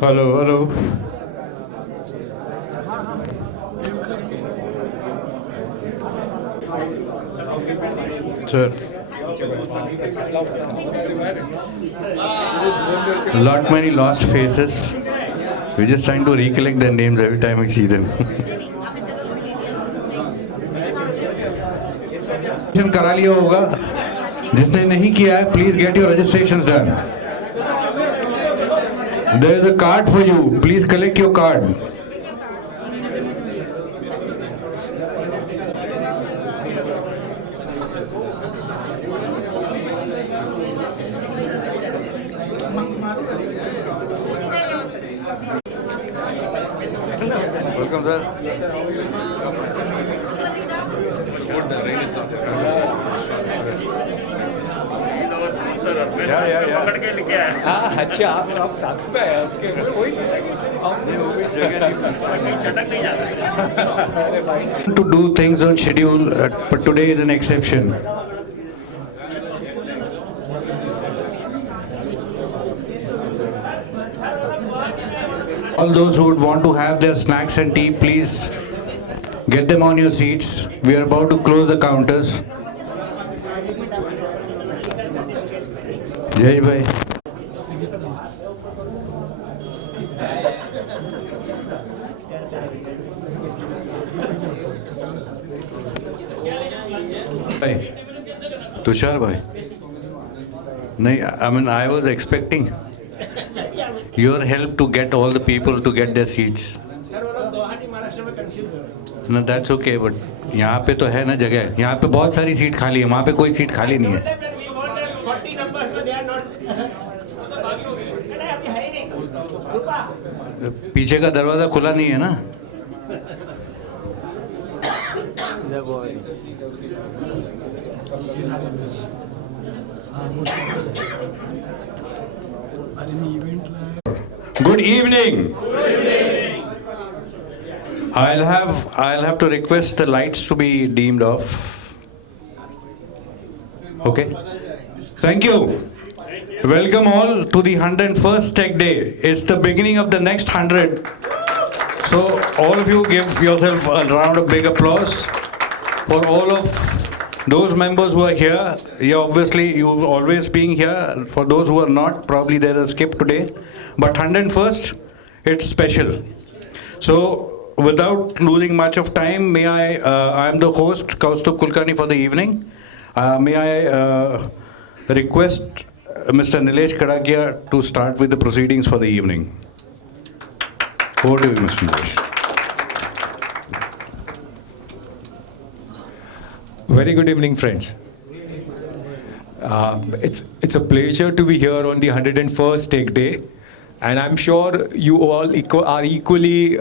Hello, hello. Sir. Lot many lost faces. We're just trying to recollect their names every time we see them. करा लिया होगा. जिसने नहीं किया है, please get your registrations done. There is a card for you. Please collect your card. Welcome, sir. The rain is not there. Yeah. अच्छा आप साथ में हैं आपके कोई नहीं वो भी जगह नहीं to do things on schedule, but today is an exception. All those who would want to have their snacks and tea, please get them on your seats. We are about to close the counters. Jai bhai. Bhai. Tushar bhai. I mean, I was expecting your help to get all the people to get their seats. No, that's okay, but यहाँ पे तो है ना जगह. यहाँ पे बहुत सारी सीट खाली है. वहाँ पे कोई सीट खाली नहीं है. पीछे का दरवाजा खुला नहीं है ना. Good evening. I'll have to request the lights to be dimmed off. Okay. Thank you. Welcome all to the 101st Tech Day. It's the beginning of the next 100. So all of you give yourself a round of big applause for all of those members who are here. You've always been here. For those who are not, probably there's a skip today. But 101st, it's special. So without losing much of time, may I am the host, Kaustubh Kulkarni, for the evening. May I request Mr. Nilesh Kadakia to start with the proceedings for the evening. Over to you, Mr. Nilesh. Very good evening, friends. It's a pleasure to be here on the 101st Tech Day, and I'm sure you all are equally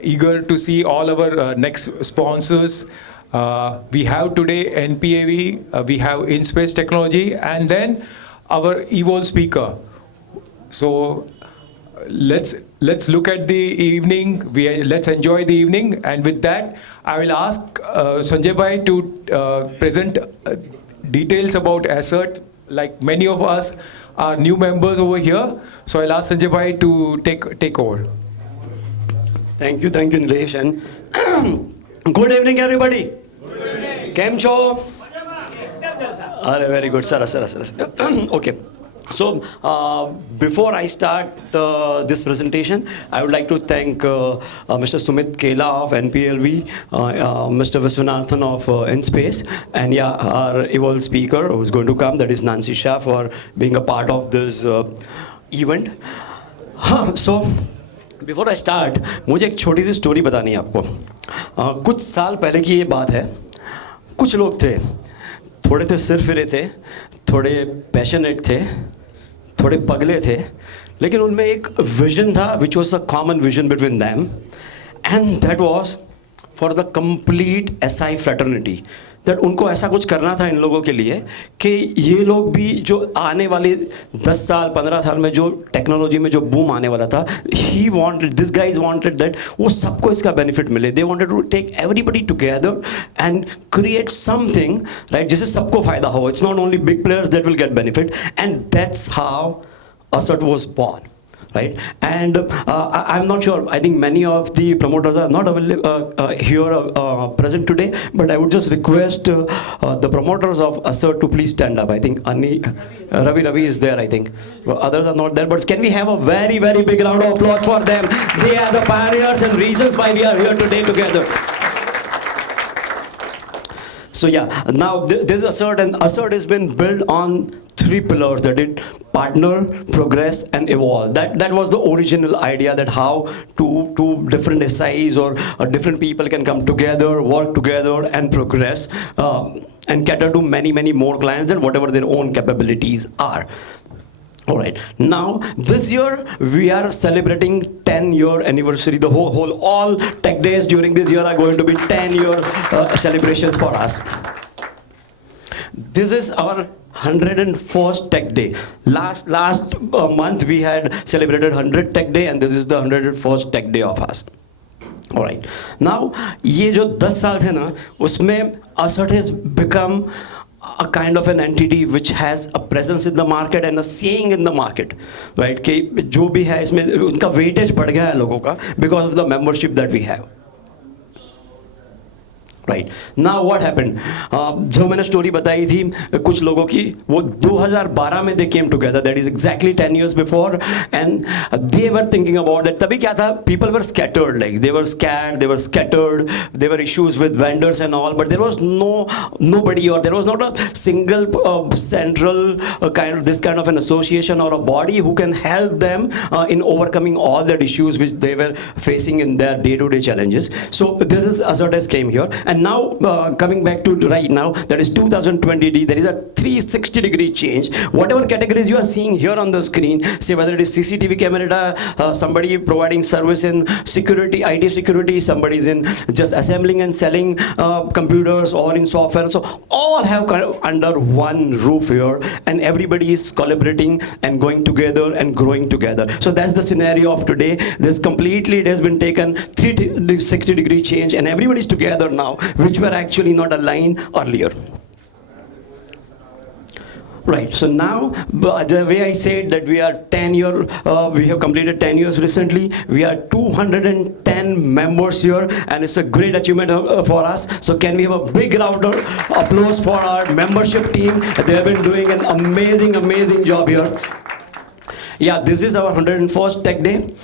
eager to see all our next sponsors. We have today NPAV, we have InSpace Technology, and then our EVOLVE speaker. So let's look at the evening. Let's enjoy the evening, and with that, I will ask Sanjay Bhai to present details about ASIRT. Like many of us are new members over here, so I'll ask Sanjay Bhai to take over. Thank you, Nilesh, and good evening, everybody. Good evening. Kem cho? Very good, sir. Okay. So, before I start this presentation, I would like to thank Mr. Sumit Kela of NPLV, Mr. Viswanathan of InSpace, and our EVOLVE speaker who is going to come, that is Nancy Shah, for being a part of this event. So, before I start, मुझे एक छोटी सी story बतानी है आपको. कुछ साल पहले की ये बात है. कुछ लोग थे, थोड़े थे सिर फिरे थे, थोड़े पैशनेट थे, थोड़े पगले थे, लेकिन उनमें एक विजन था which was a common vision between them, and that was for the complete SI fraternity. That उनको ऐसा कुछ करना था इन लोगों के लिए कि ये लोग भी जो आने वाले 10 साल 15 साल में जो टेक्नोलॉजी में जो बूम आने वाला था, he wanted, this guys wanted that वो सबको इसका बेनिफिट मिले. They wanted to take everybody together and create something, right, जिससे सबको फायदा हो. It's not only big players that will get benefit, and that's how ASIRT was born. Right, and I'm not sure. I think many of the promoters are not available here present today. But I would just request the promoters of ASIRT to please stand up. I think Ravi is there. I think others are not there. But can we have a very, very big round of applause for them? They are the pioneers and reasons why we are here today together. So yeah, now this is ASIRT, and ASIRT has been built on 3 pillars, that it partner, progress, and evolve. That was the original idea, that how two different SIs or different people can come together, work together, and progress, and cater to many more clients and whatever their own capabilities are. All right. Now this year we are celebrating 10-year anniversary. The whole all tech days during this year are going to be 10-year celebrations for us. This is our 101st Tech Day. Last month we had celebrated 100 Tech Day, and this is the 101st Tech Day of us. All right. Now ये जो 10 साल थे ना, उसमें ASIRT has become a kind of an entity which has a presence in the market and a saying in the market, right? कि जो भी है इसमें उनका weightage बढ़ गया है लोगों का because of the membership that we have. Right now what happened, जो मैंने स्टोरी बताई थी कुछ लोगों की, वो 2012 में they came together, that is exactly 10 years before, and they were thinking about that. तभी क्या था, people were scattered, like they were scared, they were scattered, they were issues with vendors and all, but there was nobody, or there was not a single central kind of an association or a body who can help them in overcoming all that issues which they were facing in their day-to-day challenges. So this is ASIRT has came here. And now coming back to right now, that is 2020D, there is a 360-degree change. Whatever categories you are seeing here on the screen, say whether it is CCTV camera, somebody providing service in security, IT security, somebody is in just assembling and selling computers or in software. So all have kind of under one roof here, and everybody is collaborating and going together and growing together. So that's the scenario of today. This completely, it has been taken 360-degree change, and everybody is together now, which were actually not aligned earlier. Right, so now the way I said that we are 10-year, we have completed 10 years recently. We are 210 members here, and it's a great achievement for us. So can we have a big round of applause for our membership team? They have been doing an amazing job here. Yeah, this is our 101st Tech Day.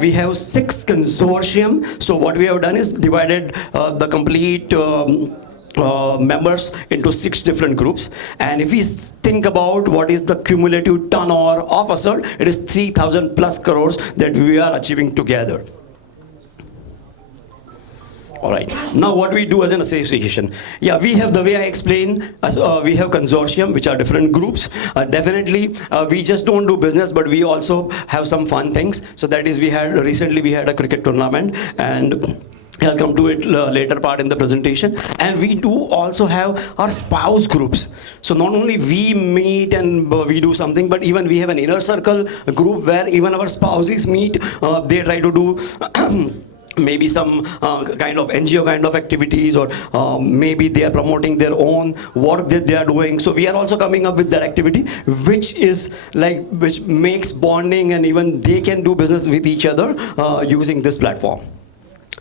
We have 6 consortium. So what we have done is divided the complete members into 6 different groups. And if we think about what is the cumulative turnover of ASIRT, it is 3,000 plus crores that we are achieving together. All right. Now what we do as an association? Yeah, we have, the way I explained, we have consortium, which are different groups. Definitely, we just don't do business, but we also have some fun things. So that is, recently we had a cricket tournament, and I'll come to it later part in the presentation. And we do also have our spouse groups. So not only we meet and we do something, but even we have an inner circle group where even our spouses meet. They try to do maybe some kind of NGO kind of activities, or maybe they are promoting their own work that they are doing. So we are also coming up with that activity, which makes bonding, and even they can do business with each other using this platform.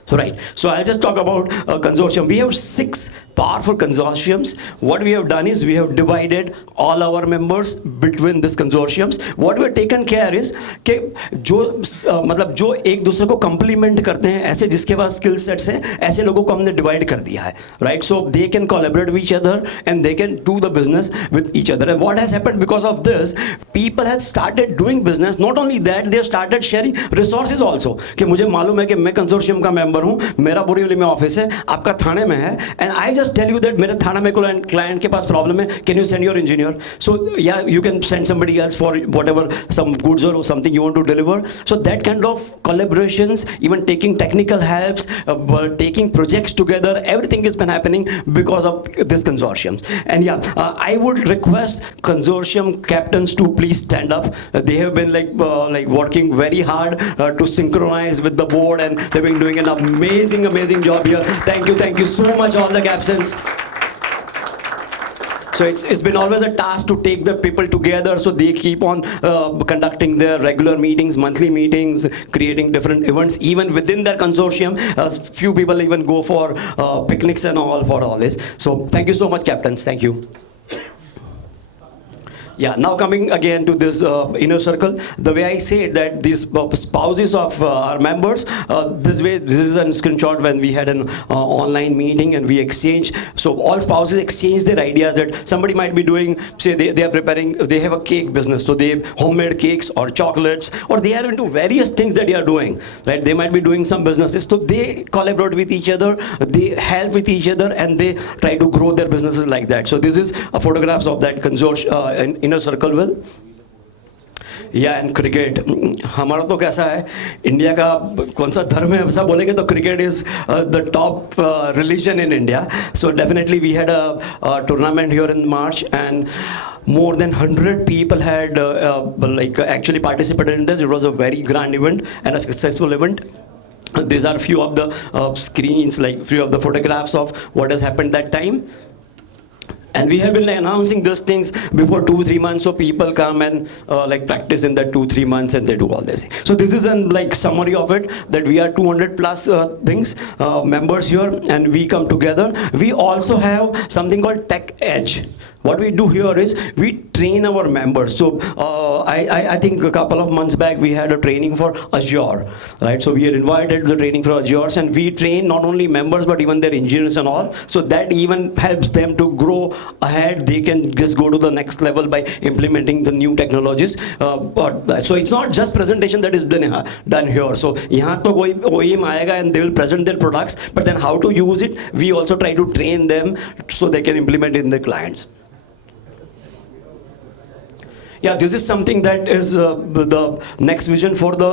So right, so I'll just talk about consortium. We have 6 powerful consortiums. What we have done is we have divided all our members between these consortiums. What we have taken care is कि जो एक दूसरे को complement करते हैं, ऐसे जिसके पास skill sets हैं, ऐसे लोगों को हमने divide कर दिया है, right? So they can collaborate with each other and they can do the business with each other. And what has happened because of this, people have started doing business. Not only that, they have started sharing resources also. कि मुझे मालूम है कि मैं consortium का member हूँ, मेरा बोरीवली में ऑफिस है, आपका थाने में है, and I just just tell you that मेरे थाना में कोई client के पास problem है, can you send your engineer? So yeah, you can send somebody else for whatever, some goods or something you want to deliver. So that kind of collaborations, even taking technical helps, taking projects together, everything has been happening because of this consortium. And yeah, I would request consortium captains to please stand up. They have been like working very hard to synchronize with the board, and they've been doing an amazing job here. Thank you so much, all the captains. So it's been always a task to take the people together, so they keep on conducting their regular meetings, monthly meetings, creating different events. Even within their consortium, few people even go for picnics and all for all this. So thank you so much, captains. Thank you. Yeah, now coming again to this inner circle, the way I say it, that these spouses of our members, this is a screenshot when we had an online meeting and we exchanged. So all spouses exchange their ideas that somebody might be doing, say they are preparing, they have a cake business, so they have homemade cakes or chocolates, or they are into various things that they are doing, right? They might be doing some businesses, so they collaborate with each other, they help with each other, and they try to grow their businesses like that. So this is a photographs of that consortium, inner circle will. या and cricket हमारा तो कैसा है, India का कौन सा धर्म है वैसा बोलेंगे तो cricket is the top religion in India. So definitely we had a tournament here in March and more than 100 people had actually participated in this. It was a very grand event and a successful event. These are few of the screens, like few of the photographs of what has happened that time. And we have been announcing these things before 2-3 months, so people come and practice in that 2-3 months, and they do all this. So this is an summary of it, that we are 200 plus members here, and we come together. We also have something called TechEDGE. What we do here is we train our members. So I think a couple of months back we had a training for Azure, right? So we had invited the training for Azure, and we train not only members but even their engineers and all. So that even helps them to grow ahead. They can just go to the next level by implementing the new technologies. So it's not just presentation that is done here. So यहाँ तो कोई OEM आएगा and they will present their products, but then how to use it, we also try to train them so they can implement it in their clients. Yeah, this is something that is the next vision for the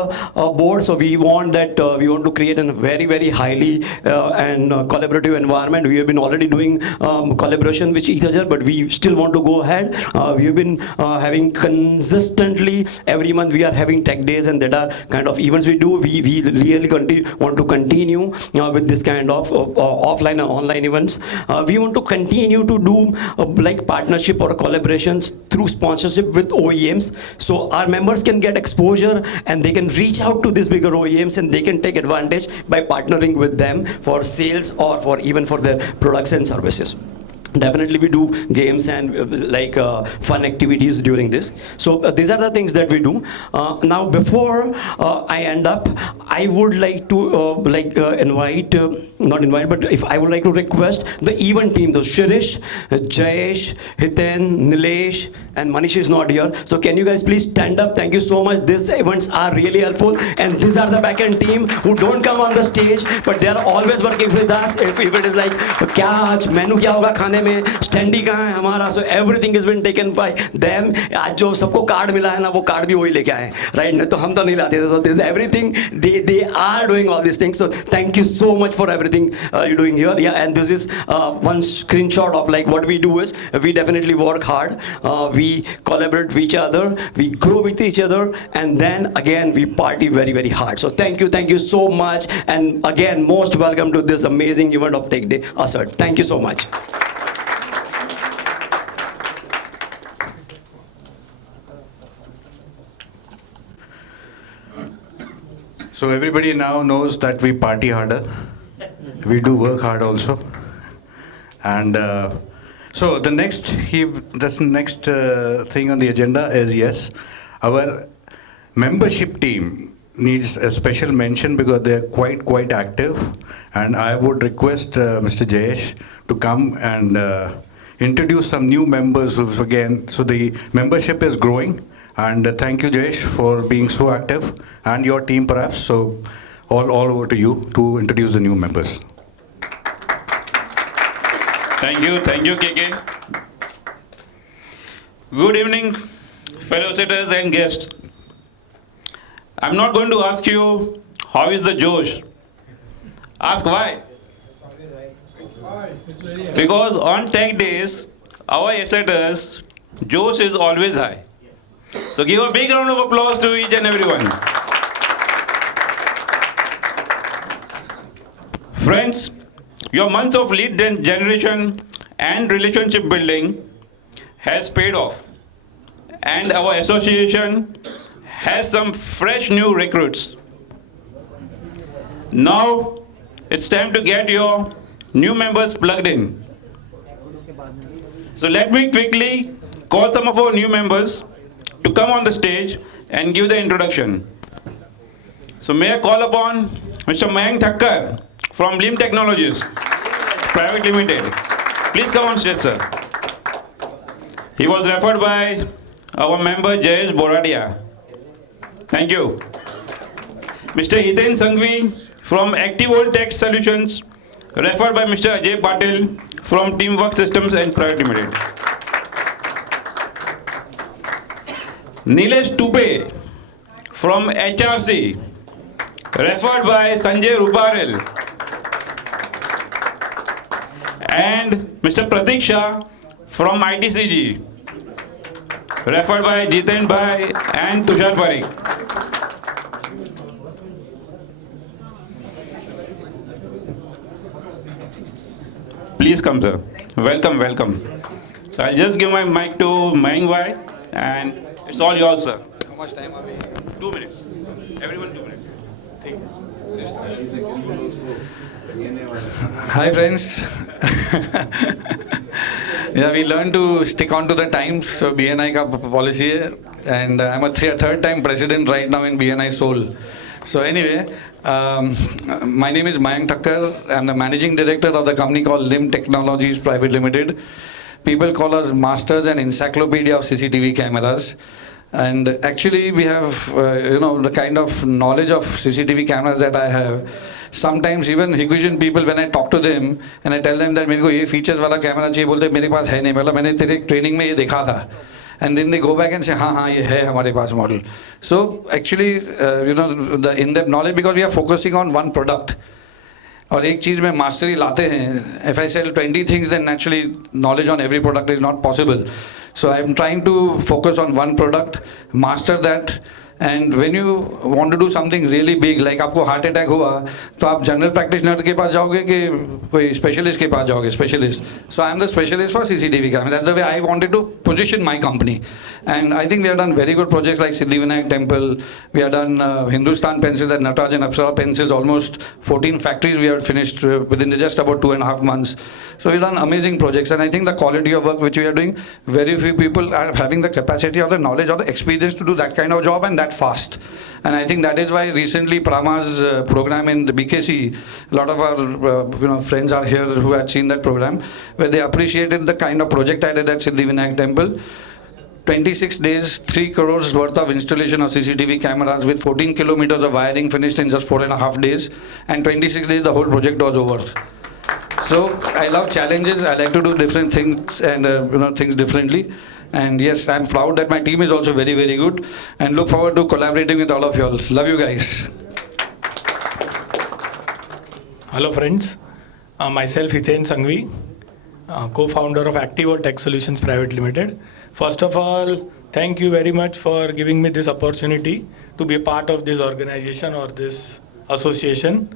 board. So we want that we want to create a very highly and collaborative environment. We have been already doing collaboration with each other, but we still want to go ahead. We have been having consistently every month we are having tech days, and that are kind of events we do. We really want to continue with this kind of offline and online events. We want to continue to do partnership or collaborations through sponsorship with OEMs, so our members can get exposure and they can reach out to these bigger OEMs, and they can take advantage by partnering with them for sales or for even for their products and services. Definitely we do games and fun activities during this. So these are the things that we do. Now before I end up, I would like to not invite, but if I would like to request the event team, those Shirish, Jayesh, Hiten, Nilesh, and Manish is not here. So can you guys please stand up? Thank you so much. These events are really helpful, and these are the back-end team who don't come on the stage, but they are always working with us. If it is like क्या आज मेनू क्या होगा खाने में, standi कहाँ है हमारा, so everything has been taken by them. आज जो सबको कार्ड मिला है ना, वो कार्ड भी वही लेके आए, right? नहीं तो हम तो नहीं लाते थे. So this everything they are doing all these things. So thank you so much for everything you're doing here. Yeah, and this is one screenshot of what we do is we definitely work hard. We collaborate with each other, we grow with each other, and then again we party very hard. So thank you so much, and again most welcome to this amazing event of Tech Day ASIRT. Thank you so much. So everybody now knows that we party harder. We do work hard also. And so the next thing on the agenda is, yes, our membership team needs a special mention because they're quite active. And I would request Mr. Jayesh to come and introduce some new members again. So the membership is growing. And thank you, Jayesh, for being so active, and your team perhaps. So all over to you to introduce the new members. Thank you, KK. Good evening, fellow sitters and guests. I'm not going to ask you, how is the Josh? Ask why. Because on tech days, our ASIRTers, Josh is always high. So give a big round of applause to each and everyone. Friends, your months of lead generation and relationship building has paid off. And our association has some fresh new recruits. Now, it's time to get your new members plugged in. So let me quickly call some of our new members to come on the stage and give the introduction. So may I call upon Mr. Mayank Thakkar from Lim Technologies Private Limited. Please come on stage, sir. He was referred by our member Jayesh Boradia. Thank you. Mr. Hiten Sanghvi from ActiveOld Tech Solutions, referred by Mr. Ajay Patil from Teamwork Systems and Private Limited. Nilesh Tupe from HRC, referred by Sanjay Ruparel. And Mr. Pratik Shah from ITCG, referred by Jiten Bhai and Tushar Parikh. Please come, sir. Welcome, welcome. So I'll just give my mic to Mayank Bhai, and it's all yours, sir. How much time are we? 2 minutes. Everyone 2 minutes. Hi friends. Yeah, we learned to stick on to the times. So BNI ka policy hai, and I'm a third time president right now in BNI Seoul. So anyway, my name is Mayank Thakkar. I'm the managing director of the company called Lim Technologies Private Limited. People call us masters and encyclopedia of CCTV cameras. And actually we have, the kind of knowledge of CCTV cameras that I have. Sometimes even Higuitian people, when I talk to them and I tell them that मेरे को ये features वाला camera चाहिए, बोलते मेरे पास है नहीं, मतलब मैंने तेरे ट्रेनिंग में ये देखा था. And then they go back and say, हाँ ये है हमारे पास model. So actually, the in-depth knowledge, because we are focusing on one product. और एक चीज़ में mastery लाते हैं. If I sell 20 things, then naturally knowledge on every product is not possible. So I'm trying to focus on one product, master that. And when you want to do something really big, like आपको heart attack हुआ, तो आप general practitioner के पास जाओगे कि कोई specialist के पास जाओगे, specialist. So I'm the specialist for CCTV camera. That's the way I wanted to position my company. And I think we have done very good projects like Siddhivinayak Temple. We have done Hindustan pencils and Nataraj and Apsara pencils. Almost 14 factories we have finished within just about 2.5 months. So we've done amazing projects. And I think the quality of work which we are doing, very few people are having the capacity or the knowledge or the experience to do that kind of job and that fast. And I think that is why recently Prama's program in the BKC, a lot of our friends are here who had seen that program, where they appreciated the kind of project I did at Siddhivinayak Temple. 26 days, 3 crores worth of installation of CCTV cameras with 14 kilometers of wiring finished in just 4.5 days. And 26 days, the whole project was over. So I love challenges. I like to do different things and things differently. And yes, I'm proud that my team is also very, very good, and look forward to collaborating with all of you all. Love you guys. Hello friends, myself Hiten Sanghvi, co-founder of ActiveOld Tech Solutions Private Limited. First of all, thank you very much for giving me this opportunity to be a part of this organization or this association.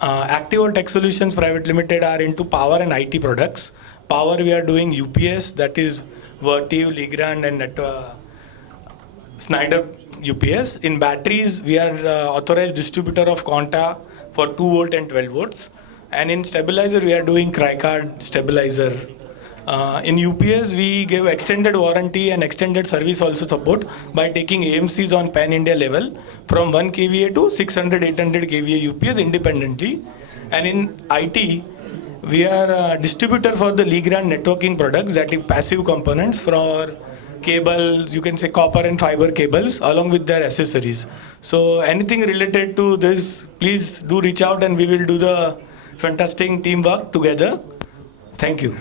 ActiveOld Tech Solutions Private Limited are into power and IT products. Power, we are doing UPS, that is Vertiv, Legrand and Schneider UPS. In batteries, we are authorized distributor of Quanta for 2 volt and 12 volts. And in stabilizer, we are doing Cricard stabilizer. In UPS, we give extended warranty and extended service also support by taking AMCs on pan-India level from 1 kVA to 600, 800 kVA UPS independently. And in IT, we are a distributor for the Legrand networking products, that is passive components for cables, you can say copper and fiber cables along with their accessories. So anything related to this, please do reach out and we will do the fantastic teamwork together. Thank you.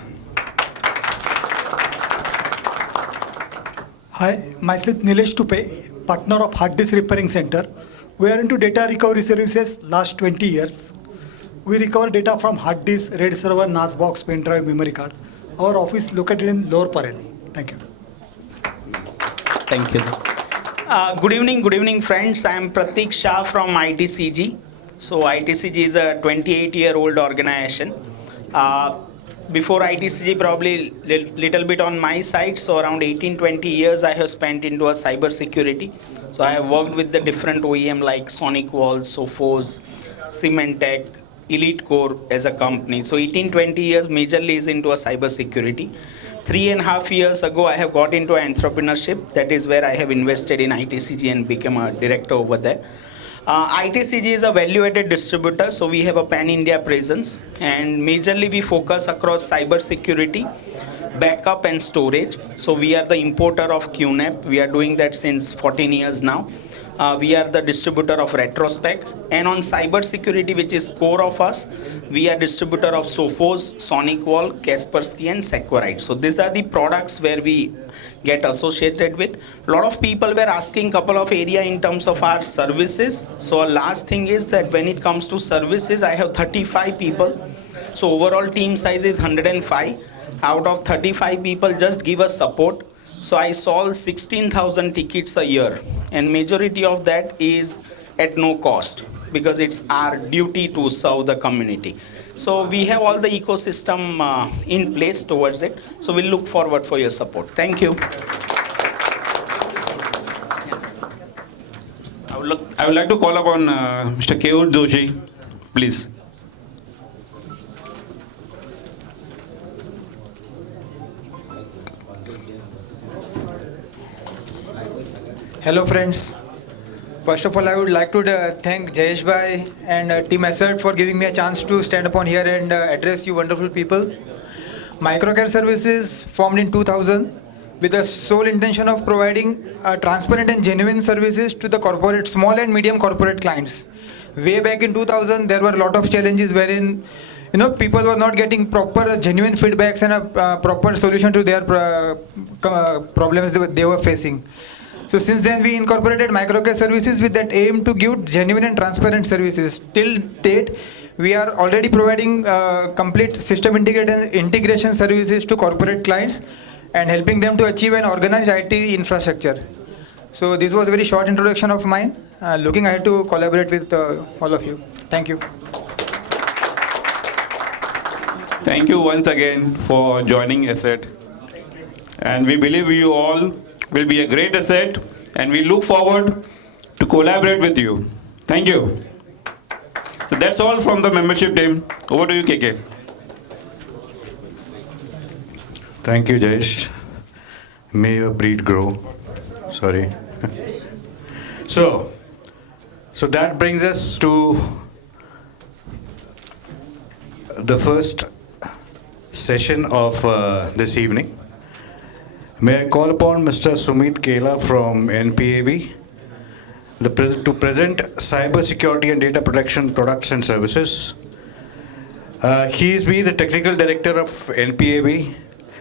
Hi, myself Nilesh Tupe, partner of Hard Disk Repairing Center. We are into data recovery services last 20 years. We recover data from hard disk, RAID server, NAS box, pen drive, memory card. Our office located in Lower Parel. Thank you. Thank you. Good evening, friends. I am Pratik Shah from ITCG. So ITCG is a 28-year-old organization. Before ITCG, probably little bit on my side. So around 18-20 years I have spent into a cyber security. So I have worked with the different OEM like SonicWall, Sophos, Symantec, Elite Core as a company. So 18-20 years majorly is into a cyber security. 3.5 years ago, I have got into entrepreneurship. That is where I have invested in ITCG and become a director over there. ITCG is a value-added distributor, so we have a pan-India presence, and majorly we focus across cyber security, backup and storage. So we are the importer of QNAP. We are doing that since 14 years now. We are the distributor of Retrospect, and on cyber security, which is core of us, we are distributor of Sophos, SonicWall, Kaspersky and Seqrite. So these are the products where we get associated with. A lot of people were asking couple of area in terms of our services. So last thing is that when it comes to services, I have 35 people. So overall team size is 105. Out of 35 people just give us support. So I solve 16,000 tickets a year, and majority of that is at no cost because it's our duty to serve the community. So we have all the ecosystem in place towards it. So we'll look forward for your support. Thank you. I would like to call upon Mr. Keyur Doshi, please. Hello friends. First of all, I would like to thank Jayesh Bhai and Team ASIRT for giving me a chance to stand upon here and address you wonderful people. Microcare Services formed in 2000 with the sole intention of providing transparent and genuine services to the corporate, small and medium corporate clients. Way back in 2000, there were a lot of challenges wherein people were not getting proper genuine feedbacks and a proper solution to their problems they were facing. So since then we incorporated Microcare Services with that aim to give genuine and transparent services. Till date, we are already providing complete system integration services to corporate clients and helping them to achieve an organized IT infrastructure. So this was a very short introduction of mine. Looking ahead to collaborate with all of you. Thank you. Thank you once again for joining ASIRT. And we believe you all will be a great asset, and we look forward to collaborate with you. Thank you. So that's all from the membership team. Over to you, KK. Thank you, Jayesh. May your breed grow. Sorry. So that brings us to the first session of this evening. May I call upon Mr. Sumit Kela from NPAV to present cyber security and data protection products and services. He is the technical director of NPAV,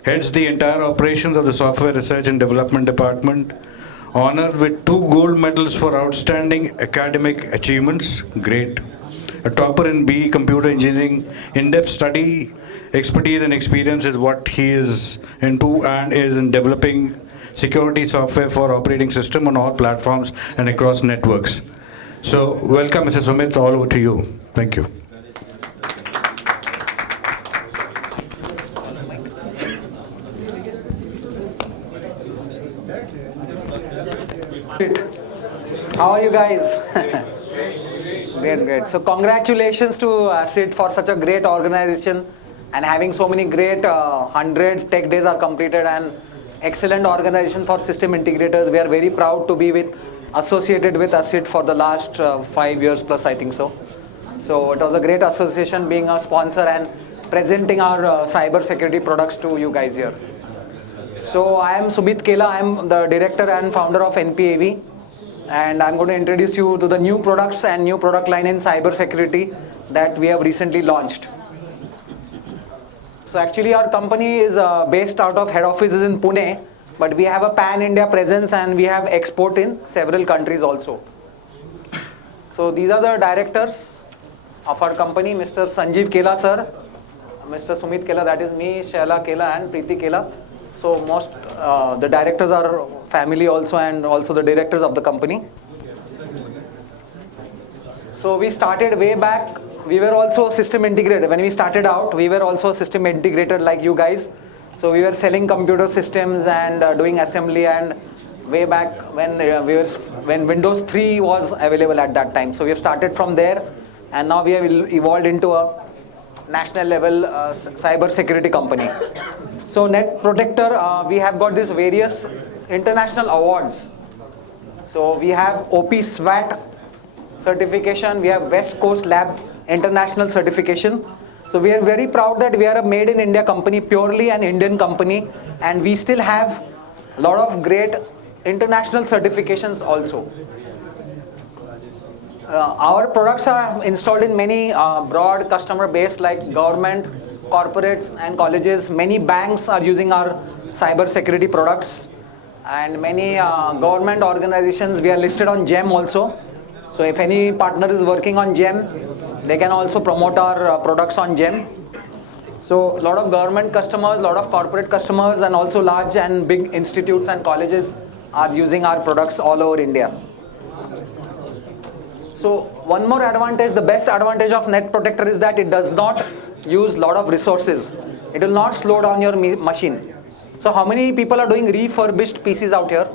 heads the entire operations of the software research and development department, honored with 2 gold medals for outstanding academic achievements. Great. A topper in BE computer engineering, in-depth study, expertise and experience is what he is into, and is in developing security software for operating system on all platforms and across networks. So welcome, Mr. Sumit, all over to you. Thank you. How are you guys? Great. So congratulations to ASIRT for such a great organization and having so many great 100 tech days are completed, and excellent organization for system integrators. We are very proud to be associated with ASIRT for the last 5 years plus, I think so. So it was a great association being a sponsor and presenting our cyber security products to you guys here. So I am Sumit Kela. I am the director and founder of NPAV, and I'm going to introduce you to the new products and new product line in cyber security that we have recently launched. So actually our company is based out of head offices in Pune, but we have a pan-India presence and we have export in several countries also. So these are the directors of our company, Mr. Sanjeev Kela sir, Mr. Sumit Kela, that is me, Shaila Kela and Preeti Kela. So most the directors are family also, and also the directors of the company. So we started way back. We were also system integrator. When we started out, we were also system integrator like you guys. So we were selling computer systems and doing assembly, and way back when when Windows 3 was available at that time. So we have started from there, and now we have evolved into a national level cyber security company. So Net Protector, we have got these various international awards. So we have OP SWAT certification, we have West Coast Lab international certification. So we are very proud that we are a made in India company, purely an Indian company, and we still have a lot of great international certifications also. Our products are installed in many broad customer base like government, corporates and colleges. Many banks are using our cyber security products, and many government organizations, we are listed on GEM also. So if any partner is working on GEM, they can also promote our products on GEM. So a lot of government customers, a lot of corporate customers, and also large and big institutes and colleges are using our products all over India. So one more advantage, the best advantage of Net Protector is that it does not use a lot of resources. It will not slow down your machine. So how many people are doing refurbished PCs out here?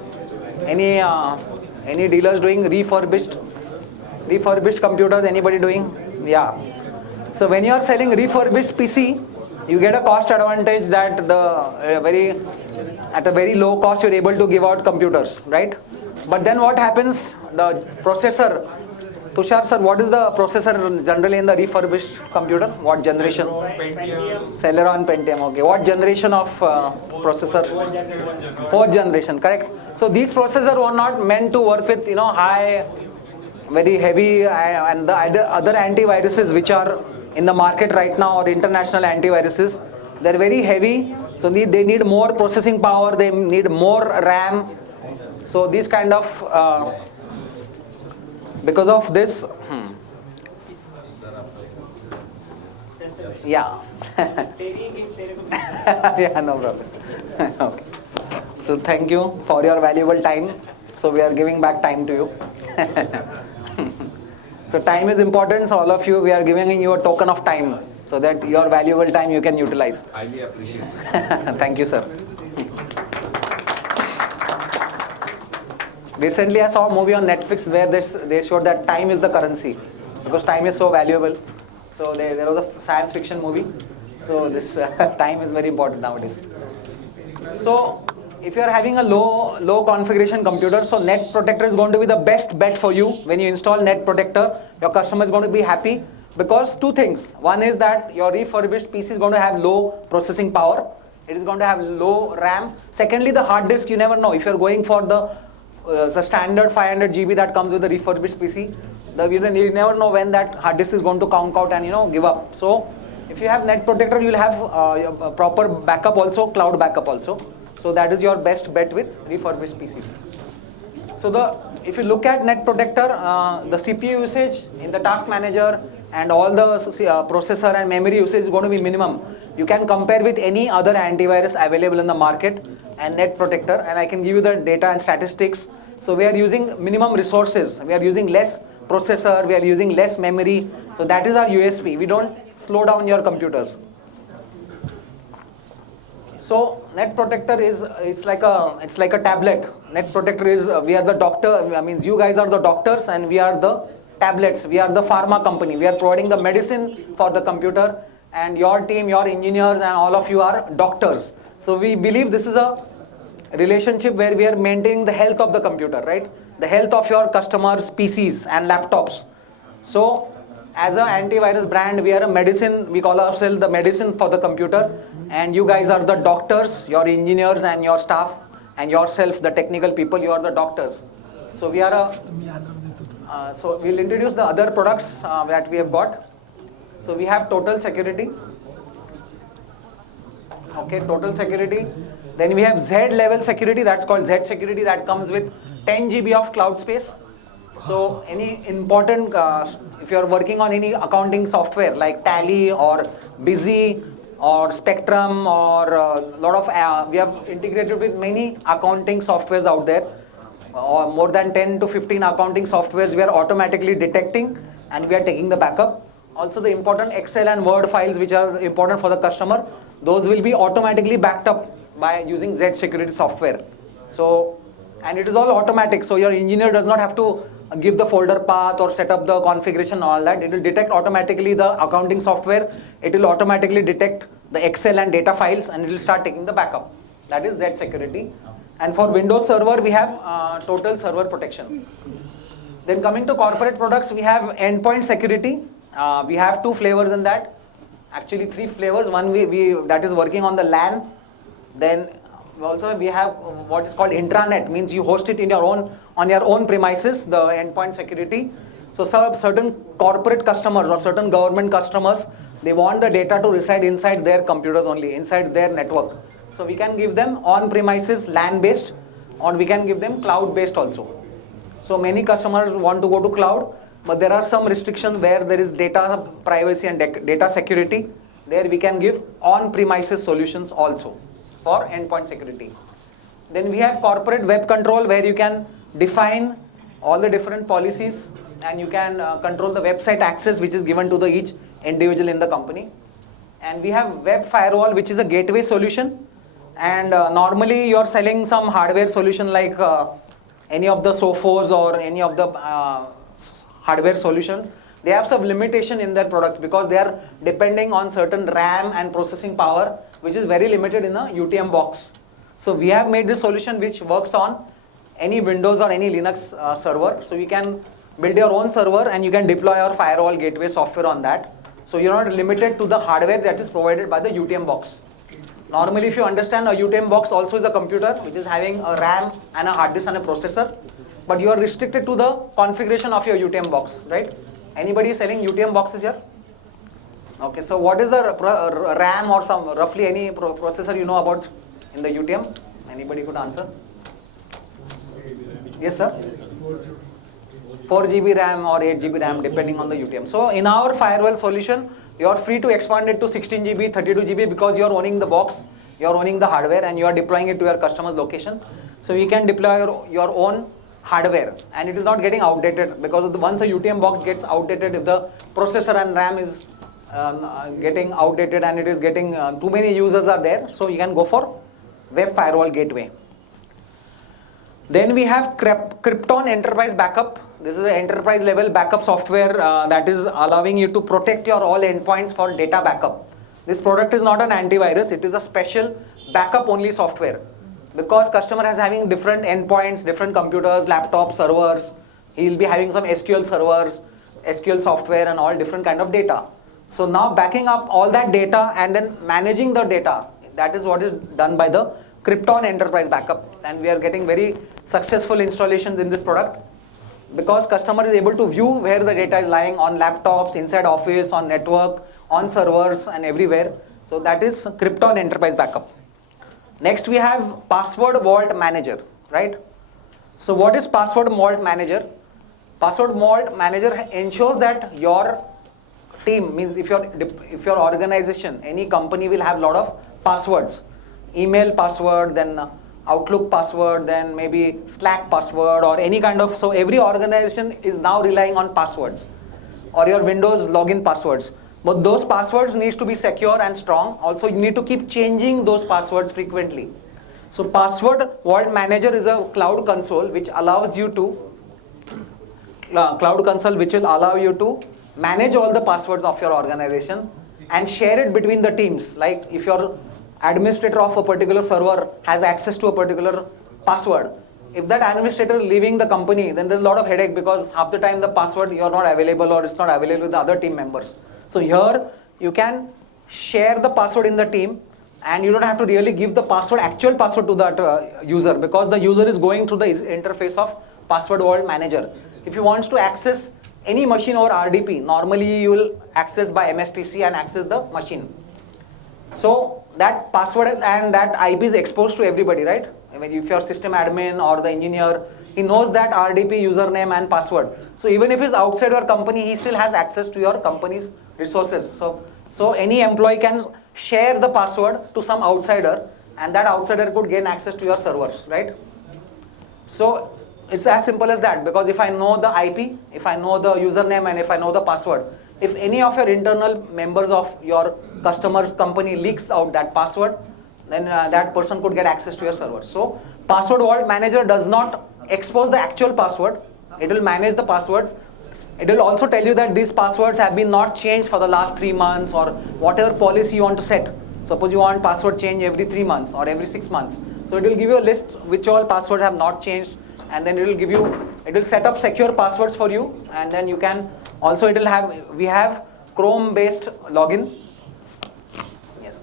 Any dealers doing refurbished computers? Anybody doing? Yeah. So when you are selling refurbished PC, you get a cost advantage that at a very low cost you're able to give out computers, right? But then what happens? The processor. Tushar sir, what is the processor generally in the refurbished computer? What generation? Celeron Pentium. Okay. What generation of processor? Fourth generation, correct? So these processors were not meant to work with high, very heavy and the other antiviruses which are in the market right now, or international antiviruses. They're very heavy, so they need more processing power. They need more RAM. So these kind of because of this, yeah. Yeah, no problem. Okay. So thank you for your valuable time. So we are giving back time to you. So time is important. So all of you, we are giving you a token of time, so that your valuable time you can utilize. Highly appreciate it. Thank you, sir. Recently, I saw a movie on Netflix where they showed that time is the currency, because time is so valuable. So there was a science fiction movie. So this time is very important nowadays. So if you are having a low configuration computer, so Net Protector is going to be the best bet for you. When you install Net Protector, your customer is going to be happy, because two things. One is that your refurbished PC is going to have low processing power. It is going to have low RAM. Secondly, the hard disk, you never know. If you are going for the standard 500 GB that comes with the refurbished PC, you never know when that hard disk is going to conk out and give up. So if you have Net Protector, you will have a proper backup also, cloud backup also. So that is your best bet with refurbished PCs. So if you look at Net Protector, the CPU usage in the task manager and all the processor and memory usage is going to be minimum. You can compare with any other antivirus available in the market and Net Protector, and I can give you the data and statistics. So we are using minimum resources. We are using less processor. We are using less memory. So that is our USP. We don't slow down your computers. So Net Protector it's like a tablet. Net Protector is we are the doctor. I mean, you guys are the doctors and we are the tablets. We are the pharma company. We are providing the medicine for the computer, and your team, your engineers, and all of you are doctors. So we believe this is a relationship where we are maintaining the health of the computer, right? The health of your customers' PCs and laptops. So as an antivirus brand, we are a medicine. We call ourselves the medicine for the computer, and you guys are the doctors, your engineers and your staff, and yourself, the technical people, you are the doctors. So we are so we'll introduce the other products that we have got. So we have Total Security. Okay, Total Security. Then we have Z level security, that's called Z security, that comes with 10 GB of cloud space. So any important, if you're working on any accounting software like Tally or Busy or Spectrum or lot of, we have integrated with many accounting softwares out there. More than 10 to 15 accounting softwares we are automatically detecting and we are taking the backup. Also the important Excel and Word files which are important for the customer, those will be automatically backed up by using Z security software. So, and it is all automatic, so your engineer does not have to give the folder path or set up the configuration and all that. It will detect automatically the accounting software, it will automatically detect the Excel and data files and it will start taking the backup. That is Z security. And for Windows Server we have total server protection. Then coming to corporate products, we have Endpoint Security. We have 2 flavors in that. Actually 3 flavors. One that is working on the LAN. Then also we have what is called intranet, means you host it in your own, on your own premises, the Endpoint Security. So certain corporate customers or certain government customers, they want the data to reside inside their computers only, inside their network. So we can give them on-premises LAN based, or we can give them cloud based also. So many customers want to go to cloud, but there are some restrictions where there is data privacy and data security. There we can give on-premises solutions also for endpoint security. Then we have corporate web control, where you can define all the different policies and you can control the website access which is given to the each individual in the company. And we have web firewall, which is a gateway solution. And normally you are selling some hardware solution like any of the Sophos or any of the hardware solutions. They have some limitation in their products because they are depending on certain RAM and processing power, which is very limited in a UTM box. So we have made this solution which works on any Windows or any Linux server. So you can build your own server and you can deploy your firewall gateway software on that. So you're not limited to the hardware that is provided by the UTM box. Normally, if you understand, a UTM box also is a computer which is having a RAM and a hard disk and a processor, but you are restricted to the configuration of your UTM box, right? Anybody selling UTM boxes here? Okay, so what is the RAM or some roughly any processor you know about in the UTM? Anybody could answer? Yes, sir? 4 GB RAM or 8 GB RAM depending on the UTM. So in our firewall solution, you are free to expand it to 16 GB, 32 GB because you are owning the box, you are owning the hardware and you are deploying it to your customer's location. So you can deploy your own hardware and it is not getting outdated because once the UTM box gets outdated, if the processor and RAM is getting outdated and it is getting too many users are there, so you can go for web firewall gateway. Then we have Krypton Enterprise Backup. This is an enterprise level backup software that is allowing you to protect your all endpoints for data backup. This product is not an antivirus, it is a special backup only software. Because customer is having different endpoints, different computers, laptops, servers, he will be having some SQL servers, SQL software and all different kind of data. So now backing up all that data and then managing the data, that is what is done by the Krypton Enterprise Backup, and we are getting very successful installations in this product because customer is able to view where the data is lying on laptops, inside office, on network, on servers and everywhere. So that is Krypton Enterprise Backup. Next we have Password Vault Manager, right? So what is Password Vault Manager? Password Vault Manager ensures that your team, means if your organization, any company will have a lot of passwords. Email password, then Outlook password, then maybe Slack password or any kind of, so every organization is now relying on passwords or your Windows login passwords. But those passwords needs to be secure and strong. Also you need to keep changing those passwords frequently. So Password Vault Manager is a cloud console which allows you to, which will allow you to manage all the passwords of your organization and share it between the teams. Like if your administrator of a particular server has access to a particular password, if that administrator is leaving the company, then there's a lot of headache because half the time the password you're not available or it's not available with the other team members. So here you can share the password in the team and you don't have to really give the password, actual password to that user because the user is going through the interface of Password Vault Manager. If you want to access any machine over RDP, normally you will access by MSTC and access the machine. So that password and that IP is exposed to everybody, right? I mean, if you're system admin or the engineer, he knows that RDP username and password. So even if he's outside your company, he still has access to your company's resources. So any employee can share the password to some outsider, and that outsider could gain access to your servers, right? So it's as simple as that, because if I know the IP, if I know the username, and if I know the password, if any of your internal members of your customer's company leaks out that password, then that person could get access to your server. So Password Vault Manager does not expose the actual password. It will manage the passwords. It will also tell you that these passwords have been not changed for the last 3 months, or whatever policy you want to set. Suppose you want password change every 3 months or every 6 months. So it will give you a list which all passwords have not changed, and then it will set up secure passwords for you, and then you can also, we have Chrome based login. Yes,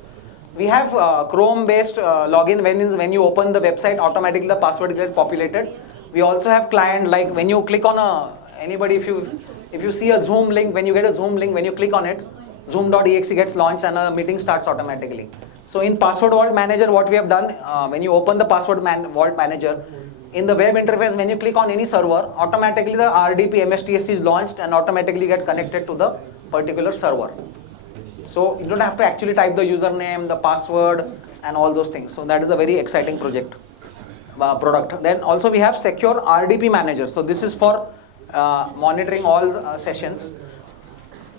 we have Chrome based login. When you open the website, automatically the password gets populated. We also have client, like when you click on anybody, if you see a Zoom link, when you get a Zoom link, when you click on it, zoom.exe gets launched and a meeting starts automatically. So in Password Vault Manager, what we have done, when you open the Password Vault Manager, in the web interface, when you click on any server, automatically the RDP MSTSC is launched and automatically get connected to the particular server. So you don't have to actually type the username, the password, and all those things. So that is a very exciting product. Then also we have Secure RDP Manager. So this is for monitoring all sessions.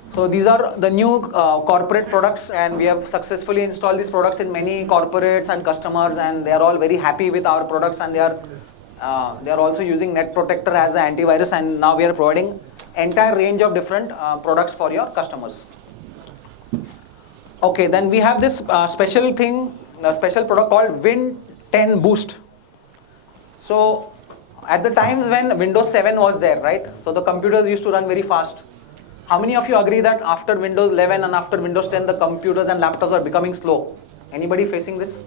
So these are the new corporate products, and we have successfully installed these products in many corporates and customers, and they are all very happy with our products, and they are also using Net Protector as an antivirus, and now we are providing entire range of different products for your customers. Okay, then we have this special product called Wind10 Boost. So at the times when Windows 7 was there, right? So the computers used to run very fast. How many of you agree that after Windows 11 and after Windows 10, the computers and laptops are becoming slow? Anybody facing this?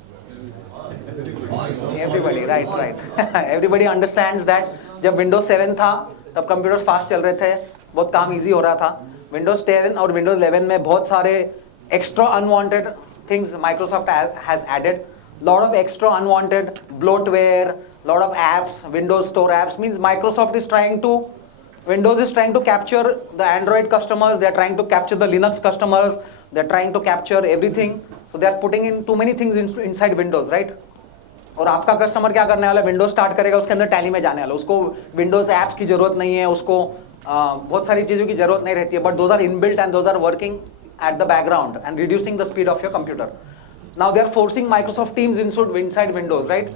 Everybody, right. Everybody understands that जब Windows 7 था, तब computers fast चल रहे थे, बहुत काम easy हो रहा था. Windows 10 और Windows 11 में बहुत सारे extra unwanted things Microsoft has added. Lot of extra unwanted bloatware, lot of apps, Windows Store apps. Means Windows is trying to capture the Android customers, they are trying to capture the Linux customers, they are trying to capture everything. So they are putting in too many things inside Windows, right? और आपका customer क्या करने वाला है? Windows start करेगा, उसके अंदर tally में जाने वाला, उसको विंडोज ऐप्स की जरूरत नहीं है, उसको बहुत सारी चीज़ों की जरूरत नहीं रहती है, but those are inbuilt and those are working at the background and reducing the speed of your computer. Now they are forcing Microsoft Teams inside Windows, right?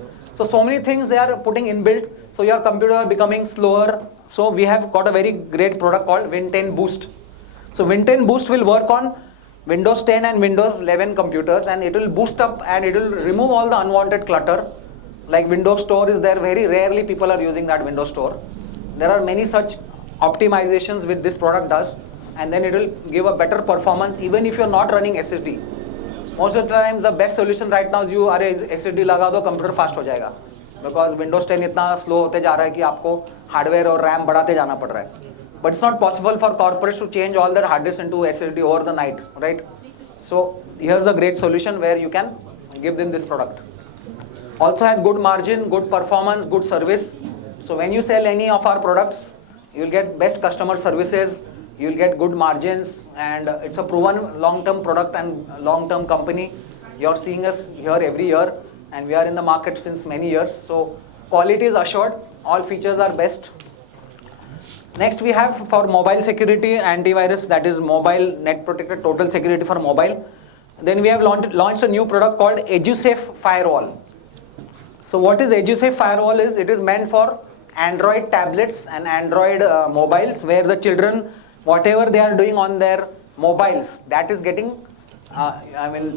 So many things they are putting inbuilt, so your computer are becoming slower. So we have got a very great product called Wind10 Boost. So Wind10 Boost will work on Windows 10 and Windows 11 computers, and it will boost up and it will remove all the unwanted clutter. Like Windows Store is there, very rarely people are using that Windows Store. There are many such optimizations which this product does, and then it will give a better performance even if you are not running SSD. Most of the times the best solution right now is SSD लगा दो, computer fast हो जाएगा. Because Windows 10 इतना slow होते जा रहा है कि आपको hardware और RAM बढ़ाते जाना पड़ रहा है. But it's not possible for corporates to change all their hard disks into SSD over the night, right? So here's a great solution where you can give them this product. Also has good margin, good performance, good service. So when you sell any of our products, you'll get best customer services, you'll get good margins, and it's a proven long-term product and long-term company. You're seeing us here every year, and we are in the market since many years. So quality is assured, all features are best. Next we have for mobile security, antivirus, that is mobile net protector, total security for mobile. Then we have launched a new product called Edusafe Firewall. So what is Edusafe Firewall is, it is meant for Android tablets and Android mobiles, where the children, whatever they are doing on their mobiles, that is getting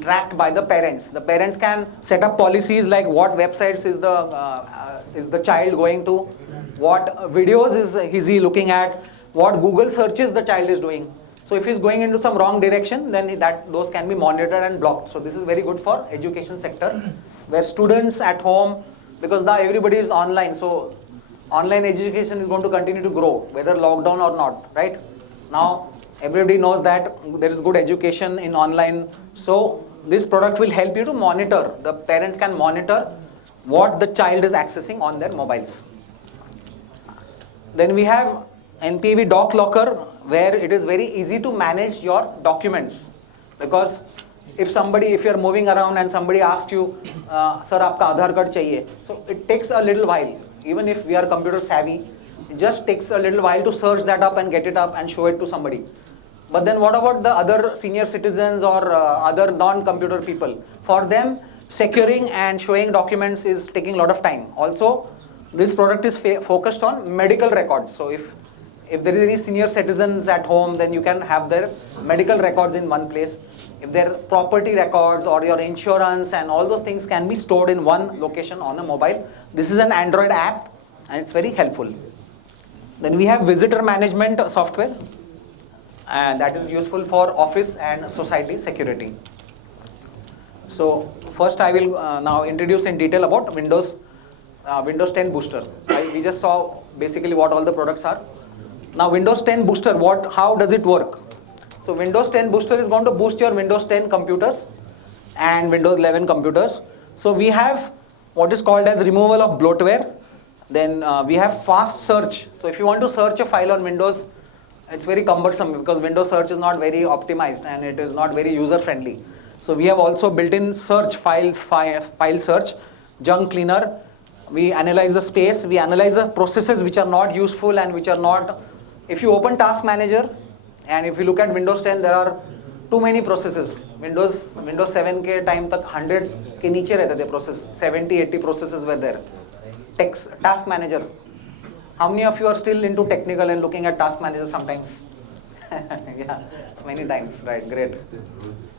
tracked by the parents. The parents can set up policies like what websites is the child going to, what videos is he looking at, what Google searches the child is doing. So if he's going into some wrong direction, then those can be monitored and blocked. So this is very good for education sector, where students at home, because now everybody is online, so online education is going to continue to grow, whether lockdown or not, right? Now everybody knows that there is good education in online, so this product will help you to monitor. The parents can monitor what the child is accessing on their mobiles. Then we have NPAV Doc Locker, where it is very easy to manage your documents. Because if you are moving around and somebody asks you, sir, aapka Aadhaar card chahiye. So it takes a little while. Even if we are computer savvy, it just takes a little while to search that up and get it up and show it to somebody. But then what about the other senior citizens or other non-computer people? For them, securing and showing documents is taking a lot of time. Also, this product is focused on medical records. So if there is any senior citizens at home, then you can have their medical records in one place. If their property records or your insurance and all those things can be stored in one location on a mobile. This is an Android app and it's very helpful. Then we have visitor management software, and that is useful for office and society security. So first I will now introduce in detail about Windows 10 Booster. We just saw basically what all the products are. Now Windows 10 Booster, how does it work? So Windows 10 Booster is going to boost your Windows 10 computers and Windows 11 computers. So we have what is called as removal of bloatware. Then we have fast search. So if you want to search a file on Windows, it's very cumbersome because Windows search is not very optimized and it is not very user friendly. So we have also built-in search file search, junk cleaner. We analyze the space, we analyze the processes which are not useful and which are not. If you open Task Manager and if you look at Windows 10, there are too many processes. Windows 7 के time तक 100 के नीचे रहते थे process, 70-80 processes were there. Task Manager. How many of you are still into technical and looking at Task Manager sometimes? Yeah, many times, right? Great.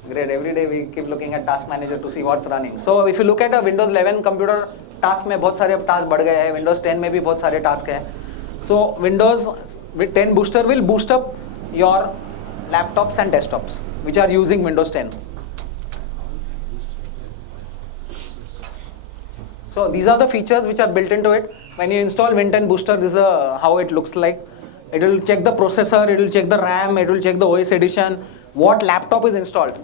Every day we keep looking at Task Manager to see what's running. So if you look at a Windows 11 computer, task में बहुत सारे task बढ़ गए हैं. Windows 10 में भी बहुत सारे task हैं. So Windows 10 Booster will boost up your laptops and desktops which are using Windows 10. So these are the features which are built into it. When you install Wind10 Booster, this is how it looks like. It will check the processor, it will check the RAM, it will check the OS edition, what laptop is installed.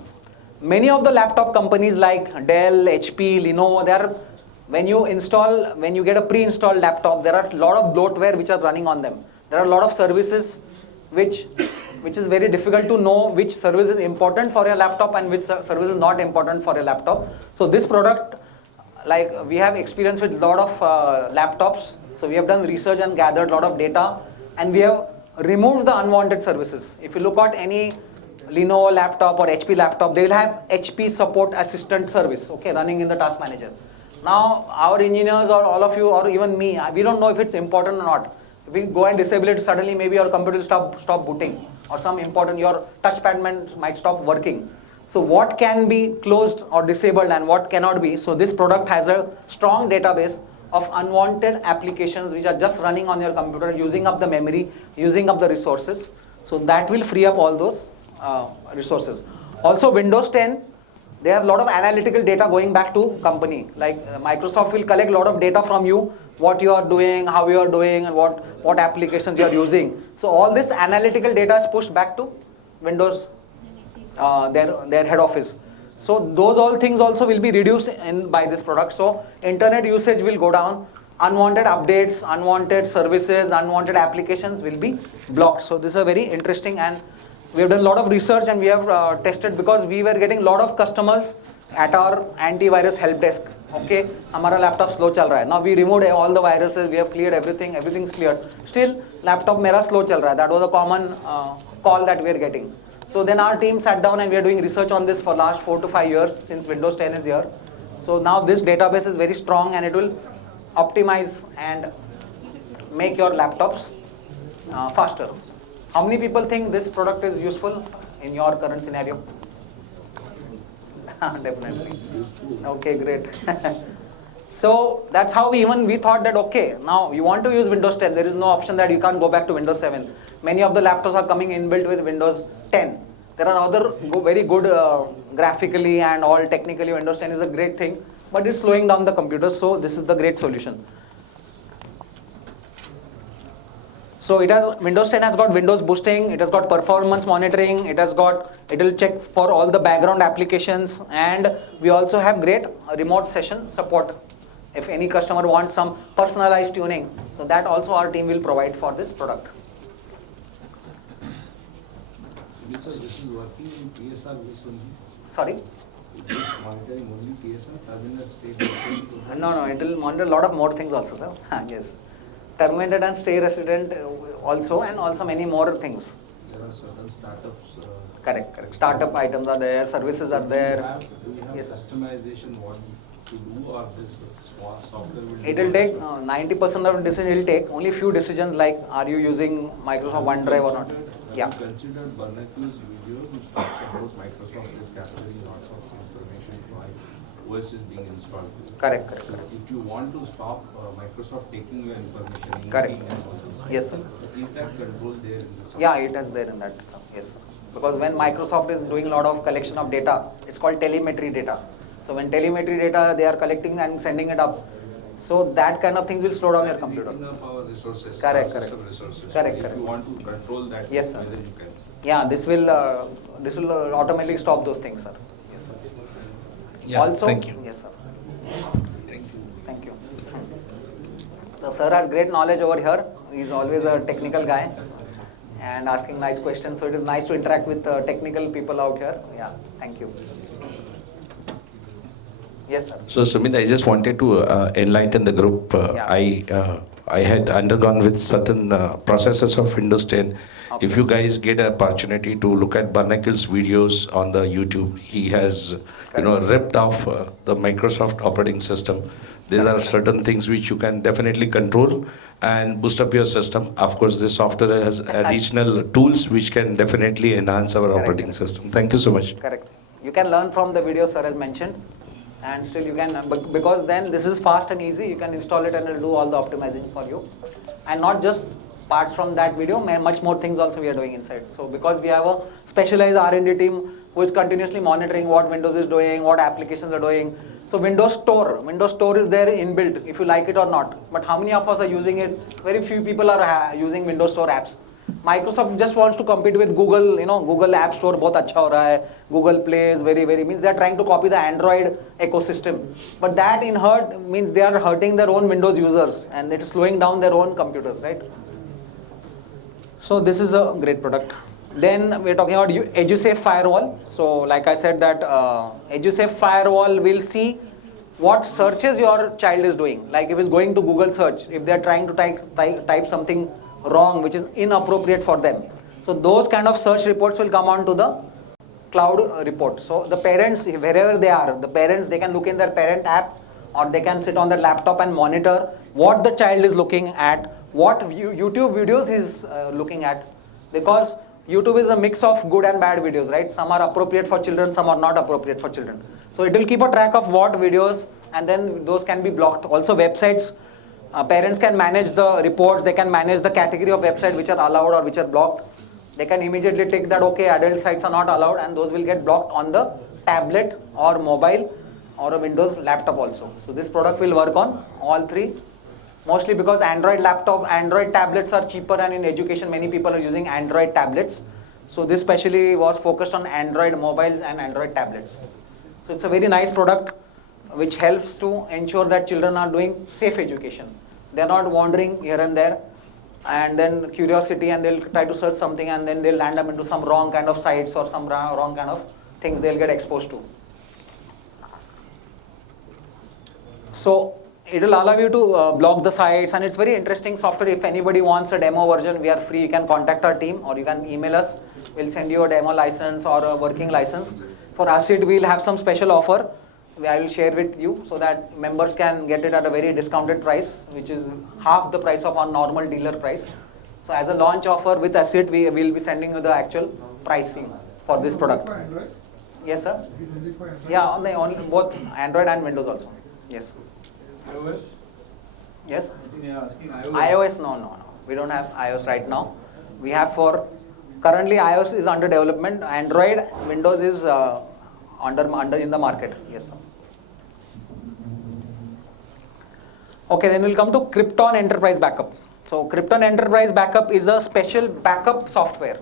Many of the laptop companies like Dell, HP, Lenovo, when you get a pre-installed laptop, there are a lot of bloatware which are running on them. There are a lot of services which is very difficult to know which service is important for your laptop and which service is not important for your laptop. So this product, like we have experience with a lot of laptops, so we have done research and gathered a lot of data and we have removed the unwanted services. If you look at any Lenovo laptop or HP laptop, they will have HP support assistant service, okay, running in the Task Manager. Now our engineers or all of you or even me, we don't know if it's important or not. If we go and disable it, suddenly maybe your computer will stop booting or your touchpad might stop working. So what can be closed or disabled and what cannot be. So this product has a strong database of unwanted applications which are just running on your computer, using up the memory, using up the resources. So that will free up all those resources. Also Windows 10, they have a lot of analytical data going back to company. Like Microsoft will collect a lot of data from you, what you are doing, how you are doing and what applications you are using. So all this analytical data is pushed back to Windows, their head office. So those all things also will be reduced by this product. So internet usage will go down, unwanted updates, unwanted services, unwanted applications will be blocked. So this is a very interesting, and we have done a lot of research and we have tested because we were getting a lot of customers at our antivirus help desk. Okay, हमारा laptop slow चल रहा है. Now we removed all the viruses, we have cleared everything, everything's cleared. Still laptop मेरा slow चल रहा है. That was a common call that we are getting. So then our team sat down and we are doing research on this for last 4 to 5 years since Windows 10 is here. So now this database is very strong and it will optimize and make your laptops faster. How many people think this product is useful in your current scenario? Definitely. Okay, great. So that's how we thought that okay, now you want to use Windows 10, there is no option that you can't go back to Windows 7. Many of the laptops are coming inbuilt with Windows 10. There are other very good graphically and all technically. Windows 10 is a great thing, but it's slowing down the computers, so this is the great solution. So Windows 10 has got Windows boosting, it has got performance monitoring, it will check for all the background applications, and we also have great remote session support. If any customer wants some personalized tuning, so that also our team will provide for this product. This is working in PSR base only. Sorry? It is monitoring only PSR, terminal state. No, it will monitor a lot of more things also, sir. Yes. Terminated and stay resident also, and also many more things. There are certain startups. Correct. Startup items are there, services are there. Do you have Yes. customization what to do, or this software will do? It will take 90% of the decision it will take. Only few decisions like are you using Microsoft OneDrive or not. Yeah. Have you considered Barnacule's video which talks about Microsoft is capturing lots of information while OS is being installed? Correct. So if you want to stop Microsoft taking your information, Correct. linking and all this, Yes, sir. is that control there in the software? Yeah, it is there in that. Yes, sir. Because when Microsoft is doing a lot of collection of data, it's called telemetry data. So when telemetry data they are collecting and sending it up, so that kind of things will slow down your computer. Eating up our resources, Correct. system resources. Correct. If you want to control that, Yes, sir. then you can. Yeah, this will automatically stop those things, sir. Yes, sir. Yeah, Also, thank you. Yes, sir. Thank you. The sir has great knowledge over here. He's always a technical guy and asking nice questions. So it is nice to interact with technical people out here. Yeah, thank you. Yes, sir. So Sumit, I just wanted to enlighten the group. Yeah. I had undergone with certain processes of Windows 10. Okay. If you guys get an opportunity to look at Barnacle's videos on the YouTube, he has ripped off the Microsoft operating system. These are certain things which you can definitely control and boost up your system. Of course, this software has additional tools which can definitely enhance our operating system. Thank you so much. Correct. You can learn from the video sir has mentioned, and still you can, because then this is fast and easy, you can install it and it will do all the optimizing for you. And not just parts from that video, much more things also we are doing inside. So because we have a specialized R&D team who is continuously monitoring what Windows is doing, what applications are doing. So Windows Store is there inbuilt if you like it or not. But how many of us are using it? Very few people are using Windows Store apps. Microsoft just wants to compete with Google, Google App Store बहुत अच्छा हो रहा है. Google Play is very means they are trying to copy the Android ecosystem. But that in hurt means they are hurting their own Windows users and it is slowing down their own computers, right? So this is a great product. Then we're talking about Edusafe Firewall. So like I said that Edusafe Firewall will see what searches your child is doing. Like if it's going to Google search, if they're trying to type something wrong which is inappropriate for them. So those kind of search reports will come on to the cloud report. So the parents, wherever they are, they can look in their parent app or they can sit on their laptop and monitor what the child is looking at, what YouTube videos he's looking at, because YouTube is a mix of good and bad videos, right? Some are appropriate for children, some are not appropriate for children. So it will keep a track of what videos, and then those can be blocked. Also websites, parents can manage the reports, they can manage the category of websites which are allowed or which are blocked. They can immediately take that, okay, adult sites are not allowed, and those will get blocked on the tablet or mobile or a Windows laptop also. So this product will work on all three. Mostly because Android tablets are cheaper, and in education many people are using Android tablets. So this specially was focused on Android mobiles and Android tablets. So it's a very nice product which helps to ensure that children are doing safe education. They're not wandering here and there and then curiosity and they'll try to search something and then they'll land up into some wrong kind of sites or some wrong kind of things they'll get exposed to. So it will allow you to block the sites, and it's very interesting software. If anybody wants a demo version, we are free. You can contact our team or you can email us. We'll send you a demo license or a working license. For ASIRT, we'll have some special offer. I will share with you so that members can get it at a very discounted price, which is half the price of our normal dealer price. So as a launch offer with ASIRT, we will be sending you the actual pricing for this product. Yes, sir? Yeah, on both Android and Windows also. Yes. iOS? Yes? They are asking iOS, no. We don't have iOS right now. We have currently iOS is under development. Android, Windows is under in the market. Yes, sir. Okay, then we'll come to Krypton Enterprise Backup. So Krypton Enterprise Backup is a special backup software.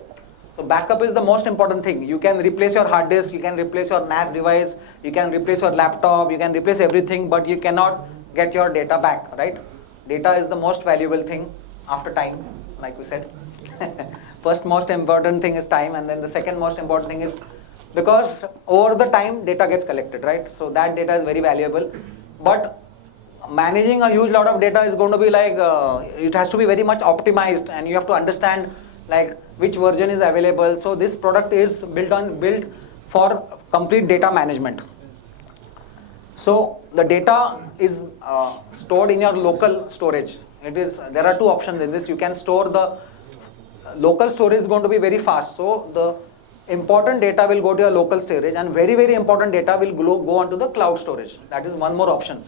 So backup is the most important thing. You can replace your hard disk, you can replace your NAS device, you can replace your laptop, you can replace everything, but you cannot get your data back, right? Data is the most valuable thing after time, like we said. First most important thing is time, and then the second most important thing is, because over the time data gets collected, right? So that data is very valuable. But managing a huge lot of data is going to be like, it has to be very much optimized, and you have to understand like which version is available. So this product is built for complete data management. So the data is stored in your local storage. There are two options in this. You can store the local storage is going to be very fast. So the important data will go to your local storage, and very, very important data will go onto the cloud storage. That is one more option.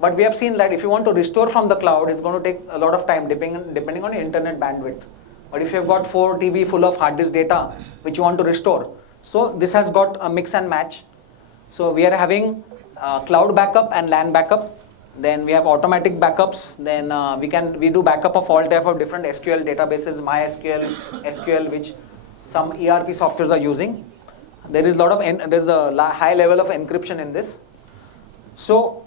But we have seen that if you want to restore from the cloud, it's going to take a lot of time depending on your internet bandwidth. But if you have got 4 TB full of hard disk data which you want to restore, so this has got a mix and match. So we are having cloud backup and LAN backup. Then we have automatic backups. Then we do backup of all type of different SQL databases, MySQL, SQL, which some ERP softwares are using. There's a high level of encryption in this. So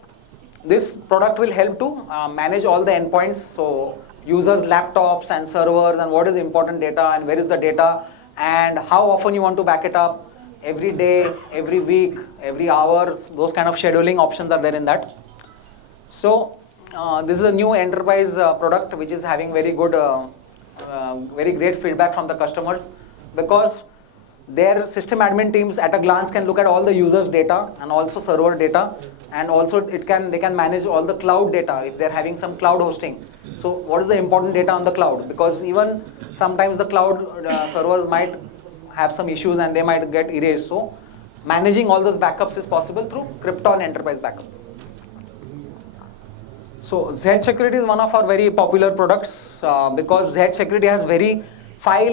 this product will help to manage all the endpoints. So users' laptops and servers, and what is important data and where is the data, and how often you want to back it up, every day, every week, every hour. Those kind of scheduling options are there in that. So this is a new enterprise product which is having very good, very great feedback from the customers, because their system admin teams at a glance can look at all the users' data and also server data, and also they can manage all the cloud data if they're having some cloud hosting. So what is the important data on the cloud? Because even sometimes the cloud servers might have some issues and they might get erased. So managing all those backups is possible through Krypton Enterprise Backup. So Z Security is one of our very popular products because Z Security has 5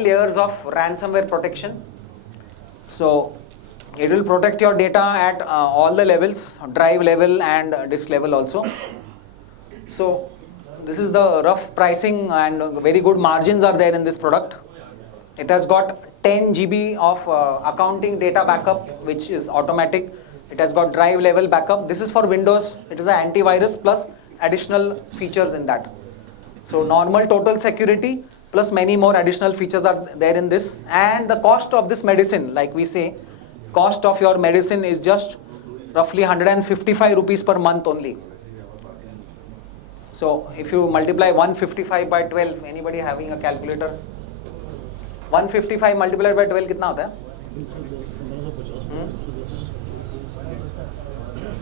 layers of ransomware protection. So it will protect your data at all the levels, drive level and disk level also. So this is the rough pricing, and very good margins are there in this product. It has got 10 GB of accounting data backup, which is automatic. It has got drive level backup. This is for Windows. It is an antivirus plus additional features in that. So normal total security plus many more additional features are there in this. And the cost of this medicine, like we say, cost of your medicine is just roughly 155 rupees per month only. So if you multiply 155 by 12, anybody having a calculator? 155 multiplied by 12 कितना होता है?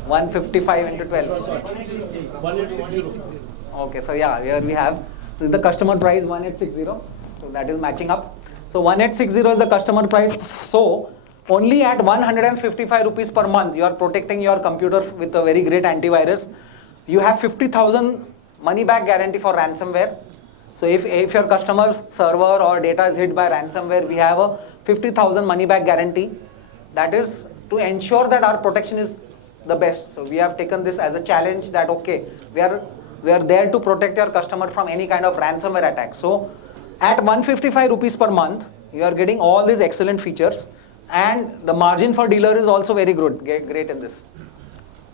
155 into 12. 1860. Okay, so yeah, here we have, this is the customer price 1860. So that is matching up. So 1860 is the customer price. So only at 155 rupees per month, you are protecting your computer with a very great antivirus. You have 50,000 money back guarantee for ransomware. So if your customer's server or data is hit by ransomware, we have a 50,000 money back guarantee. That is to ensure that our protection is the best. So we have taken this as a challenge that okay, we are there to protect your customer from any kind of ransomware attack. So at 155 rupees per month, you are getting all these excellent features, and the margin for dealer is also very good, great in this.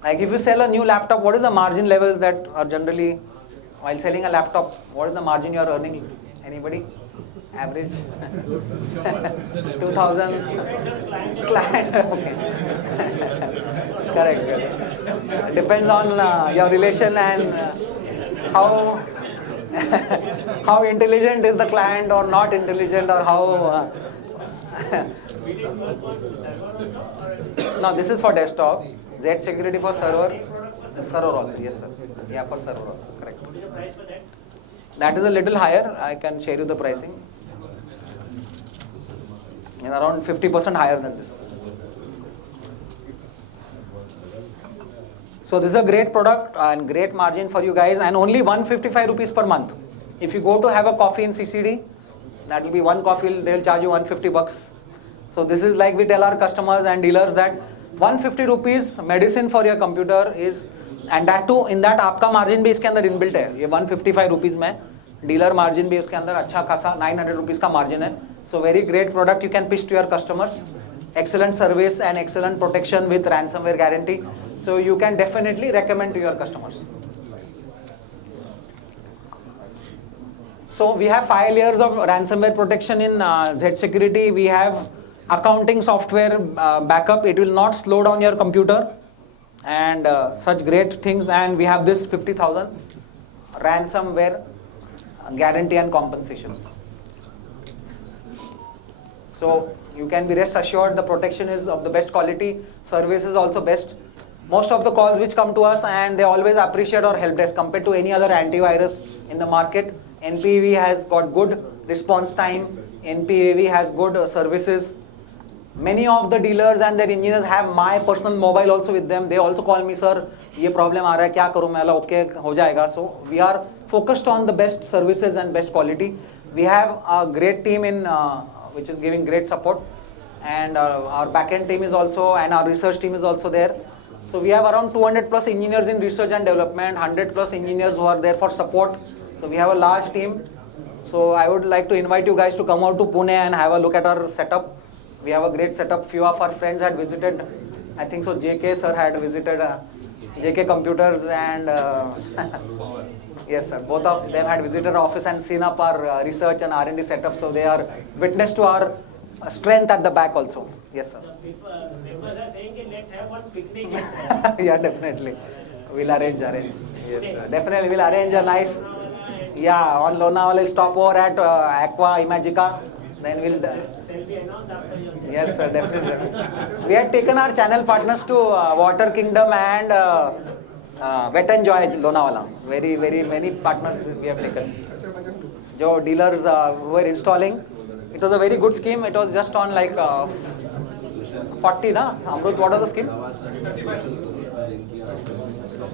Like if you sell a new laptop, what is the margin levels that are generally, while selling a laptop, what is the margin you are earning? Anybody? Average? 2000 client. Okay. Correct. Depends on your relation and how how intelligent is the client or not intelligent, or how. No, this is for desktop. Z Security for server. Server also, yes sir. Yeah, for server also, correct. That is a little higher. I can share you the pricing. And around 50% higher than this. So this is a great product and great margin for you guys, and only 155 rupees per month. If you go to have a coffee in CCD, that will be one coffee, they'll charge you 150 bucks. So this is like we tell our customers and dealers that 150 rupees medicine for your computer is, and that too in that आपका margin भी इसके अंदर inbuilt है. ये 155 rupees में dealer margin भी उसके अंदर अच्छा खासा 900 रुपीज़ का मार्जिन है. So very great product you can pitch to your customers. Excellent service and excellent protection with ransomware guarantee. So you can definitely recommend to your customers. So we have 5 layers of ransomware protection in Z Security. We have accounting software backup. It will not slow down your computer and such great things. And we have this 50,000 ransomware guarantee and compensation. So you can be rest assured the protection is of the best quality, service is also best. Most of the calls which come to us and they always appreciate our help desk compared to any other antivirus in the market. NPV has got good response time, NPV has good services. Many of the dealers and their engineers have my personal mobile also with them. They also call me, sir, ये problem आ रहा है, क्या करूँ मैं? Okay, हो जाएगा. So we are focused on the best services and best quality. We have a great team in which is giving great support, and our backend team is also, and our research team is also there. So we have around 200 plus engineers in research and development, 100 plus engineers who are there for support. So we have a large team. So I would like to invite you guys to come out to Pune and have a look at our setup. We have a great setup. Few of our friends had visited. I think so JK sir had visited JK Computers and yes sir, both of them had visited our office and seen up our research and R&D setup. So they are witness to our strength at the back also. Yes sir. Members are saying let's have one picnic. Yeah, definitely. We'll arrange. Yes sir. Definitely we'll arrange a nice, yeah, on Lonavala stopover at Aqua Imagica. Then we'll. Yes sir, definitely. We had taken our channel partners to Water Kingdom and Wet and Joy Lonavala. Very many partners we have taken. Jo dealers who were installing. It was a very good scheme. It was just on like 40 na? Amrut, what was the scheme?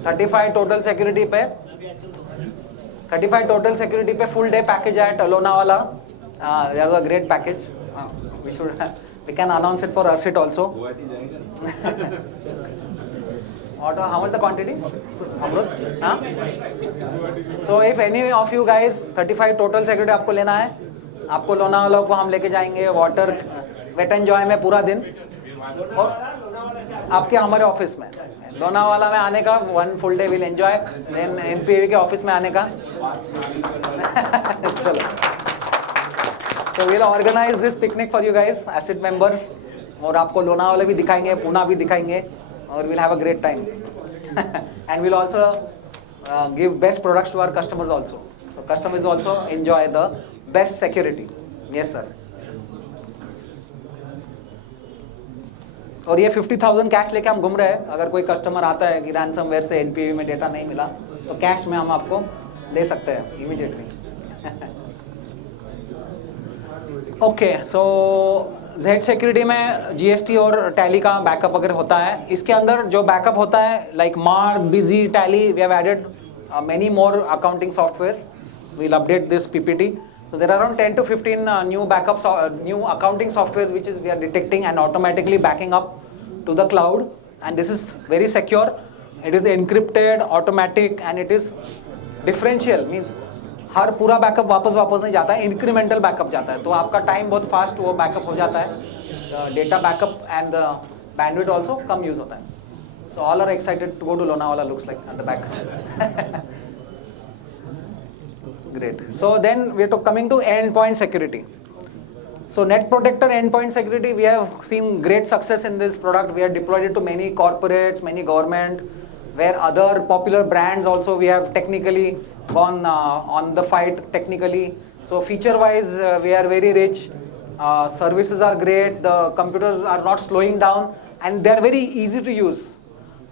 35 total security pe. 35 total security pe full day package at Lonavala. There was a great package. We can announce it for ASIRT also. How much the quantity? Amrut? Huh? So if any of you guys 35 total security आपको लेना है, आपको लोनावाला को हम लेके जाएंगे water weight and Joy में पूरा दिन और आपके हमारे ऑफिस में लोनावाला में आने का 1 full day will enjoy, then NPV के ऑफिस में आने का चलो. So we'll organize this picnic for you guys, ASIRT members, और आपको लोनावाला भी दिखाएंगे, पूना भी दिखाएंगे, और we'll have a great time. And we'll also give best products to our customers also. So customers also enjoy the best security. Yes sir. और ये 50,000 cash लेके हम घूम रहे हैं. अगर कोई कस्टमर आता है कि रैनसमवेयर से एनपीवी में डेटा नहीं मिला, तो कैश में हम आपको दे सकते हैं immediately. Okay, so Z security में जीएसटी और टैली का बैकअप अगर होता है, इसके अंदर जो बैकअप होता है like Marg, Busy, Tally, we have added many more accounting software. We'll update this PPT. So there are around 10 to 15 new backups, new accounting software which is we are detecting and automatically backing up to the cloud. And this is very secure. It is encrypted, automatic, and it is differential. Means हर पूरा backup वापस नहीं जाता है, incremental backup जाता है. तो आपका time बहुत फास्ट वो बैकअप हो जाता है. Data backup and bandwidth also come use होता है. So all are excited to go to Lonavala, looks like at the back. Great. So then we are coming to endpoint security. So Net Protector endpoint security, we have seen great success in this product. We have deployed it to many corporates, many government, where other popular brands also we have technically gone on the fight technically. So feature wise we are very rich. Services are great. The computers are not slowing down and they are very easy to use.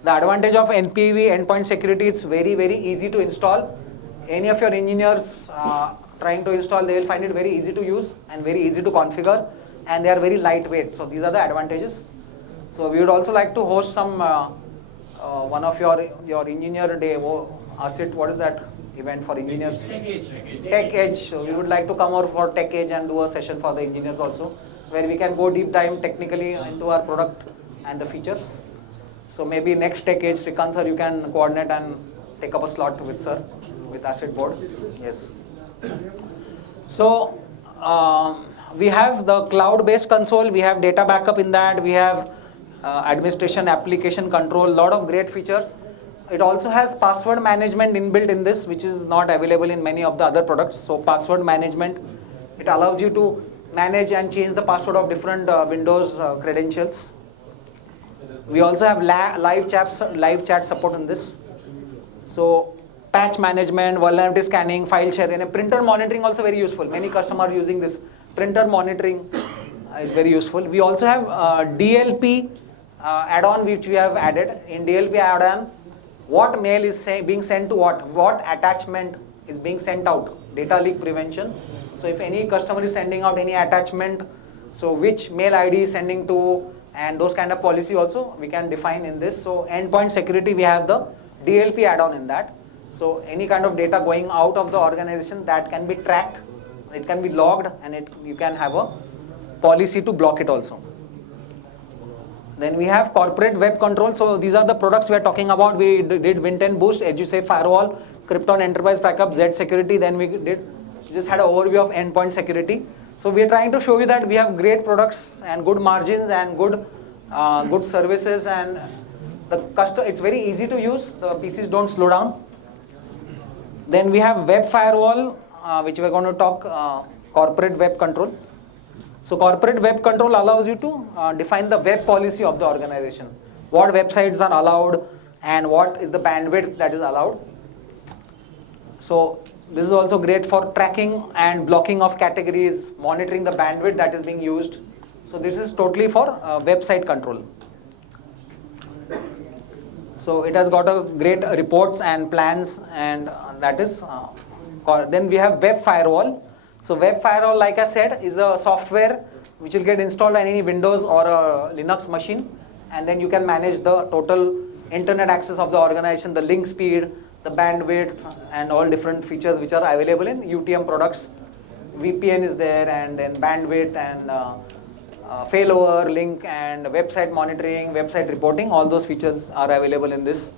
The advantage of NPV, endpoint security, is very easy to install. Any of your engineers trying to install, they will find it very easy to use and very easy to configure, and they are very lightweight. So these are the advantages. So we would also like to host some one of your engineer day. ASIRT, what is that event for engineers? TechEDGE. So we would like to come over for TechEDGE and do a session for the engineers also, where we can go deep dive technically into our product and the features. So maybe next TechEDGE, Srikanth sir, you can coordinate and take up a slot with sir, with ASIRT board. Yes. So we have the cloud-based console, we have data backup in that, we have administration, application control, lot of great features. It also has password management inbuilt in this, which is not available in many of the other products. So password management, it allows you to manage and change the password of different Windows credentials. We also have live chat support in this. So patch management, vulnerability scanning, file sharing, and printer monitoring also very useful. Many customers are using this. Printer monitoring is very useful. We also have DLP add-on which we have added. In DLP add-on, what mail is being sent to what attachment is being sent out, data leak prevention. So if any customer is sending out any attachment, so which mail ID is sending to, and those kind of policy also we can define in this. So endpoint security, we have the DLP add-on in that. So any kind of data going out of the organization that can be tracked, it can be logged, and you can have a policy to block it also. Then we have corporate web control. So these are the products we are talking about. We did Wind10 Boost, Edusafe Firewall, Krypton Enterprise Backup, Z Security. Then we just had an overview of endpoint security. So we are trying to show you that we have great products and good margins and good services, and it's very easy to use. The PCs don't slow down. Then we have web firewall, which we're going to talk corporate web control. So corporate web control allows you to define the web policy of the organization. What websites are allowed and what is the bandwidth that is allowed. So this is also great for tracking and blocking of categories, monitoring the bandwidth that is being used. So this is totally for website control. So it has got a great reports and plans, and that is, then we have web firewall. So web firewall, like I said, is a software which will get installed on any Windows or a Linux machine, and then you can manage the total internet access of the organization, the link speed, the bandwidth, and all different features which are available in UTM products. VPN is there, and then bandwidth and failover, link, and website monitoring, website reporting, all those features are available in this.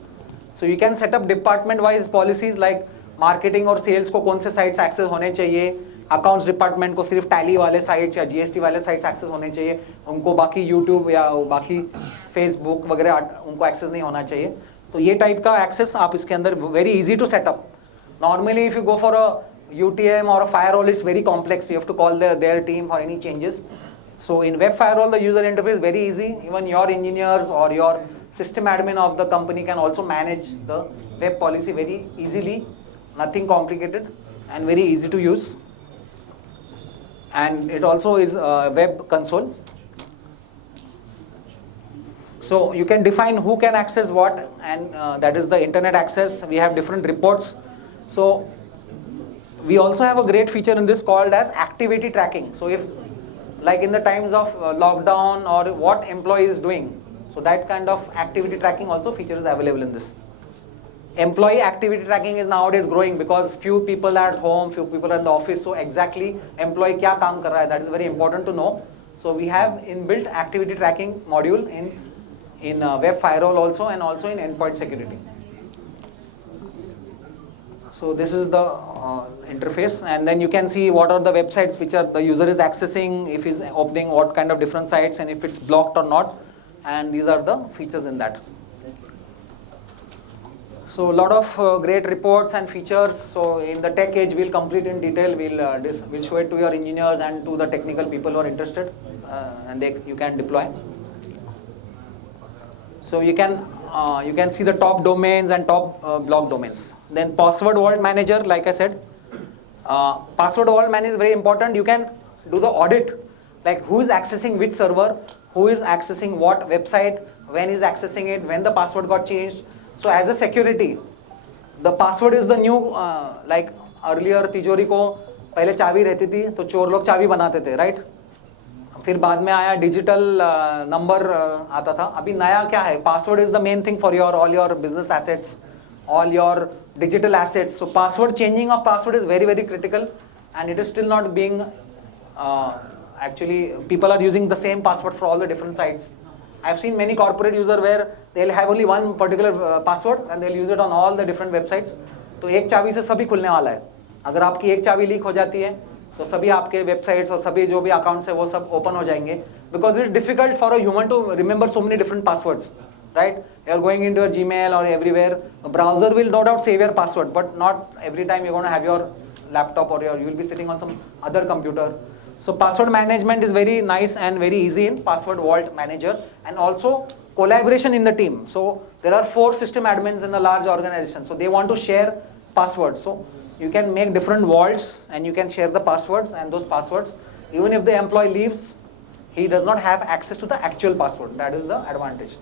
So you can set up department-wise policies like marketing और sales को कौन से sites access होने चाहिए, accounts department को सिर्फ tally वाले sites या GST वाले sites access होने चाहिए, उनको बाकी YouTube या बाकी Facebook वगैरह उनको access नहीं होना चाहिए. तो ये type का access आप इसके अंदर very easy to set up. Normally if you go for a UTM or a firewall, it's very complex. You have to call their team for any changes. So in web firewall, the user interface is very easy. Even your engineers or your system admin of the company can also manage the web policy very easily. Nothing complicated and very easy to use. And it also is a web console. So you can define who can access what, and that is the internet access. We have different reports. So we also have a great feature in this called as activity tracking. So if, like in the times of lockdown or what employee is doing, so that kind of activity tracking also feature is available in this. Employee activity tracking is nowadays growing because few people are at home, few people are in the office. So exactly employee kya kaam kar raha hai, that is very important to know. So we have inbuilt activity tracking module in web firewall also, and also in endpoint security. So this is the interface, and then you can see what are the websites which the user is accessing, if he's opening what kind of different sites, and if it's blocked or not, and these are the features in that. So a lot of great reports and features. So in the tech edge, we'll complete in detail. We'll show it to your engineers and to the technical people who are interested, and you can deploy. So you can see the top domains and top block domains. Then password vault manager, like I said, password vault manager is very important. You can do the audit, like who is accessing which server, who is accessing what website, when is accessing it, when the password got changed. So as a security, the password is the new, like earlier तिजोरी को पहले चाबी रहती थी तो चोर लोग चाबी बनाते थे, right? फिर बाद में आया डिजिटल नंबर आता था. अभी नया क्या है? Password is the main thing for all your business assets, all your digital assets. So password, changing of password is very, very critical, and it is still not being, actually people are using the same password for all the different sites. I've seen many corporate users where they'll have only one particular password and they'll use it on all the different websites. तो एक चाबी से सभी खुलने वाला है. अगर आपकी एक चाबी लीक हो जाती है तो सभी आपके वेबसाइट्स और सभी जो भी अकाउंट्स है वो सब ओपन हो जाएंगे, because it's difficult for a human to remember so many different passwords, right? You're going into your Gmail or everywhere, a browser will no doubt save your password, but not every time you're going to have your laptop or you'll be sitting on some other computer. So password management is very nice and very easy in Password Vault Manager, and also collaboration in the team. So there are 4 system admins in a large organization, so they want to share passwords. So you can make different vaults and you can share the passwords, and those passwords, even if the employee leaves, he does not have access to the actual password. That is the advantage.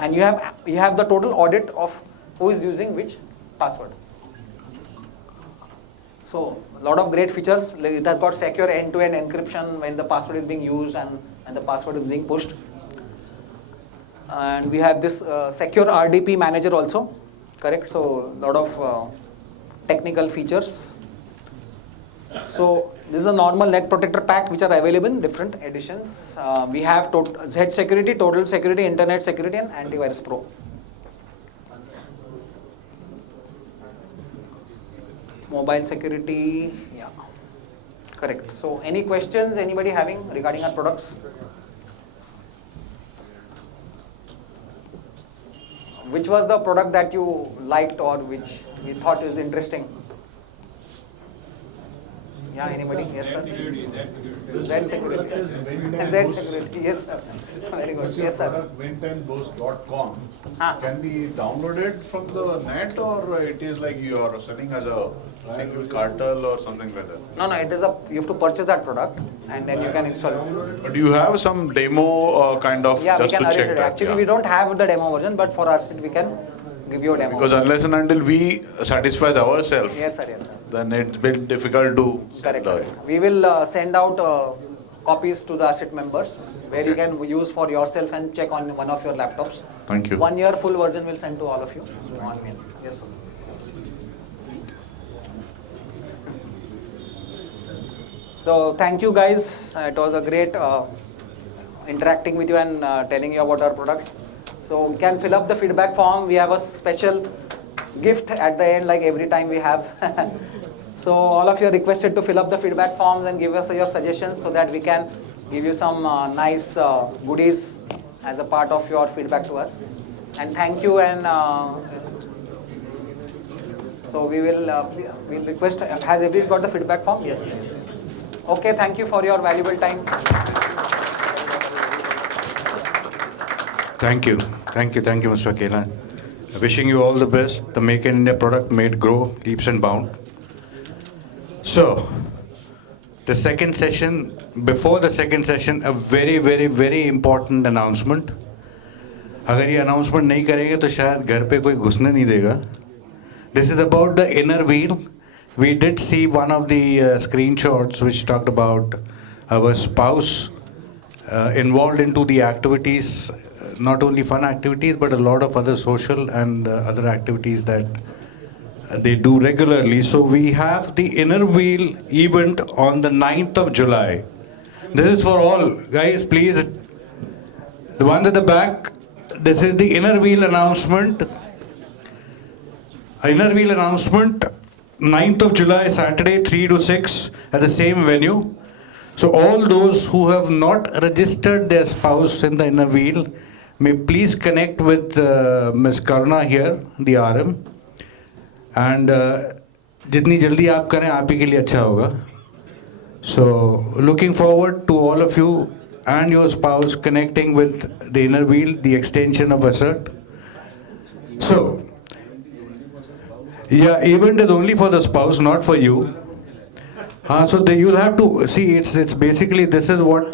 And you have the total audit of who is using which password. So a lot of great features. It has got secure end-to-end encryption when the password is being used and the password is being pushed. And we have this secure RDP manager also, correct? So a lot of technical features. So this is a normal net protector pack which are available in different editions. We have Z security, total security, internet security, and antivirus pro. Mobile security, yeah, correct. So any questions anybody having regarding our products? Which was the product that you liked or which you thought is interesting? Yeah, anybody? Yes, sir. Z security. Z security. Yes, sir. Very good. Yes, sir. Wind10 Boost.com can be downloaded from the net, or it is like you are selling as a single cartel or something like that? No, it is you have to purchase that product and then you can install it. But you have some demo kind of just to check that? Actually, we don't have the demo version, but for us, we can give you a demo. Because unless and until we satisfy ourselves, yes, sir, yes, sir, then it's been difficult to correct. sell it. We will send out copies to the ASIRT members where you can use for yourself and check on one of your laptops. Thank you. 1 year full version will send to all of you. Yes, sir. So thank you guys. It was a great interacting with you and telling you about our products. So you can fill up the feedback form. We have a special gift at the end, like every time we have. So all of you are requested to fill up the feedback forms and give us your suggestions so that we can give you some nice goodies as a part of your feedback to us. And thank you. And so we will we'll request. Has everyone got the feedback form? Yes. Okay. Thank you for your valuable time. Thank you, Mr. Akela. Wishing you all the best. The Make in India product made grow leaps and bounds. So, the second session, before the second session, a very, very, very important announcement. अगर ये announcement नहीं करेंगे तो शायद घर पे कोई घुसने नहीं देगा. This is about the inner wheel. We did see one of the screenshots which talked about our spouse involved into the activities, not only fun activities, but a lot of other social and other activities that they do regularly. So we have the Inner Wheel event on the 9th of July. This is for all. Guys, please, the ones at the back, this is the Inner Wheel announcement. Inner Wheel announcement, 9th of July, Saturday, 3 to 6 at the same venue. So all those who have not registered their spouse in the Inner Wheel, may please connect with Ms. Karuna here, the RM. And जितनी जल्दी आप करें आप ही के लिए अच्छा होगा. So looking forward to all of you and your spouse connecting with the Inner Wheel, the extension of ASIRT. So, yeah, event is only for the spouse, not for you. So you'll have to see. It's basically this is what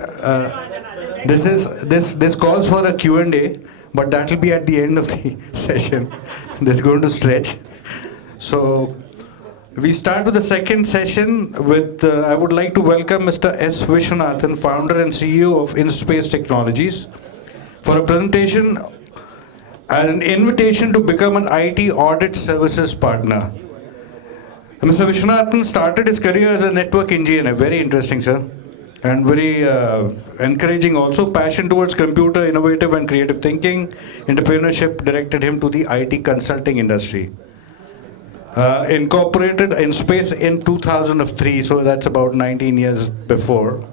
this calls for a Q&A, but that will be at the end of the session. That's going to stretch. So we start with the second session with, I would like to welcome Mr. S. Vishwanathan, founder and CEO of InSpace Technologies, for a presentation as an invitation to become an IT audit services partner. Mr. Vishwanathan started his career as a network engineer, very interesting, sir, and very encouraging also. Passion towards computer, innovative and creative thinking, entrepreneurship directed him to the IT consulting industry. incorporated in space in 2003, so that's about 19 years before.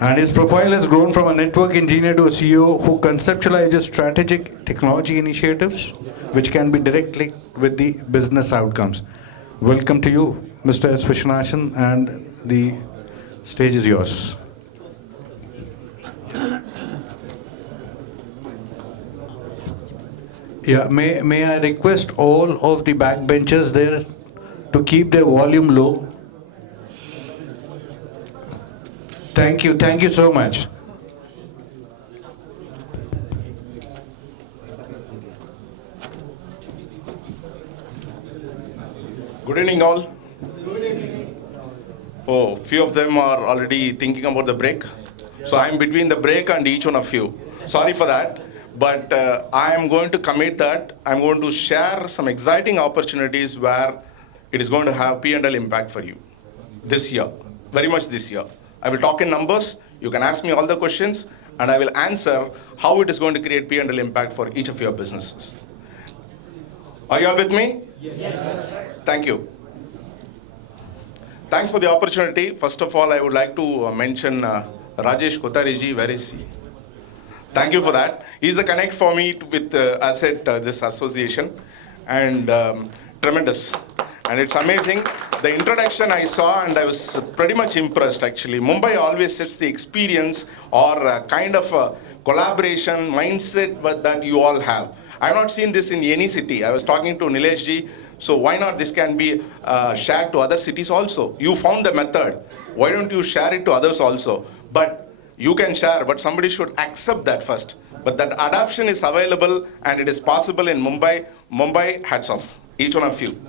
And his profile has grown from a network engineer to a CEO who conceptualizes strategic technology initiatives which can be directly with the business outcomes. Welcome to you, Mr. S. Viswanathan, and the stage is yours. Yeah, may I request all of the backbenchers there to keep their volume low? Thank you so much. Good evening, all. Oh, few of them are already thinking about the break. So I'm between the break and each one of you. Sorry for that, but I am going to commit that I'm going to share some exciting opportunities where it is going to have P&L impact for you this year, very much this year. I will talk in numbers, you can ask me all the questions, and I will answer how it is going to create P&L impact for each of your businesses. Are you all with me? Yes. Thank you. Thanks for the opportunity. First of all, I would like to mention Rajesh Kotariji. Where is he? Thank you for that. He's the connect for me with ASIRT, this association, and tremendous. And it's amazing. The introduction I saw, and I was pretty much impressed actually. Mumbai always sets the experience or a kind of a collaboration mindset that you all have. I have not seen this in any city. I was talking to Nilesh ji, so why not this can be shared to other cities also? You found the method. Why don't you share it to others also? But you can share, but somebody should accept that first. But that adoption is available and it is possible in Mumbai. Mumbai, hats off. Each one of you.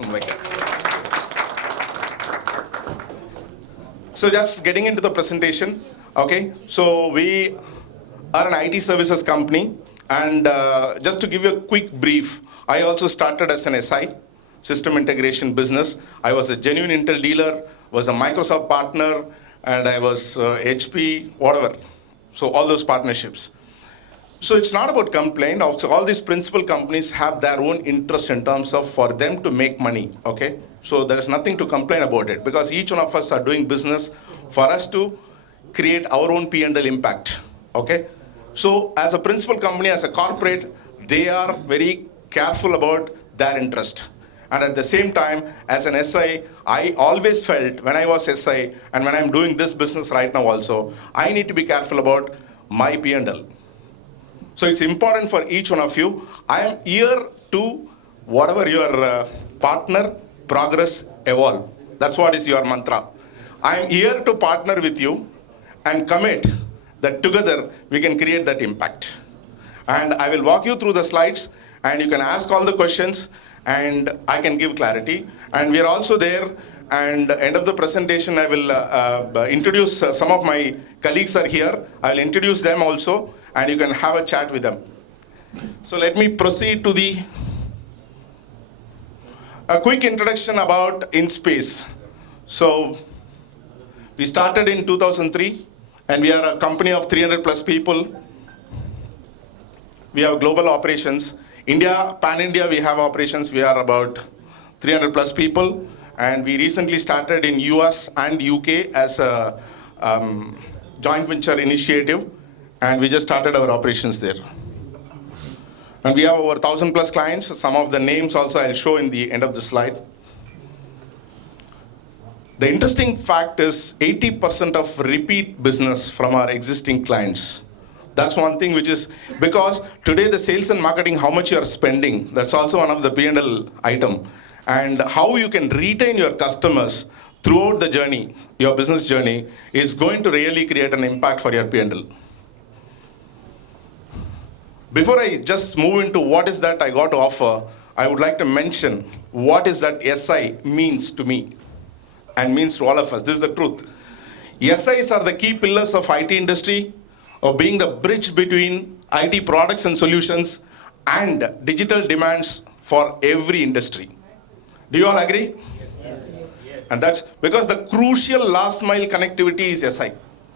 So just getting into the presentation, okay? So we are an IT services company, and just to give you a quick brief, I also started as an SI, system integration business. I was a genuine Intel dealer, was a Microsoft partner, and I was HP, whatever. So all those partnerships. So it's not about complaint. Also, all these principal companies have their own interest in terms of for them to make money, okay? So there is nothing to complain about it because each one of us are doing business for us to create our own P&L impact, okay? So as a principal company, as a corporate, they are very careful about their interest. And at the same time, as an SI, I always felt when I was SI and when I'm doing this business right now also, I need to be careful about my P&L. So it's important for each one of you. I am here to whatever your partner, progress, evolve. That's what is your mantra. I am here to partner with you and commit that together we can create that impact. And I will walk you through the slides and you can ask all the questions and I can give clarity. And we are also there, and end of the presentation I will introduce some of my colleagues are here. I will introduce them also and you can have a chat with them. So let me proceed to a quick introduction about InSpace. So we started in 2003 and we are a company of 300 plus people. We have global operations. India, pan-India, we have operations. We are about 300 plus people. And we recently started in US and UK as a joint venture initiative. And we just started our operations there. And we have over 1,000 plus clients. Some of the names also I'll show in the end of the slide. The interesting fact is 80% of repeat business from our existing clients. That's one thing which is, because today the sales and marketing, how much you are spending, that's also one of the P&L item. And how you can retain your customers throughout the journey, your business journey, is going to really create an impact for your P&L. Before I just move into what is that I got to offer, I would like to mention what is that SI means to me and means to all of us. This is the truth. SIs are the key pillars of IT industry, of being the bridge between IT products and solutions and digital demands for every industry. Do you all agree? Yes. And that's because the crucial last mile connectivity is SI.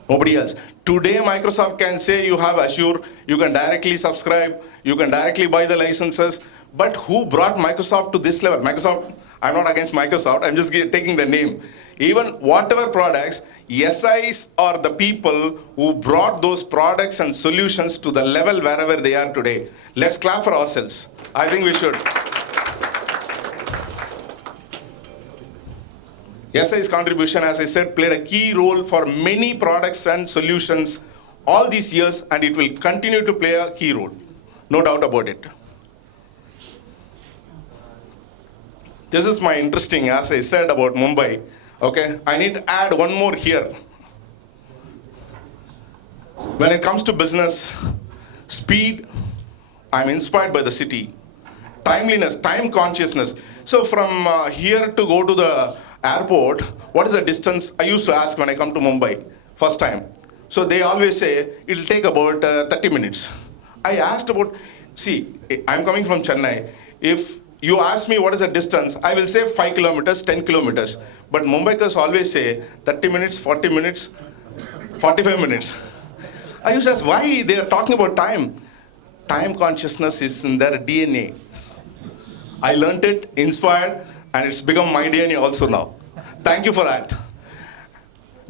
Nobody else. Today, Microsoft can say you have Azure, you can directly subscribe, you can directly buy the licenses, But who brought Microsoft to this level? Microsoft, I'm not against Microsoft, I'm just taking the name. Even whatever products, SIs are the people who brought those products and solutions to the level wherever they are today. Let's clap for ourselves. I think we should. SI's contribution, as I said, played a key role for many products and solutions all these years, and it will continue to play a key role. No doubt about it. This is my interesting, as I said about Mumbai. Okay, I need to add one more here. When it comes to business, speed, I'm inspired by the city. Timeliness, time consciousness. So from here to go to the airport, what is the distance? I used to ask when I come to Mumbai, first time. So they always say, it'll take about 30 minutes. I asked about, see, I'm coming from Chennai. If you ask me what is the distance, I will say 5 kilometers, 10 kilometers. But Mumbaikars always say 30 minutes, 40 minutes, 45 minutes. I used to ask why they are talking about time. Time consciousness is in their DNA. I learned it, inspired, and it's become my DNA also now. Thank you for that.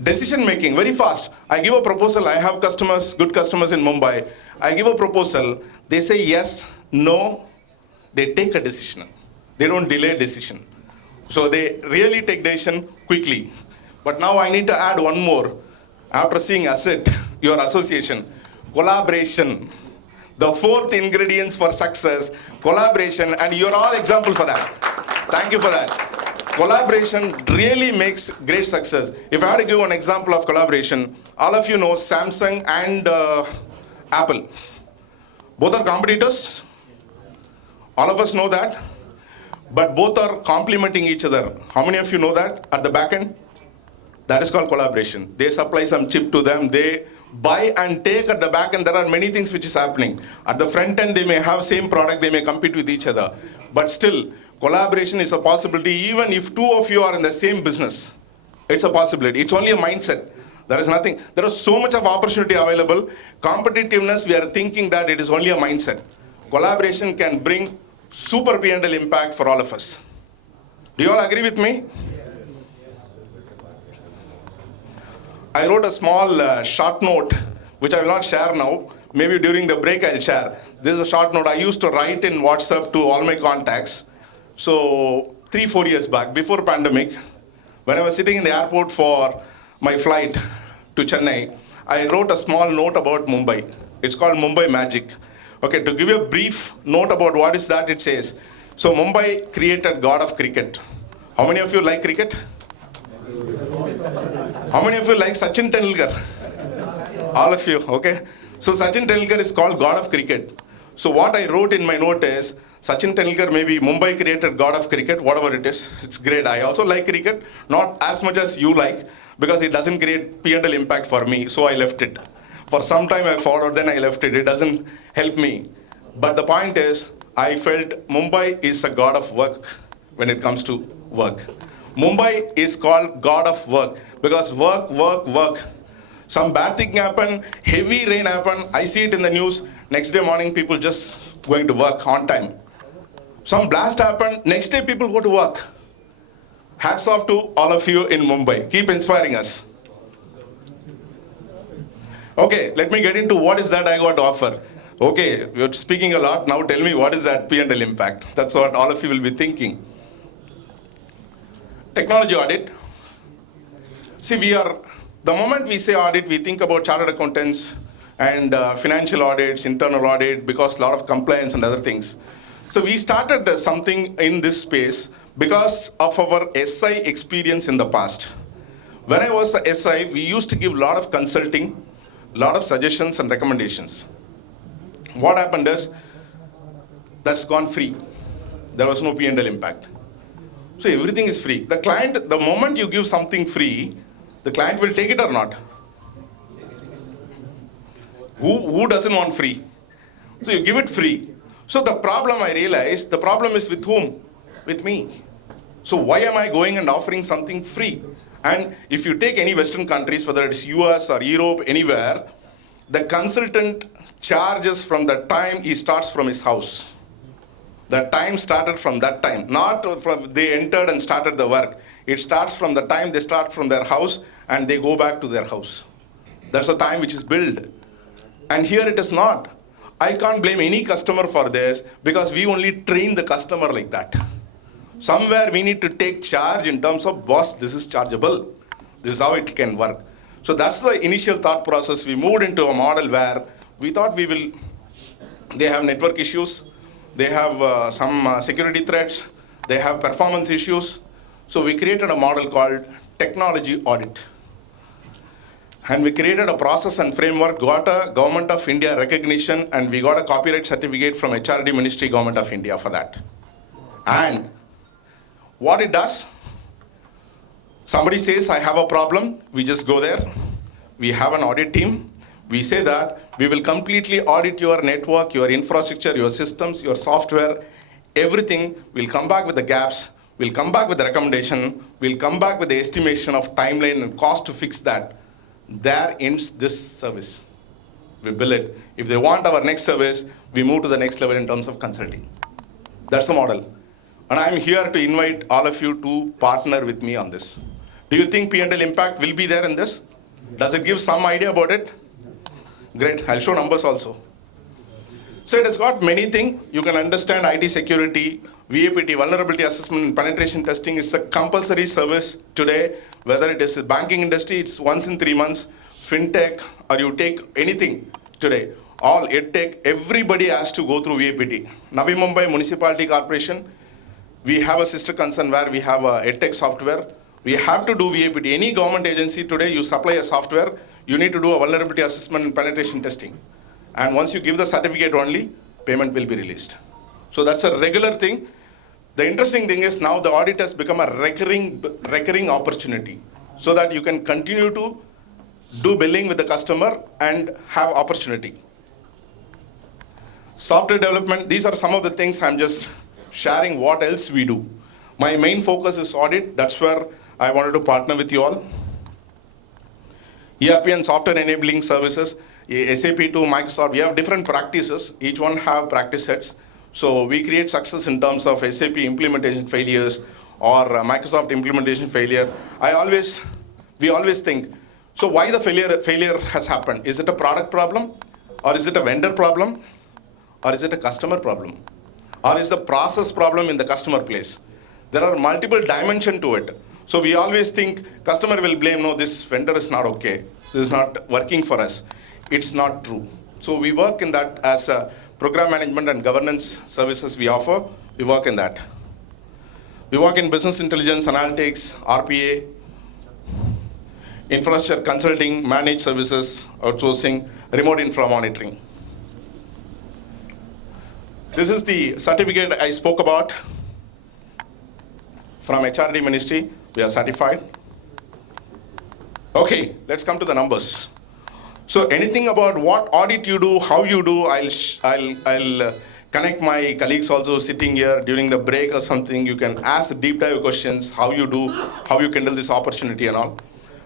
Decision making, very fast. I give a proposal, I have customers, good customers in Mumbai. I give a proposal, they say yes, no, they take a decision. They don't delay decision. So they really take decision quickly. But now I need to add one more. After seeing ASIRT, your association, collaboration. The fourth ingredients for success, collaboration, and you're all example for that. Thank you for that. Collaboration really makes great success. If I had to give an example of collaboration, all of you know Samsung and Apple. Both are competitors. All of us know that. But both are complementing each other. How many of you know that at the back end? That is called collaboration. They supply some chip to them. They buy and take at the back end. There are many things which is happening. At the front end, they may have same product. They may compete with each other. But still, collaboration is a possibility. Even if two of you are in the same business, it's a possibility. It's only a mindset. There is nothing. There is so much of opportunity available. Competitiveness, we are thinking that it is only a mindset. Collaboration can bring super P&L impact for all of us. Do you all agree with me? I wrote a small short note, which I will not share now. Maybe during the break I'll share. This is a short note I used to write in WhatsApp to all my contacts. So 3-4 years back, before pandemic, when I was sitting in the airport for my flight to Chennai, I wrote a small note about Mumbai. It's called Mumbai Magic. Okay, to give you a brief note about what is that, it says, so Mumbai created God of cricket. How many of you like cricket? How many of you like Sachin Tendulkar? All of you, okay? So Sachin Tendulkar is called God of cricket. So what I wrote in my note is, Sachin Tendulkar, maybe Mumbai created God of cricket, whatever it is. It's great. I also like cricket, not as much as you like, because it doesn't create P&L impact for me, so I left it. For some time I followed, then I left it. It doesn't help me. But the point is, I felt Mumbai is a God of work when it comes to work. Mumbai is called God of work, because work, work, work. Some bad thing happen, heavy rain happen, I see it in the news, next day morning people just going to work on time. Some blast happen, next day people go to work. Hats off to all of you in Mumbai. Keep inspiring us. Okay, let me get into what is that I got to offer. Okay, you're speaking a lot, now tell me what is that P&L impact. That's what all of you will be thinking. Technology audit. See, the moment we say audit, we think about chartered accountants and financial audits, internal audit, because a lot of compliance and other things. So we started something in this space because of our SI experience in the past. When I was the SI, we used to give a lot of consulting, a lot of suggestions and recommendations. What happened is, that's gone free. There was no P&L impact. So everything is free. The client, the moment you give something free, the client will take it or not? Who doesn't want free? So you give it free. So the problem I realized, the problem is with whom? With me. So why am I going and offering something free? And if you take any Western countries, whether it's US or Europe, anywhere, the consultant charges from the time he starts from his house. The time started from that time, not from they entered and started the work. It starts from the time they start from their house and they go back to their house. That's the time which is billed. And here it is not. I can't blame any customer for this because we only train the customer like that. Somewhere we need to take charge in terms of, boss, this is chargeable. This is how it can work. So that's the initial thought process. We moved into a model where we thought they have network issues, they have some security threats, they have performance issues. So we created a model called technology audit. And we created a process and framework, got a Government of India recognition, and we got a copyright certificate from HRD Ministry, Government of India for that. And what it does, somebody says, I have a problem, we just go there. We have an audit team. We say that we will completely audit your network, your infrastructure, your systems, your software, everything. We'll come back with the gaps. We'll come back with the recommendation. We'll come back with the estimation of timeline and cost to fix that. There ends this service. We bill it. If they want our next service, we move to the next level in terms of consulting. That's the model. And I'm here to invite all of you to partner with me on this. Do you think P&L impact will be there in this? Does it give some idea about it? Great, I'll show numbers also. So it has got many things. You can understand IT security, VAPT, vulnerability assessment and penetration testing is a compulsory service today. Whether it is a banking industry, it's once in 3 months, fintech, or you take anything today. All EdTech, everybody has to go through VAPT. Navi Mumbai Municipality Corporation, we have a sister concern where we have a EdTech software. We have to do VAPT. Any government agency today, you supply a software, you need to do a vulnerability assessment and penetration testing. And once you give the certificate only, payment will be released. So that's a regular thing. The interesting thing is now the audit has become a recurring opportunity so that you can continue to do billing with the customer and have opportunity. Software development, these are some of the things I'm just sharing what else we do. My main focus is audit. That's where I wanted to partner with you all. ERP and software enabling services, SAP to Microsoft, we have different practices. Each one have practice sets. So we create success in terms of SAP implementation failures or Microsoft implementation failure. We always think, so why the failure has happened? Is it a product problem? Or is it a vendor problem? Or is it a customer problem? Or is the process problem in the customer place? There are multiple dimensions to it. So we always think customer will blame, no, this vendor is not okay. This is not working for us. It's not true. So we work in that as a program management and governance services we offer. We work in that. We work in business intelligence, analytics, RPA, infrastructure consulting, managed services, outsourcing, remote infra monitoring. This is the certificate I spoke about from HRD Ministry. We are certified. Okay, let's come to the numbers. So anything about what audit you do, how you do, I'll connect my colleagues also sitting here during the break or something. You can ask deep dive questions, how you do, how you handle this opportunity and all.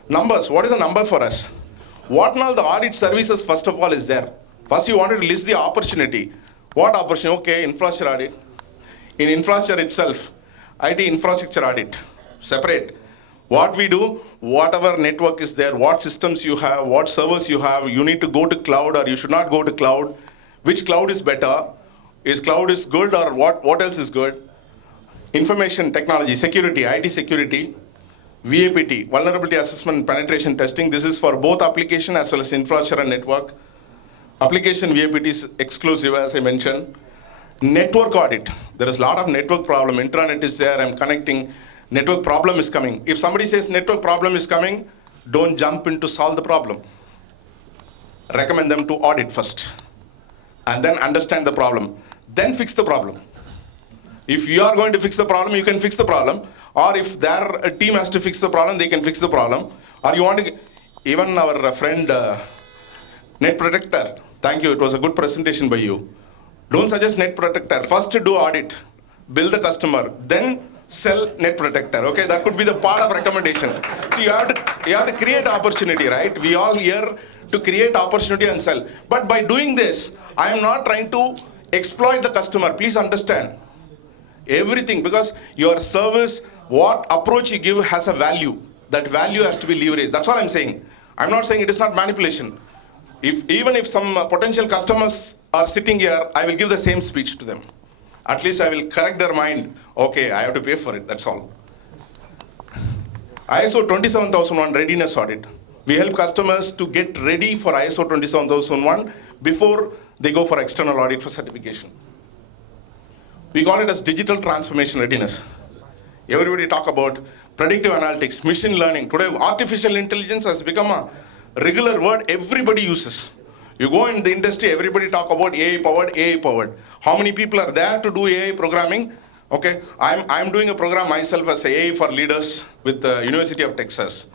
Numbers, what is the number for us? What now the audit services first of all is there? First you wanted to list the opportunity. What opportunity? Okay, infrastructure audit. In infrastructure itself, IT infrastructure audit, separate. What we do, whatever network is there, what systems you have, what servers you have, you need to go to cloud or you should not go to cloud. Which cloud is better? Is cloud is good or what else is good? Information technology, security, IT security, VAPT, vulnerability assessment and penetration testing. This is for both application as well as infrastructure and network. Application VAPT is exclusive as I mentioned. Network audit, there is a lot of network problem. Intranet is there, I'm connecting. Network problem is coming. If somebody says network problem is coming, don't jump in to solve the problem. Recommend them to audit first and then understand the problem. Then fix the problem. If you are going to fix the problem, you can fix the problem. Or if their team has to fix the problem, they can fix the problem. Or you want to, even our friend Net Protector, thank you, it was a good presentation by you. Don't suggest Net Protector. First do audit, bill the customer, then sell Net Protector. Okay, that could be the part of recommendation. So you have to create opportunity, right? We all here to create opportunity and sell. But by doing this, I am not trying to exploit the customer. Please understand. Everything, because your service, what approach you give has a value. That value has to be leveraged. That's all I'm saying. I'm not saying it is not manipulation. Even if some potential customers are sitting here, I will give the same speech to them. At least I will correct their mind. Okay, I have to pay for it, that's all. ISO 27001 readiness audit. We help customers to get ready for ISO 27001 before they go for external audit for certification. We call it as digital transformation readiness. Everybody talk about predictive analytics, machine learning. Today, artificial intelligence has become a regular word everybody uses. You go in the industry, everybody talk about AI powered. How many people are there to do AI programming? Okay, I'm doing a program myself as AI for leaders with the University of Texas,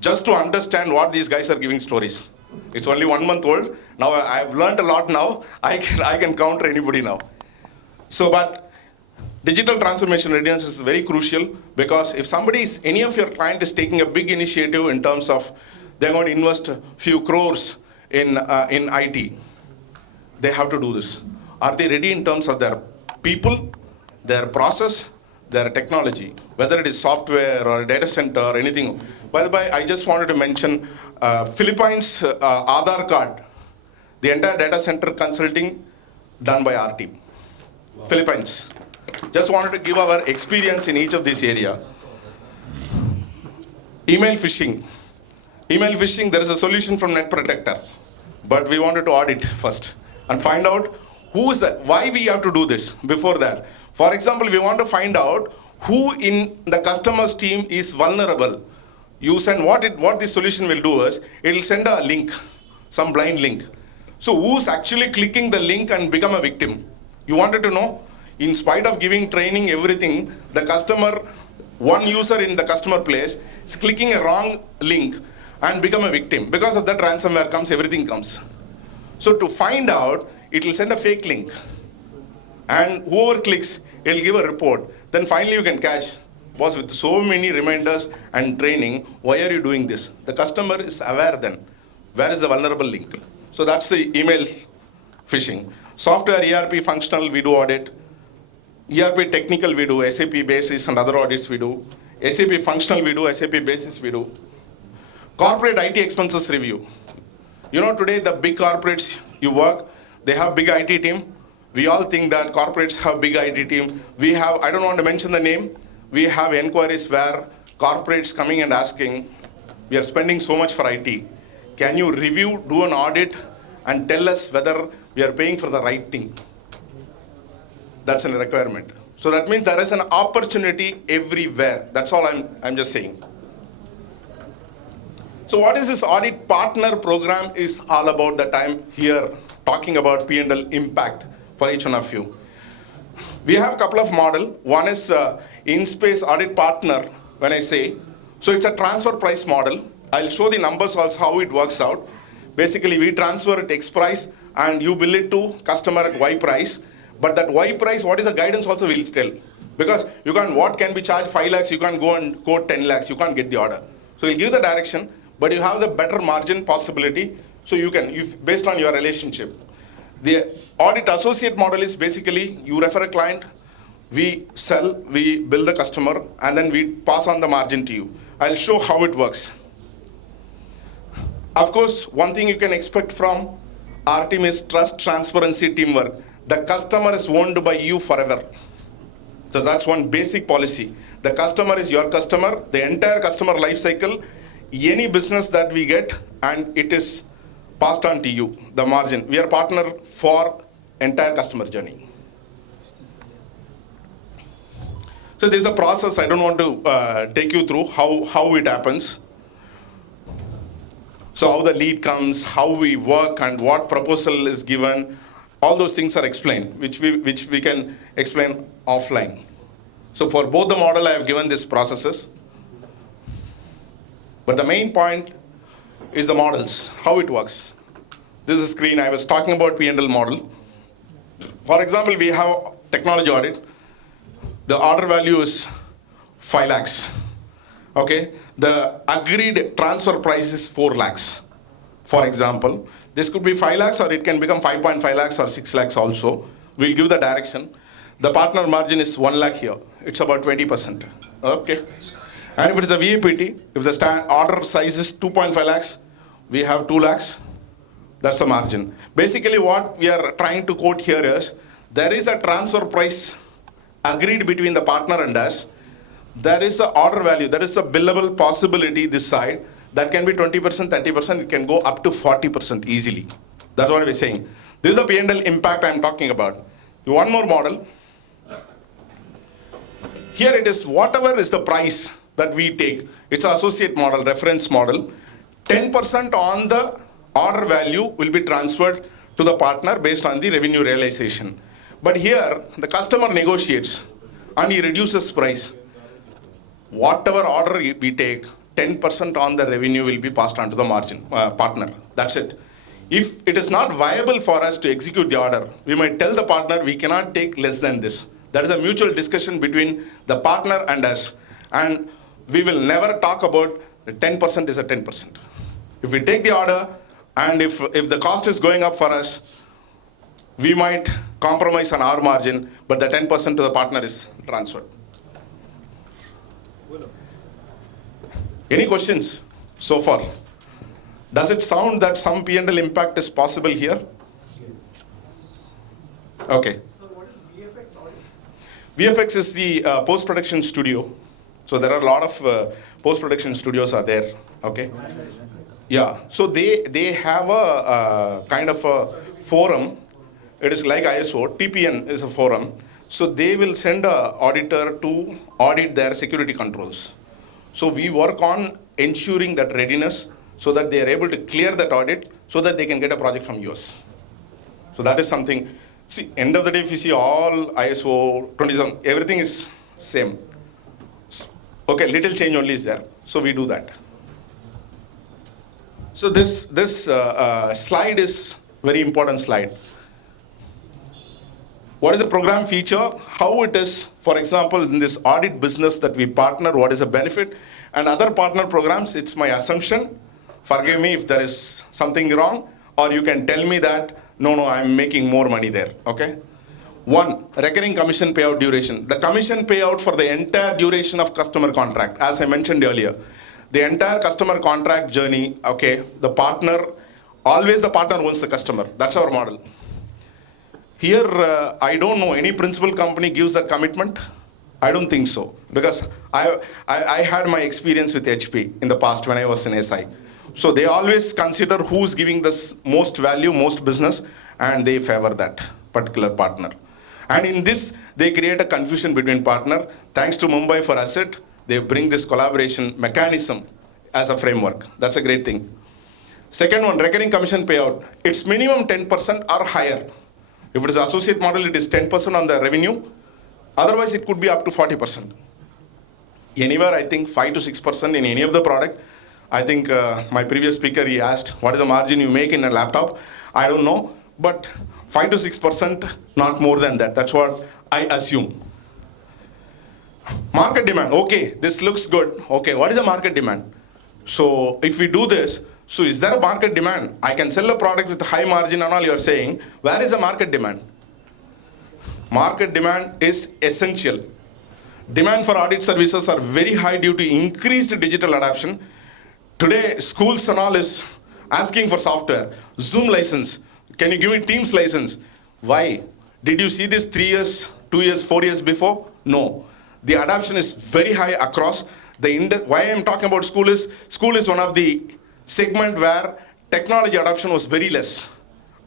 just to understand what these guys are giving stories. It's only 1 month old. Now I've learned a lot now. I can counter anybody now. So, but digital transformation readiness is very crucial, because if any of your client is taking a big initiative in terms of they're going to invest a few crores in IT, they have to do this. Are they ready in terms of their people, their process, their technology, whether it is software or a data center or anything? By the way, I just wanted to mention Philippines Aadhaar card, the entire data center consulting done by our team. Philippines. Just wanted to give our experience in each of these areas. Email phishing. Email phishing, there is a solution from Net Protector, but we wanted to audit first and find out who is that, why we have to do this before that. For example, we want to find out who in the customer's team is vulnerable. You send what this solution will do is, it will send a link, some blind link. So who's actually clicking the link and become a victim? You wanted to know, in spite of giving training, everything, the customer, one user in the customer place is clicking a wrong link and become a victim. Because of that, ransomware comes, everything comes. So to find out, it will send a fake link. And whoever clicks, it will give a report. Then finally you can catch, boss, with so many reminders and training, why are you doing this? The customer is aware then. Where is the vulnerable link? So that's the email phishing. Software, ERP, functional, we do audit. ERP technical, we do. SAP basis and other audits, we do. SAP functional, we do. SAP basis, we do. Corporate IT expenses review. You know, today the big corporates you work, they have big IT team. We all think that corporates have big IT team. We have, I don't want to mention the name, we have inquiries where corporates coming and asking, we are spending so much for IT. Can you review, do an audit, and tell us whether we are paying for the right thing? That's a requirement. So that means there is an opportunity everywhere. That's all I'm just saying. So what is this audit partner program is all about, that I'm here talking about P&L impact for each one of you. We have a couple of models. One is in-space audit partner, when I say. So it's a transfer price model. I'll show the numbers also how it works out. Basically, we transfer at X price and you bill it to customer at Y price. But that Y price, what is the guidance also we'll tell. Because you can't, what can be charged 5 lakhs, you can't go and quote 10 lakhs, you can't get the order. So we'll give the direction, but you have the better margin possibility, so you can, based on your relationship. The audit associate model is basically, you refer a client, we sell, we bill the customer, and then we pass on the margin to you. I'll show how it works. Of course, one thing you can expect from our team is trust, transparency, teamwork. The customer is owned by you forever. So that's one basic policy. The customer is your customer, the entire customer life cycle, any business that we get, and it is passed on to you, the margin. We are partner for entire customer journey. So there's a process, I don't want to take you through how it happens. So how the lead comes, how we work, and what proposal is given, all those things are explained, which we can explain offline. So for both the model, I have given these processes. But the main point is the models, how it works. This is a screen, I was talking about P&L model. For example, we have technology audit. The order value is 5 lakhs. Okay, the agreed transfer price is 4 lakhs. For example, this could be 5 lakhs or it can become 5.5 lakhs or 6 lakhs also. We'll give the direction. the partner margin is 1 lakh here. It's about 20%. Okay. And if it is a VAPT, if the order size is 2.5 lakhs, we have 2 lakhs. That's the margin. Basically, what we are trying to quote here is, there is a transfer price agreed between the partner and us. There is a order value, there is a billable possibility this side. That can be 20%, 30%, it can go up to 40% easily. That's what we're saying. This is a P&L impact I'm talking about. One more model. Here it is, whatever is the price that we take, it's an associate model, reference model. 10% on the order value will be transferred to the partner based on the revenue realization. But here, the customer negotiates and he reduces price. Whatever order we take, 10% on the revenue will be passed on to the margin partner. That's it. If it is not viable for us to execute the order, we might tell the partner we cannot take less than this. That is a mutual discussion between the partner and us. And we will never talk about the 10% is a 10%. If we take the order and if the cost is going up for us, we might compromise on our margin, but the 10% to the partner is transferred. Any questions so far? Does it sound that some P&L impact is possible here? Okay. So what is VFX Audit? VFX is the post-production studio. So there are a lot of post-production studios are there. Okay. Yeah. So they have a kind of a forum. It is like ISO. TPN is a forum. So they will send an auditor to audit their security controls. So we work on ensuring that readiness so that they are able to clear that audit so that they can get a project from US. So that is something. See, end of the day, if you see all ISO 27, everything is same. Okay, little change only is there. So we do that. So this slide is very important slide. What is the program feature? How it is, for example, in this audit business that we partner, what is the benefit? And other partner programs, it's my assumption. Forgive me if there is something wrong, or you can tell me that, no, I'm making more money there, okay? 1, recurring commission payout duration. The commission payout for the entire duration of customer contract, as I mentioned earlier. The entire customer contract journey, okay, the partner, always the partner owns the customer. That's our model. Here, I don't know any principal company gives that commitment. I don't think so, because I had my experience with HP in the past when I was in SI. So they always consider who's giving this most value, most business, and they favor that particular partner. And in this, they create a confusion between partner. Thanks to Mumbai for ASIRT, they bring this collaboration mechanism as a framework. That's a great thing. Second one, recurring commission payout. It's minimum 10% or higher. If it is associate model, it is 10% on the revenue. Otherwise, it could be up to 40%. Anywhere, I think 5 to 6% in any of the product. I think my previous speaker, he asked, what is the margin you make in a laptop? I don't know, but 5 to 6%, not more than that. That's what I assume. Market demand, okay, this looks good. Okay, what is the market demand? So if we do this, so is there a market demand? I can sell a product with high margin and all you're saying. Where is the market demand? Market demand is essential. Demand for audit services are very high due to increased digital adoption. Today, schools and all is asking for software. Zoom license. Can you give me Teams license? Why? Did you see this 3 years, 2 years, 4 years before? No. The adoption is very high across. Why I'm talking about school is one of the segment where technology adoption was very less.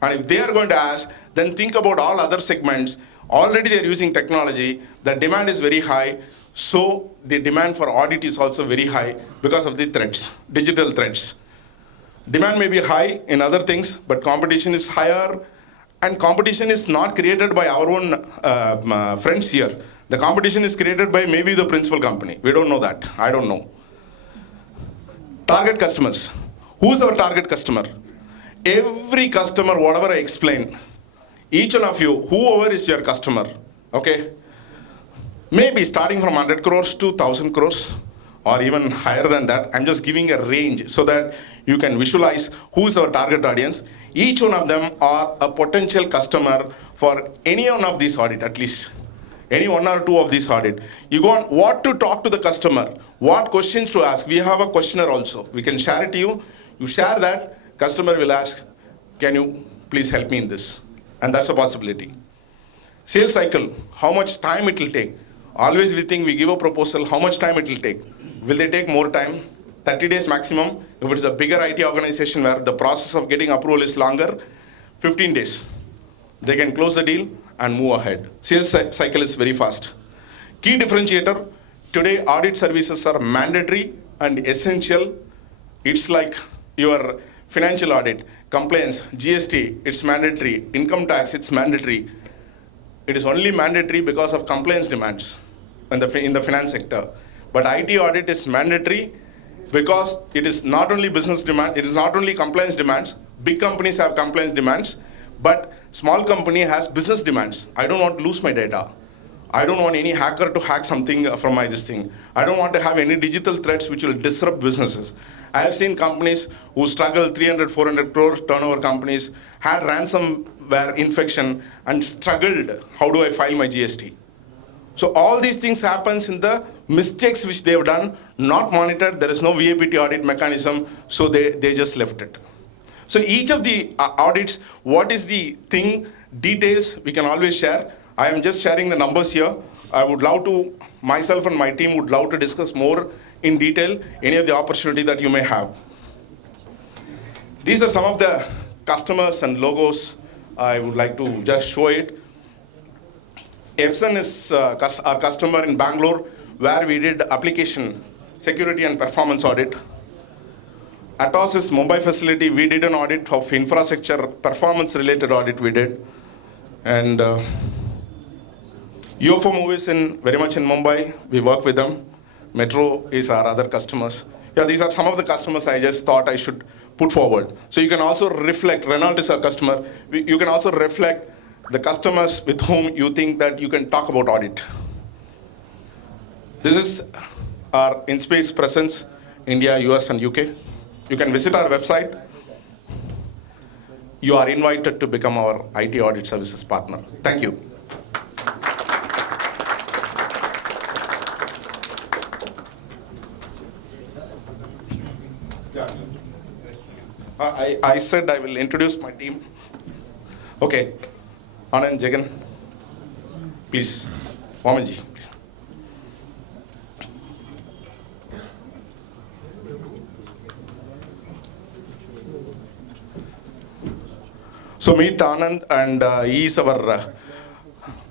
And if they are going to ask, then think about all other segments. Already they're using technology. The demand is very high. So the demand for audit is also very high because of the threats, digital threats. Demand may be high in other things, but competition is higher. And competition is not created by our own friends here. The competition is created by maybe the principal company. We don't know that. I don't know. Target customers. Who's our target customer? Every customer, whatever I explain, each one of you, whoever is your customer, okay? Maybe starting from 100 crores to 1,000 crores or even higher than that. I'm just giving a range so that you can visualize who is our target audience. Each one of them are a potential customer for any one of these audit at least. any one or two of these audit. You go on what to talk to the customer, what questions to ask. We have a questionnaire also. We can share it to you. You share that, customer will ask, can you please help me in this? And that's a possibility. Sales cycle, how much time it will take. Always we think we give a proposal, how much time it will take. Will they take more time? 30 days maximum. If it's a bigger IT organization where the process of getting approval is longer, 15 days. They can close the deal and move ahead. Sales cycle is very fast. Key differentiator, today audit services are mandatory and essential. It's like your financial audit, compliance, GST, it's mandatory. Income tax, it's mandatory. It is only mandatory because of compliance demands in the finance sector. But IT audit is mandatory because it is not only business demand, it is not only compliance demands. Big companies have compliance demands, but small company has business demands. I don't want to lose my data. I don't want any hacker to hack something from this thing. I don't want to have any digital threats which will disrupt businesses. I have seen companies who struggle, 300, 400 crore turnover companies, had ransomware infection and struggled, how do I file my GST? So all these things happens in the mistakes which they have done, not monitored, there is no VAPT audit mechanism, so they just left it. So each of the audits, what is the thing, details, we can always share. I am just sharing the numbers here. I would love to, myself and my team would love to discuss more in detail any of the opportunity that you may have. These are some of the customers and logos. I would like to just show it. Epson is our customer in Bangalore, where we did application security and performance audit. Atos is Mumbai facility, we did an audit of infrastructure, performance related audit we did. And UFO Movies very much in Mumbai, we work with them. Metro is our other customers. Yeah, these are some of the customers I just thought I should put forward. So you can also reflect, Renault is our customer, you can also reflect the customers with whom you think that you can talk about audit. This is our in-space presence, India, US and UK. You can visit our website. You are invited to become our IT audit services partner. Thank you. I said I will introduce my team. Okay, Anand, Jagan, please. Wamanji, please. So meet Anand, and he is our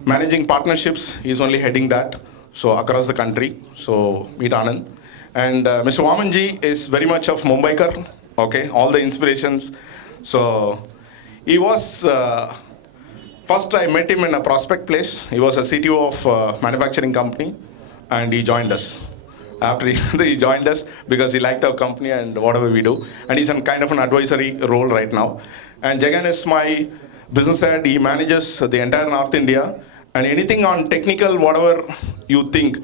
managing partnerships. He is only heading that, so across the country. So meet Anand. And Mr. Wamanji is very much of Mumbaikar. Okay, all the inspirations. So he was, first I met him in a prospect place. He was a CTO of a manufacturing company, and he joined us. After he joined us because he liked our company and whatever we do. And he's in kind of an advisory role right now. And Jagan is my business head. He manages the entire North India. And anything on technical, whatever you think,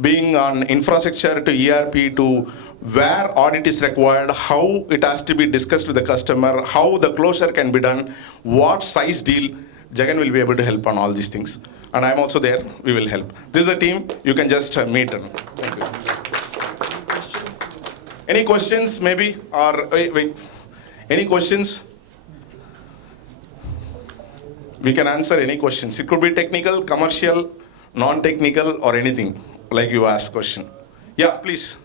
being on infrastructure to ERP to where audit is required, how it has to be discussed with the customer, how the closure can be done, what size deal, Jagan will be able to help on all these things. And I'm also there, we will help. This is a team, you can just meet them. Thank you. Any questions maybe? Or wait. Any questions? We can answer any questions. It could be technical, commercial, non-technical, or anything, like you asked question. Yeah, please.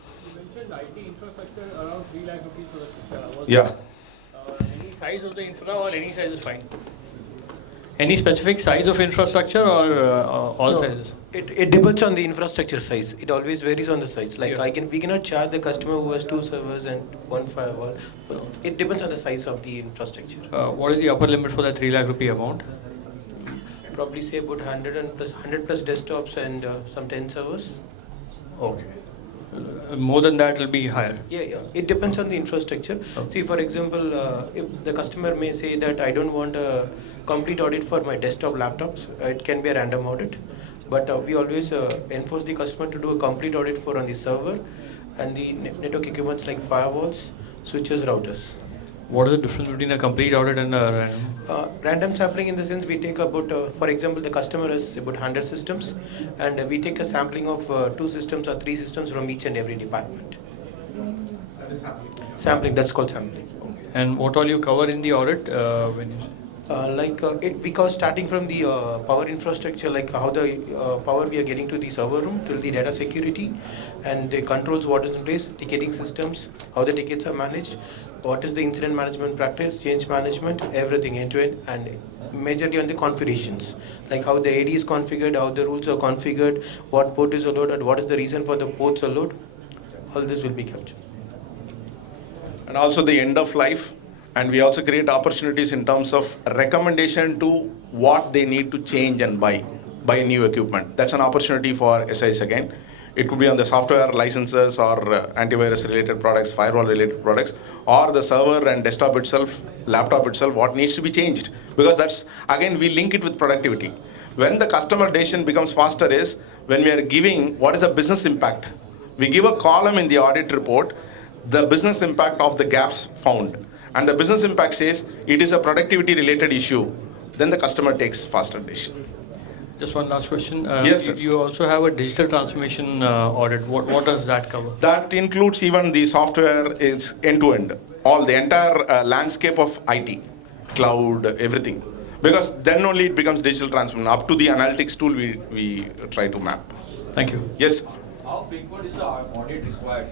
IT infrastructure around 3 lakh rupees was yeah. Any size of the infra or any size is fine? Any specific size of infrastructure or all sizes? It depends on the infrastructure size. It always varies on the size. Like we cannot charge the customer who has 2 servers and 1 firewall. It depends on the size of the infrastructure. What is the upper limit for the 3 lakh rupee amount? Probably say about 100 plus desktops and some 10 servers. Okay. More than that will be higher. Yeah. It depends on the infrastructure. Okay. See, for example, if the customer may say that I don't want a complete audit for my desktop laptops, it can be a random audit. But we always enforce the customer to do a complete audit for on the server and the network equipments like firewalls, switches, routers. What is the difference between a complete audit and a random? Random sampling in the sense we take about, for example, the customer has about 100 systems, and we take a sampling of 2 systems or 3 systems from each and every department. Sampling, that's called sampling. And what all you cover in the audit when you? Because starting from the power infrastructure, like how the power we are getting to the server room, till the data security, and the controls what is in place, ticketing systems, how the tickets are managed, what is the incident management practice, change management, everything end to end, and majorly on the configurations, like how the AD is configured, how the rules are configured, what port is allowed, and what is the reason for the ports allowed. All this will be captured. And also the end of life. And we also create opportunities in terms of recommendation to what they need to change and buy new equipment. That's an opportunity for SIs again. It could be on the software licenses or antivirus related products, firewall related products, or the server and desktop itself, laptop itself, what needs to be changed. Because that's, again, we link it with productivity. When the customer decision becomes faster is when we are giving what is the business impact. We give a column in the audit report, the business impact of the gaps found. And the business impact says it is a productivity related issue, then the customer takes faster decision. Just one last question. Yes, sir. You also have a digital transformation audit. What does that cover? That includes even the software is end-to-end, all the entire landscape of IT, cloud, everything. Because then only it becomes digital transformation. Up to the analytics tool we try to map. Thank you. Yes. How frequent is the audit required?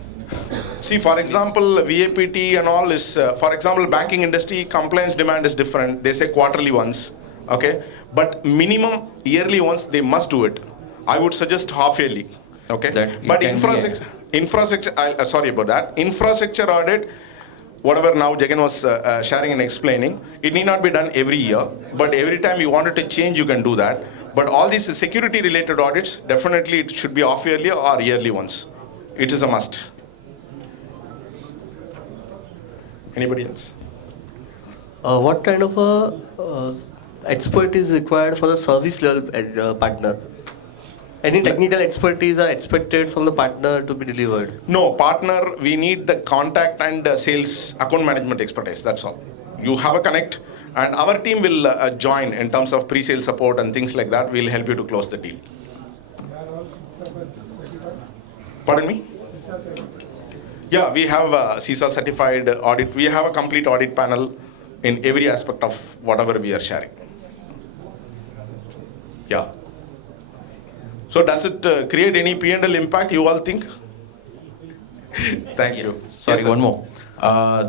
See, for example, VAPT and all is, for example, banking industry compliance demand is different. They say quarterly once, okay? But minimum yearly once, they must do it. I would suggest half yearly, okay? But infrastructure, sorry about that. Infrastructure audit, whatever now Jagan was sharing and explaining, it need not be done every year. But every time you wanted to change, you can do that. But all these security related audits, definitely it should be half yearly or yearly once. It is a must. Anybody else? What kind of a expert is required for the service level partner? Any technical expertise are expected from the partner to be delivered? No, partner, we need the contact and sales account management expertise, that's all. You have a connect and our team will join in terms of pre-sale support and things like that. We'll help you to close the deal. Pardon me? Yeah, we have a CISA certified audit. We have a complete audit panel in every aspect of whatever we are sharing. Yeah. So does it create any P&L impact, you all think? Thank you. Sorry, Yes, one more.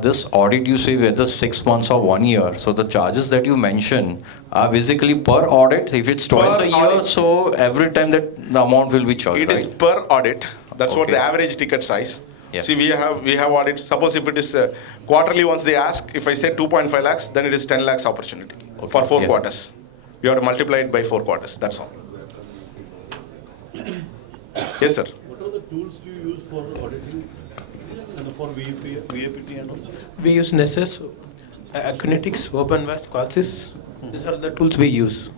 This audit you say whether 6 months or 1 year. So the charges that you mention are basically per audit. If it's twice a year, so every time that the amount will be charged. It is per audit. That's what the average ticket size. Yes. See, we have audit. Suppose if it is quarterly once they ask, if I say 2.5 lakhs, then it is 10 lakhs opportunity for 4 quarters. You have to multiply it by 4 quarters. That's all. Yes, sir. What are the tools do you use for auditing and for VAPT and all? We use Nessus, Acunetics, OpenVast, Qualsys. These are the tools we use.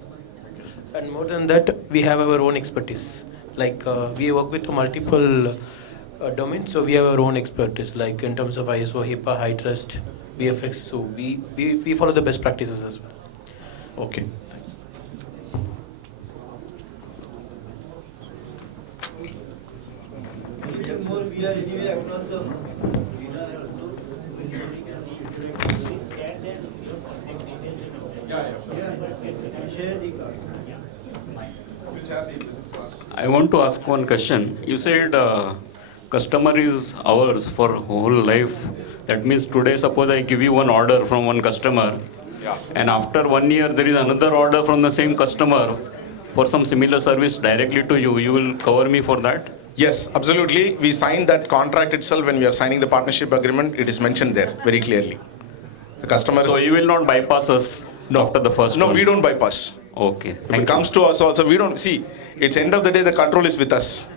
And more than that, we have our own expertise. Like we work with multiple domains, so we have our own expertise, like in terms of ISO, HIPAA, high trust, BFX. So we follow the best practices as well. Okay. We are anyway across the I want to ask one question. You said customer is ours for whole life. That means today, suppose I give you one order from one customer, and after 1 year there is another order from the same customer for some similar service directly to you. You will cover me for that? Yes, absolutely. We signed that contract itself when we are signing the partnership agreement. It is mentioned there very clearly. The customer. So you will not bypass us after the first No, one? we don't bypass. Okay. If it comes to us also, we don't see. It's end of the day, the control is with us.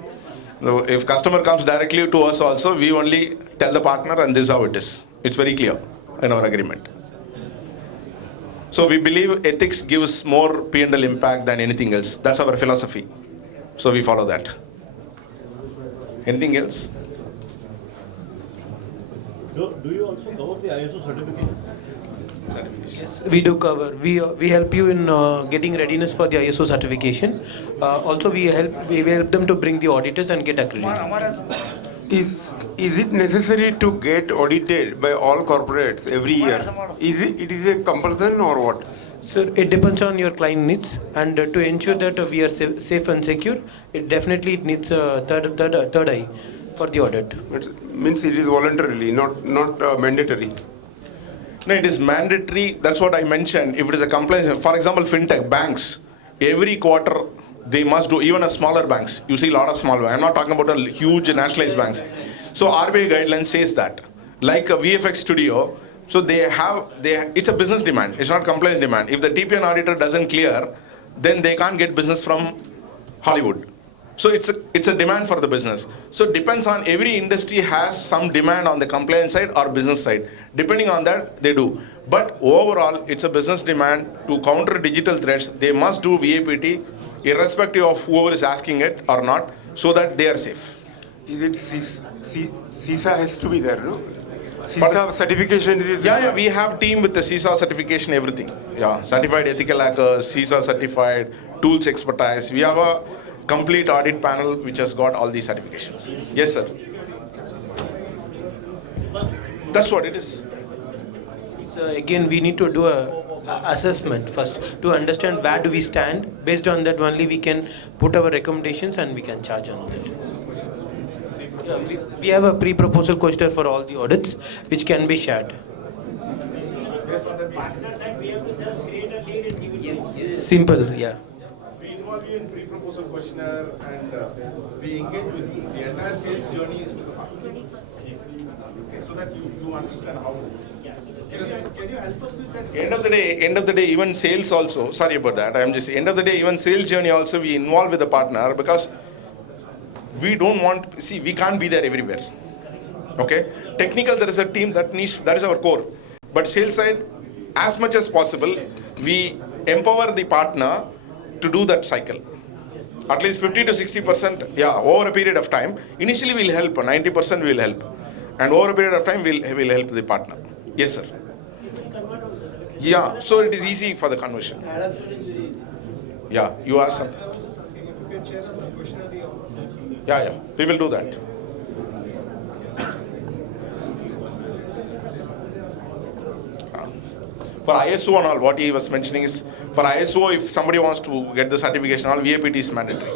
So if customer comes directly to us also, we only tell the partner and this is how it is. It's very clear in our agreement. So we believe ethics gives more P&L impact than anything else. That's our philosophy. So we follow that. Anything else? Do you also cover the ISO certification? Yes, we do cover. We help you in getting readiness for the ISO certification. Also, we help them to bring the auditors and get accredited. Is it necessary to get audited by all corporates every year? It is a compulsion or what? Sir, it depends on your client needs, and to ensure that we are safe and secure, it definitely needs a third eye for the audit. It means it is voluntarily, not mandatory. No, it is mandatory. That's what I mentioned. If it is a compliance, for example, fintech banks, every quarter they must do. Even a smaller banks, you see a lot of small banks. I'm not talking about a huge nationalized banks. So RBI guidelines says that, like a VFX studio. So it's a business demand. It's not compliance demand. If the TPN auditor doesn't clear, then they can't get business from Hollywood. So it's a demand for the business. So it depends on every industry has some demand on the compliance side or business side. Depending on that, they do. But overall, it's a business demand to counter digital threats. They must do VAPT irrespective of whoever is asking it or not, so that they are safe. Is it CISA has to be there, no? CISA certification is Yeah, we have team with the CISA certification, everything. Yeah, certified ethical hackers, CISA certified, tools expertise. We have a complete audit panel which has got all these certifications. Yes, sir. That's what it is. Again, we need to do a assessment first to understand where do we stand. Based on that only we can put our recommendations and we can charge on it. Yeah, we have a pre-proposal questionnaire for all the audits which can be shared. Simple, yeah. We involve you in pre-proposal questionnaire and we engage with you. The entire sales journey is with the partner. So that you understand how it works. Can you help us with that? End of the day, even sales also, sorry about that, end of the day, even sales journey also we involve with the partner, because we don't want, we can't be there everywhere. Okay? Technical, there is a team that is our core. But sales side, as much as possible, we empower the partner to do that cycle. At least 50 to 60%, over a period of time. Initially we'll help, 90% we'll help. And over a period of time, we'll help the partner. Yes, sir. Yeah, so it is easy for the conversion. Yeah, you asked something. Yeah, we will do that. For ISO and all, what he was mentioning is, for ISO, if somebody wants to get the certification, all VAPT is mandatory.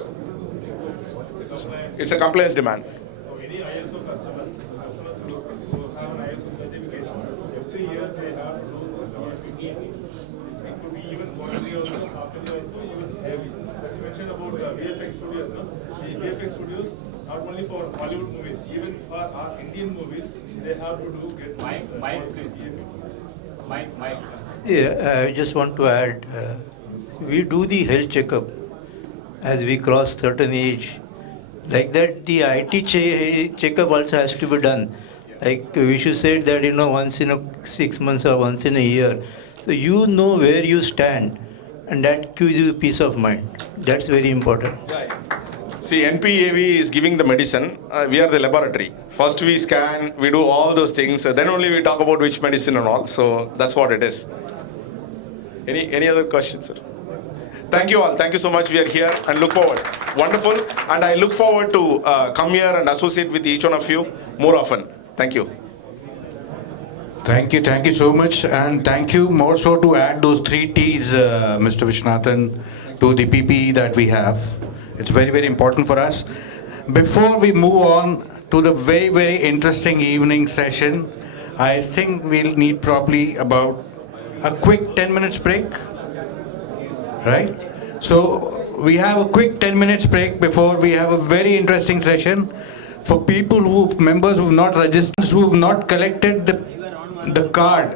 It's a compliance demand. VFX studios, not only for Hollywood movies, even for our Indian movies, they have to do get mic, please. Mic. Yeah, I just want to add, we do the health checkup as we cross certain age. Like that, the IT checkup also has to be done. Like Vishu said that, once in 6 months or once in a year. So you know where you stand, and that gives you peace of mind. That's very important. See, NPAV is giving the medicine. We are the laboratory. First we scan, we do all those things. Then only we talk about which medicine and all. So that's what it is. Any other questions, sir? Thank you all. Thank you so much. We are here and look forward. Wonderful. And I look forward to come here and associate with each one of you more often. Thank you. Thank you so much, and thank you more so to add those 3 T's, Mr. Viswanathan, to the PPE that we have. It's very, very important for us. Before we move on to the very, very interesting evening session, I think we'll need probably about a quick 10 minutes break, right? So we have a quick 10 minutes break before we have a very interesting session for members who've not registered, who've not collected the card.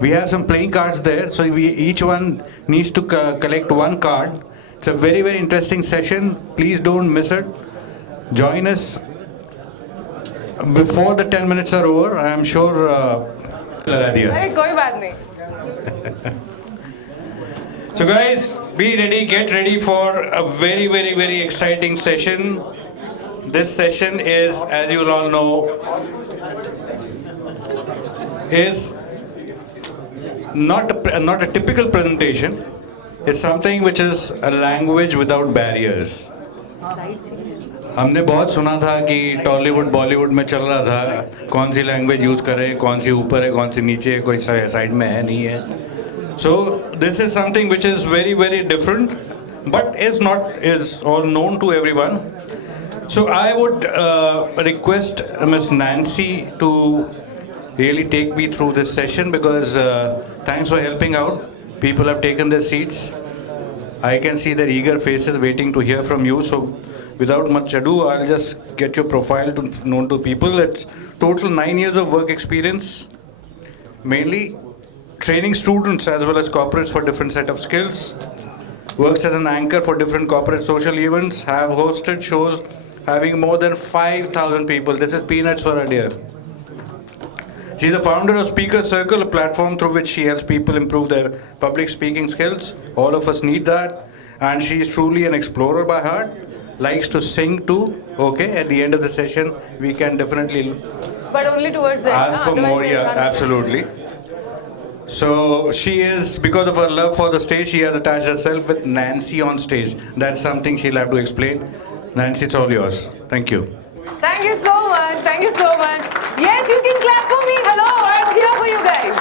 We have some playing cards there, so each one needs to collect 1 card. It's a very, very interesting session. Please don't miss it. Join us before the 10 minutes are over. I am sure. कोई बात नहीं. So guys, be ready, get ready for a very, very, very exciting session. This session is, as you all know, is not a typical presentation. It's something which is a language without barriers. हमने बहुत सुना था कि टॉलीवुड बॉलीवुड में चल रहा था कौन सी लैंग्वेज यूज़ करें, कौन सी ऊपर है, कौन सी नीचे है, कोई साइड में है नहीं है. So this is something which is very very different, but is all known to everyone. So I would request Ms. Nancy to really take me through this session, because thanks for helping out. People have taken their seats. I can see their eager faces waiting to hear from you. So without much ado, I'll just get your profile known to people. It's total 9 years of work experience, mainly training students as well as corporates for different set of skills. Works as an anchor for different corporate social events. Have hosted shows having more than 5,000 people. This is peanuts for a dear. She's the founder of Speaker Circle, a platform through which she helps people improve their public speaking skills. All of us need that. And she's truly an explorer by heart. Likes to sing too. Okay, at the end of the session, we can definitely but only towards the end. ask for more. Yeah, absolutely. So she is, because of her love for the stage, she has attached herself with Nancy on stage. That's something she'll have to explain. Nancy, it's all yours. Thank you. Thank you so much. Thank you so much. Yes, you can clap for me. Hello, I'm here for you guys.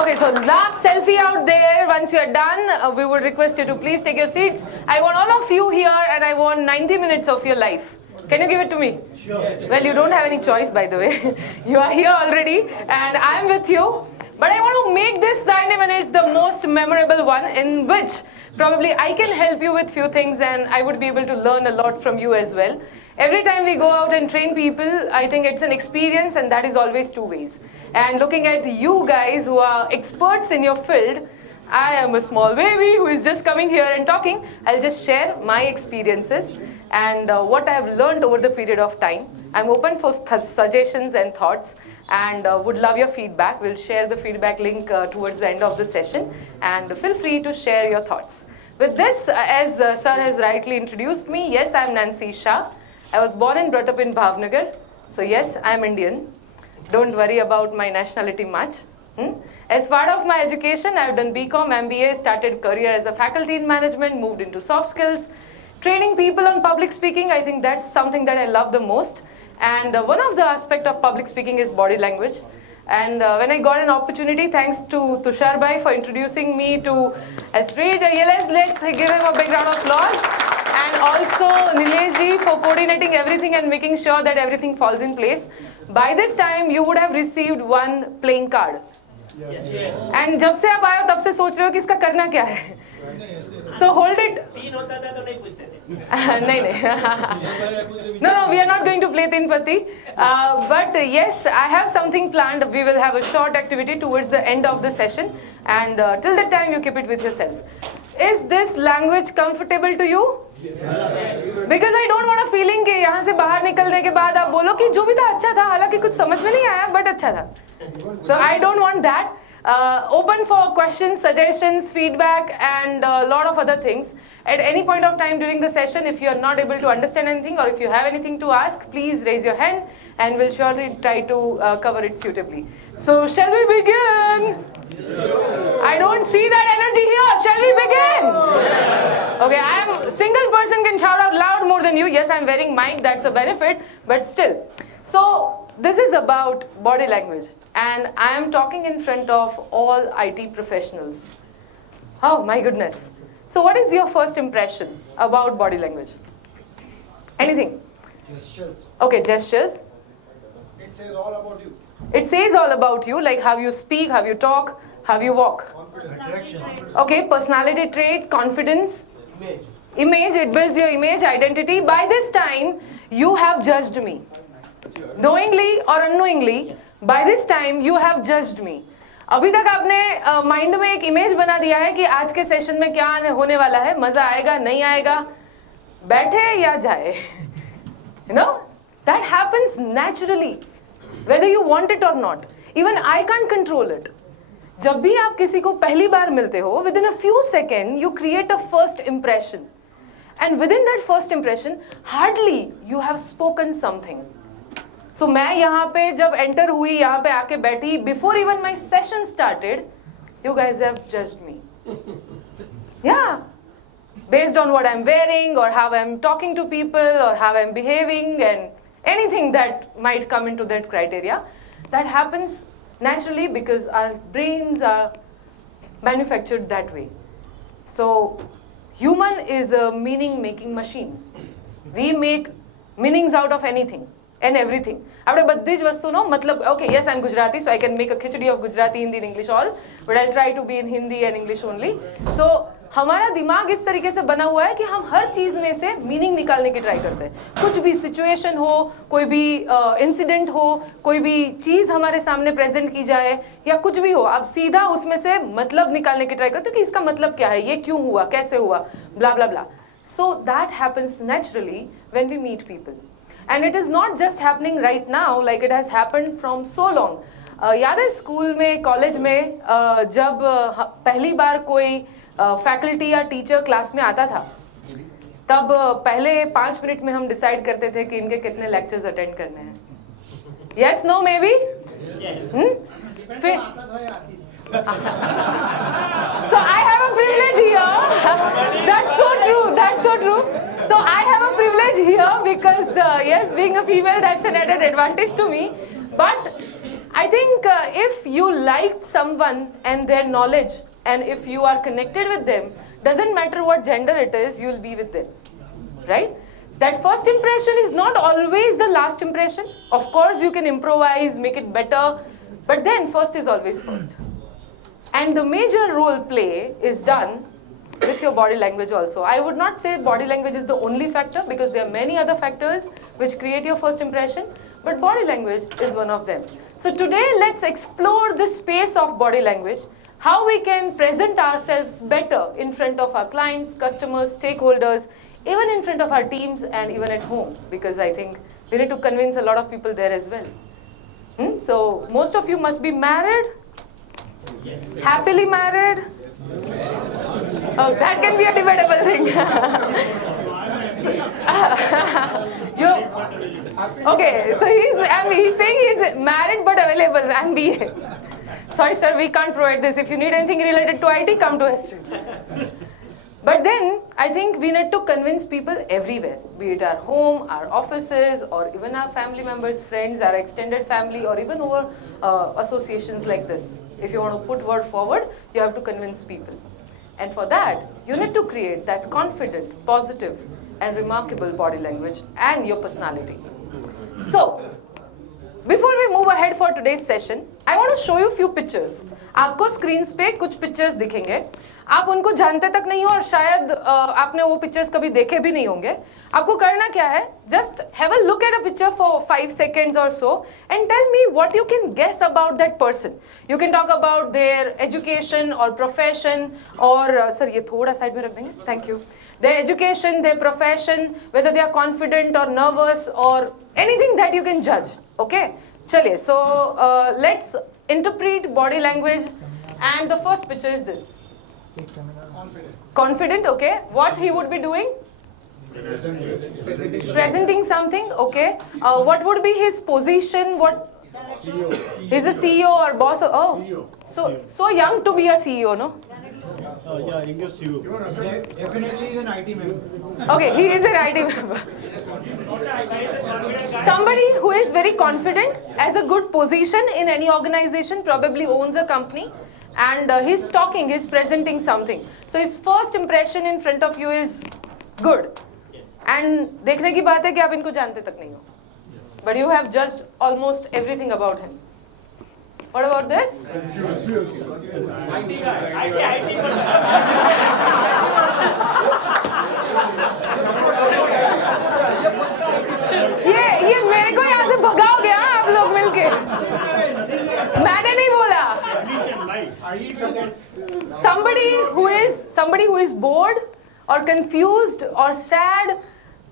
Okay, so last selfie out there. Once you're done, we would request you to please take your seats. I want all of you here, and I want 90 minutes of your life. Can you give it to me? Sure. Well, you don't have any choice, by the way. You are here already, and I'm with you. But I want to make this 90 minutes the most memorable one, in which probably I can help you with few things, and I would be able to learn a lot from you as well. Every time we go out and train people, I think it's an experience, and that is always two ways. And looking at you guys who are experts in your field, I am a small baby who is just coming here and talking. I'll just share my experiences and what I have learned over the period of time. I'm open for suggestions and thoughts, and would love your feedback. We'll share the feedback link towards the end of the session, and feel free to share your thoughts. With this, as Sir has rightly introduced me, yes, I'm Nancy Shah. I was born and brought up in Bhavnagar, so yes, I'm Indian. Don't worry about my nationality much. As part of my education, I've done BCom, MBA, started career as a faculty in management, moved into soft skills, training people on public speaking. I think that's something that I love the most. And one of the aspects of public speaking is body language. And when I got an opportunity, thanks to Tushar Bhai for introducing me to ASIRT, let's give him a big round of applause. And also Nilesh ji for coordinating everything and making sure that everything falls in place. By this time, you would have received one playing card. Yes. And जब से आप आए हो तब से सोच रहे हो कि इसका करना क्या है? So hold it. तीन होता था तो नहीं पूछते थे. नहीं. No, we are not going to play Tin Patti. But yes, I have something planned. We will have a short activity towards the end of the session, and till that time you keep it with yourself. Is this language comfortable to you? Because I don't want a feeling कि यहाँ से बाहर निकलने के बाद आप बोलो कि जो भी था अच्छा था, हालांकि कुछ समझ में नहीं आया, but अच्छा था. So I don't want that. Open for questions, suggestions, feedback, and a lot of other things. At any point of time during the session, if you are not able to understand anything or if you have anything to ask, please raise your hand and we'll surely try to cover it suitably. So shall we begin? I don't see that energy here. Shall we begin? Okay, I am single person can shout out loud more than you. Yes, I'm wearing mic. That's a benefit, but still. So this is about body language, and I am talking in front of all IT professionals. Oh my goodness. So what is your first impression about body language? Anything? Gestures. Okay, gestures. It says all about you. It says all about you, like how you speak, how you talk, how you walk. Okay, personality trait, confidence. Image, it builds your image, identity. By this time, you have judged me. Knowingly or unknowingly, by this time you have judged me. अभी तक आपने mind में एक image बना दिया है कि आज के सेशन में क्या होने वाला है, मजा आएगा नहीं आएगा, बैठे या जाए. You know, that happens naturally, whether you want it or not. Even I can't control it. जब भी आप किसी को पहली बार मिलते हो, within a few seconds you create a first impression, and within that first impression, hardly you have spoken something. So मैं यहाँ पे जब enter हुई, यहाँ पे आके बैठी, before even my session started, you guys have judged me. Yeah. Based on what I'm wearing or how I'm talking to people or how I'm behaving and anything that might come into that criteria. That happens naturally because our brains are manufactured that way. So human is a meaning-making machine. We make meanings out of anything and everything. આપણે બધી જ વસ્તુનો મતલબ, okay, yes, I'm Gujarati, so I can make a khichdi of Gujarati, Hindi and English all, but I'll try to be in Hindi and English only. So हमारा दिमाग इस तरीके से बना हुआ है कि हम हर चीज में से मीनिंग निकालने की ट्राई करते हैं. कुछ भी सिचुएशन हो, कोई भी इंसिडेंट हो, कोई भी चीज हमारे सामने प्रेजेंट की जाए या कुछ भी हो, आप सीधा उसमें से मतलब निकालने की ट्राई करते हैं कि इसका मतलब क्या है, ये क्यों हुआ, कैसे हुआ, ब्ला ब्ला ब्ला. So that happens naturally when we meet people. And it is not just happening right now, like it has happened from so long. याद है स्कूल में, कॉलेज में जब पहली बार कोई फैकल्टी या टीचर क्लास में आता था, तब पहले 5 मिनट में हम डिसाइड करते थे कि इनके कितने लेक्चर्स अटेंड करने हैं. Yes, no, maybe? So I have a privilege here. That's so true. That's so true. So I have a privilege here because yes, being a female, that's an added advantage to me. But I think if you liked someone and their knowledge, and if you are connected with them, doesn't matter what gender it is, you'll be with them, right? That first impression is not always the last impression. Of course, you can improvise, make it better, but then first is always first. And the major role play is done with your body language also. I would not say body language is the only factor because there are many other factors which create your first impression, but body language is one of them. So today, let's explore the space of body language, how we can present ourselves better in front of our clients, customers, stakeholders, even in front of our teams and even at home, because I think we need to convince a lot of people there as well. So most of you must be married, happily married. Oh, that can be a debatable thing. Okay, so he's saying he's married but available, MBA. Sorry sir, we can't provide this. If you need anything related to IT, come to us. But then, I think we need to convince people everywhere, be it our home, our offices, or even our family members, friends, our extended family, or even over associations like this. If you want to put word forward, you have to convince people. And for that, you need to create that confident, positive, and remarkable body language and your personality. So, before we move ahead for today's session, I want to show you a few pictures. आपको screens पे कुछ pictures दिखेंगे. आप उनको जानते तक नहीं हो और शायद आपने वो pictures कभी देखे भी नहीं होंगे. आपको करना क्या है? Just have a look at a picture for 5 seconds or so and tell me what you can guess about that person. You can talk about their education or profession or sir ये थोड़ा side में रख देंगे. Thank you. Their education, their profession, whether they are confident or nervous or anything that you can judge. Okay? Chaliye. So let's interpret body language, and the first picture is this. Confident. Confident, okay. What he would be doing? Presenting something, okay. What would be his position? What? CEO. He's a CEO or boss. Oh, CEO. So young to be a CEO, no? Yeah, English CEO. Definitely he's an IT member. Okay, he is an IT member. Somebody who is very confident, has a good position in any organization, probably owns a company, and he's talking, he's presenting something. So his first impression in front of you is good. And देखने की बात है कि आप इनको जानते तक नहीं हो. But you have judged almost everything about him. What about this? IT guy. ये मेरे को यहाँ से भगाओगे आप लोग मिलके. मैंने नहीं बोला. Somebody who is bored or confused or sad,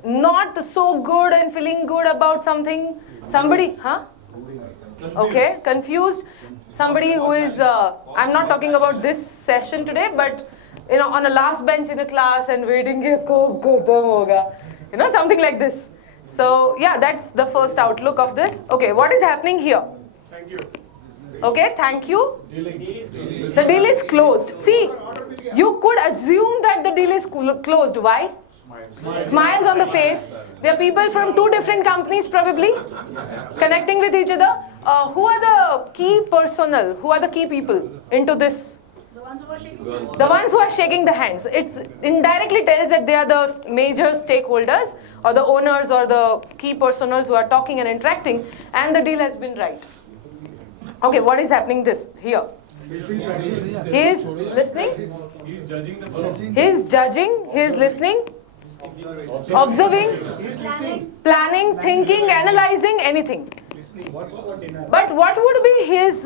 not so good and feeling good about something. Somebody, huh? Okay, confused. Somebody who is, I'm not talking about this session today, but on a last bench in a class and waiting, something like this. So yeah, that's the first outlook of this. Okay, what is happening here? Thank you. Okay, thank you. The deal is closed. See, you could assume that the deal is closed. Why? Smiles on the face. There are people from two different companies probably connecting with each other. Who are the key personnel? Who are the key people into this? The ones who are shaking the hands. It indirectly tells that they are the major stakeholders or the owners or the key personnel who are talking and interacting, and the deal has been right. Okay, what is happening here? He is listening. He is judging the person. He is judging. He is listening. Observing. Planning, thinking, analyzing, anything. But what would be his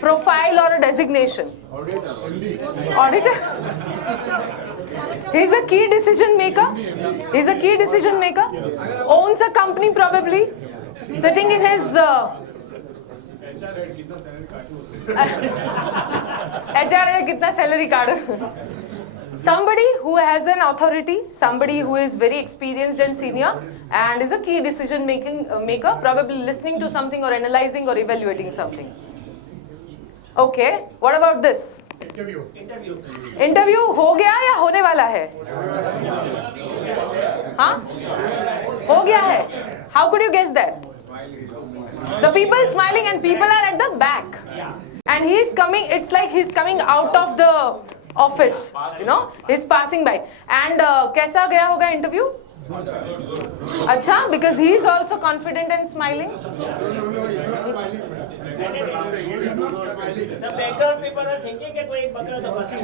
profile or a designation? Auditor. He's a key decision maker. He's a key decision maker. Owns a company probably. Sitting in his HR है कितना salary card? Somebody who has an authority, somebody who is very experienced and senior, and is a key decision maker, probably listening to something or analyzing or evaluating something. Okay, what about this? Interview हो गया या होने वाला है? हाँ? हो गया है? How could you guess that? The people smiling and people are at the back. And he is coming, it's like he's coming out of the office, you know, he's passing by. And कैसा गया होगा interview? अच्छा, because he is also confident and smiling. The background people are thinking that कोई बकरा तो फंसा.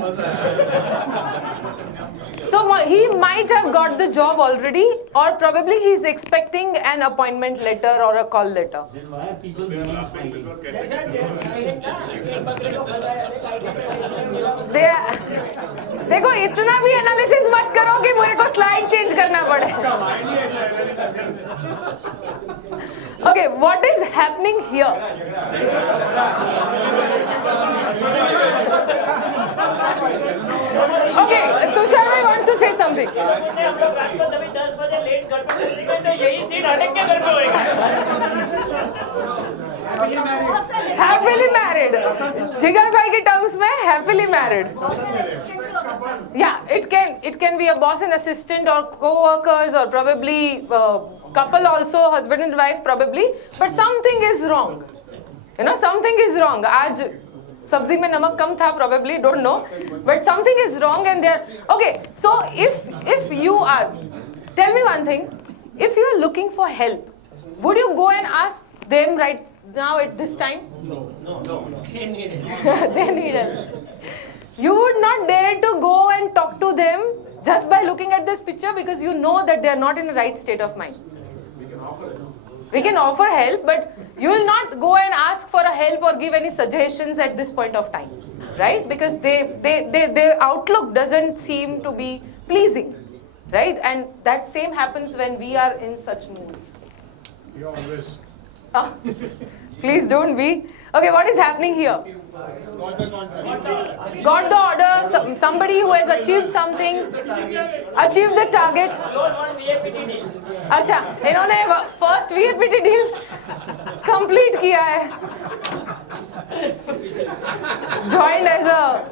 So he might have got the job already, or probably he is expecting an appointment letter or a call letter. Then why are people smiling? देखो इतना भी analysis मत करो कि मुझे को स्लाइड चेंज करना पड़े. Okay, what is happening here? Okay, Tushar bhai wants to say something. Happily married. Jigar bhai के terms में happily married. Yeah, it can be a boss and assistant or co-workers or probably couple also, husband and wife probably. But something is wrong. You know, something is wrong. आज सब्जी में नमक कम था probably, don't know. But something is wrong and they're okay. So if you are, tell me one thing. If you are looking for help, would you go and ask them right now at this time? No. They need it. They need it. You would not dare to go and talk to them just by looking at this picture because you know that they are not in the right state of mind. We can offer help, but you will not go and ask for a help or give any suggestions at this point of time, right? Because their outlook doesn't seem to be pleasing, right? And that same happens when we are in such moods. You always. Oh, please don't be. Okay, what is happening here? Got the order, somebody who has achieved something, achieved the target. अच्छा, इन्होंने first VAPT deal complete किया है. Joined as a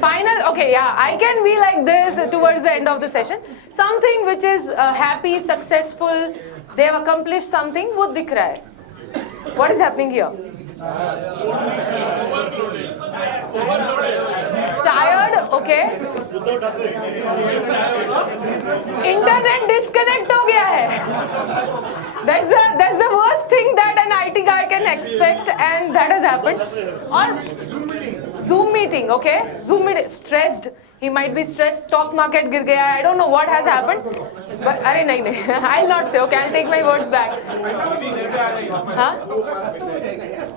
final, okay, yeah, I can be like this towards the end of the session. Something which is happy, successful, they have accomplished something, वो दिख रहा है. What is happening here? Tired, okay. Internet disconnect हो गया है. That's the worst thing that an IT guy can expect, and that has happened. Or Zoom meeting, okay. Zoom meeting, stressed. He might be stressed. Stock market गिर गया. I don't know what has happened. But अरे नहीं. I'll not say. Okay, I'll take my words back. Huh?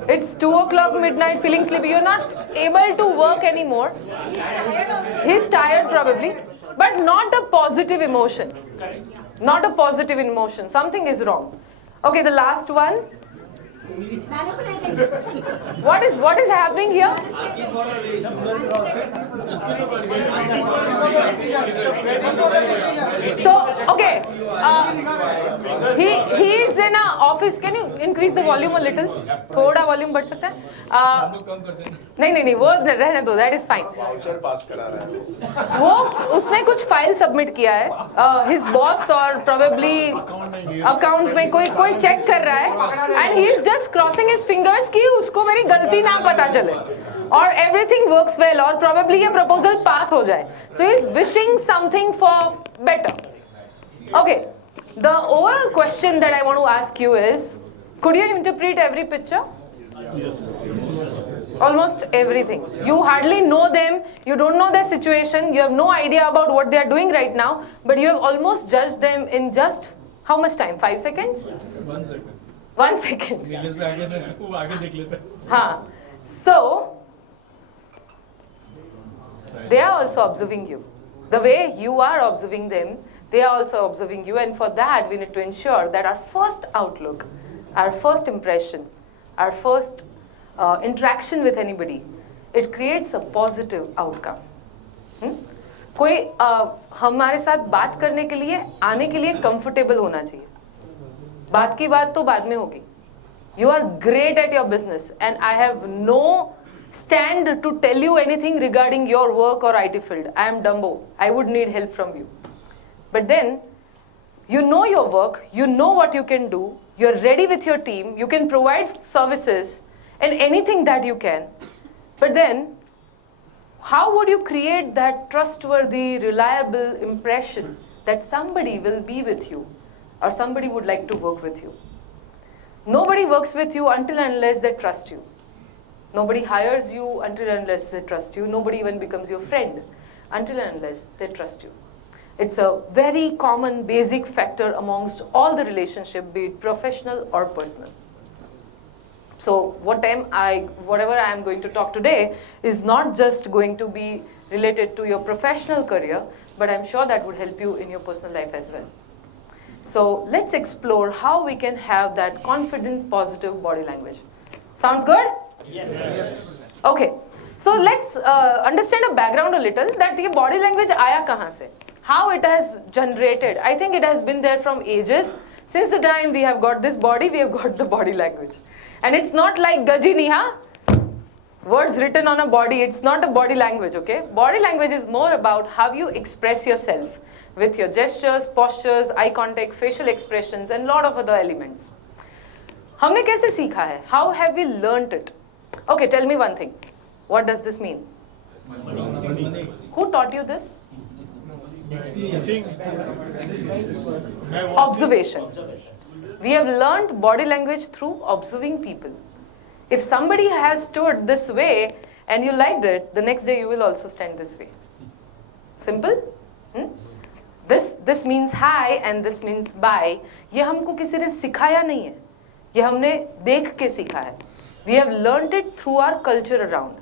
It's 2 o'clock midnight, feeling sleepy. You're not able to work anymore. He's tired probably, but not a positive emotion. Not a positive emotion. Something is wrong. Okay, the last one. What is happening here? So, okay, he is in a office. Can you increase the volume a little? थोड़ा volume बढ़ सकता है? नहीं, वो रहने दो. That is fine. Voucher पास करा रहा है वो उसने कुछ फाइल सबमिट किया है. His boss और probably अकाउंट में कोई चेक कर रहा है. And he is just crossing his fingers कि उसको मेरी गलती ना पता चले. Or everything works well, or probably ये proposal pass हो जाए. So he is wishing something for better. Okay. The overall question that I want to ask you is, could you interpret every picture? Yes. Almost everything. You hardly know them, you don't know their situation, you have no idea about what they are doing right now, but you have almost judged them in just how much time? 5 seconds? 1 second. 1 second. आगे देख लेते हैं. हाँ. So, they are also observing you. The way you are observing them, they are also observing you, and for that we need to ensure that our first outlook, our first impression, our first interaction with anybody, it creates a positive outcome. कोई हमारे साथ बात करने के लिए आने के लिए comfortable होना चाहिए. बात की बात तो बाद में होगी. You are great at your business, and I have no stand to tell you anything regarding your work or IT field. I am Dumbo. I would need help from you. But then, you know your work, you know what you can do, you're ready with your team, you can provide services and anything that you can. But then, how would you create that trustworthy, reliable impression that somebody will be with you or somebody would like to work with you? Nobody works with you until and unless they trust you. Nobody hires you until and unless they trust you. Nobody even becomes your friend until and unless they trust you. It's a very common basic factor amongst all the relationship, be it professional or personal. So whatever I am going to talk today is not just going to be related to your professional career, but I'm sure that would help you in your personal life as well. So let's explore how we can have that confident, positive body language. Sounds good? Yes. Okay. So let's understand a background a little, that ये body language आया कहाँ से? How it has generated. I think it has been there from ages. Since the time we have got this body, we have got the body language. And it's not like Gaji Niha, words written on a body, it's not a body language, okay? Body language is more about how you express yourself with your gestures, postures, eye contact, facial expressions, and lot of other elements. हमने कैसे सीखा है? How have we learnt it? Okay, tell me one thing. What does this mean? Who taught you this? Observation. We have learned body language through observing people. If somebody has stood this way and you liked it, the next day you will also stand this way. Simple? This means hi and this means bye. ये हमको किसी ने सिखाया नहीं है. ये हमने देख के सीखा है. We have learned it through our culture around.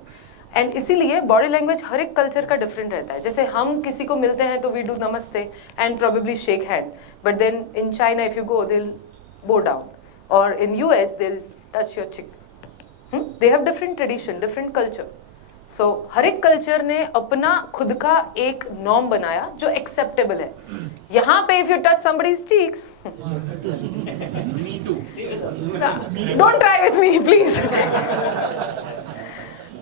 And इसीलिए body language हर एक culture का different रहता है. जैसे हम किसी को मिलते हैं तो we do namaste and probably shake hand. But then in China if you go, they'll bow down. Or in US, they'll touch your cheek. They have different tradition, different culture. So हर एक culture ने अपना खुद का एक norm बनाया जो acceptable है. यहाँ पे if you touch somebody's cheeks, Me too. don't try with me, please.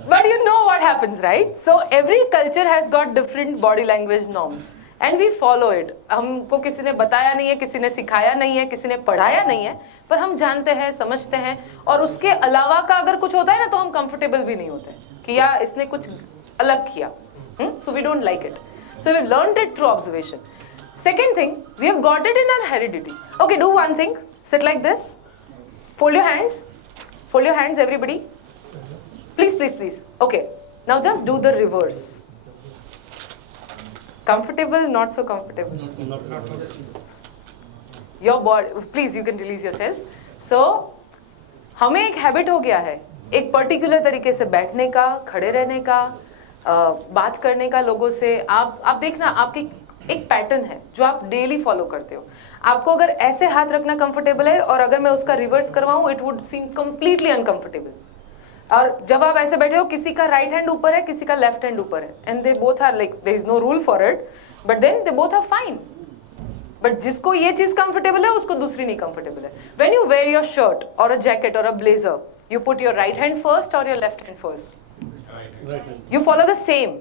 But you know what happens, right? So every culture has got different body language norms. And we follow it. हमको किसी ने बताया नहीं है, किसी ने सिखाया नहीं है, किसी ने पढ़ाया नहीं है, पर हम जानते हैं, समझते हैं, और उसके अलावा का अगर कुछ होता है ना तो हम comfortable भी नहीं होते कि यार इसने कुछ अलग किया. So we don't like it. So we've learned it through observation. Second thing, we have got it in our heredity. Okay, do one thing. Sit like this. Fold your hands. Fold your hands, everybody. Please, please, please. Okay. Now just do the reverse. Comfortable, not so comfortable. Your body, please, you can release yourself. So, हमें एक habit हो गया है, एक particular तरीके से बैठने का, खड़े रहने का, बात करने का लोगों से. आप देखना, आपकी एक पैटर्न है जो आप डेली फॉलो करते हो. आपको अगर ऐसे हाथ रखना कंफर्टेबल है और अगर मैं उसका रिवर्स करवाऊं it would seem completely uncomfortable. और जब आप ऐसे बैठे हो किसी का राइट हैंड ऊपर है किसी का लेफ्ट हैंड ऊपर है and they both are like there is no rule for it but then they both are fine. But जिसको ये चीज कंफर्टेबल है उसको दूसरी नहीं कंफर्टेबल है. When you wear your shirt और अ जैकेट और a blazer you put your right hand first or your left hand first? You follow the same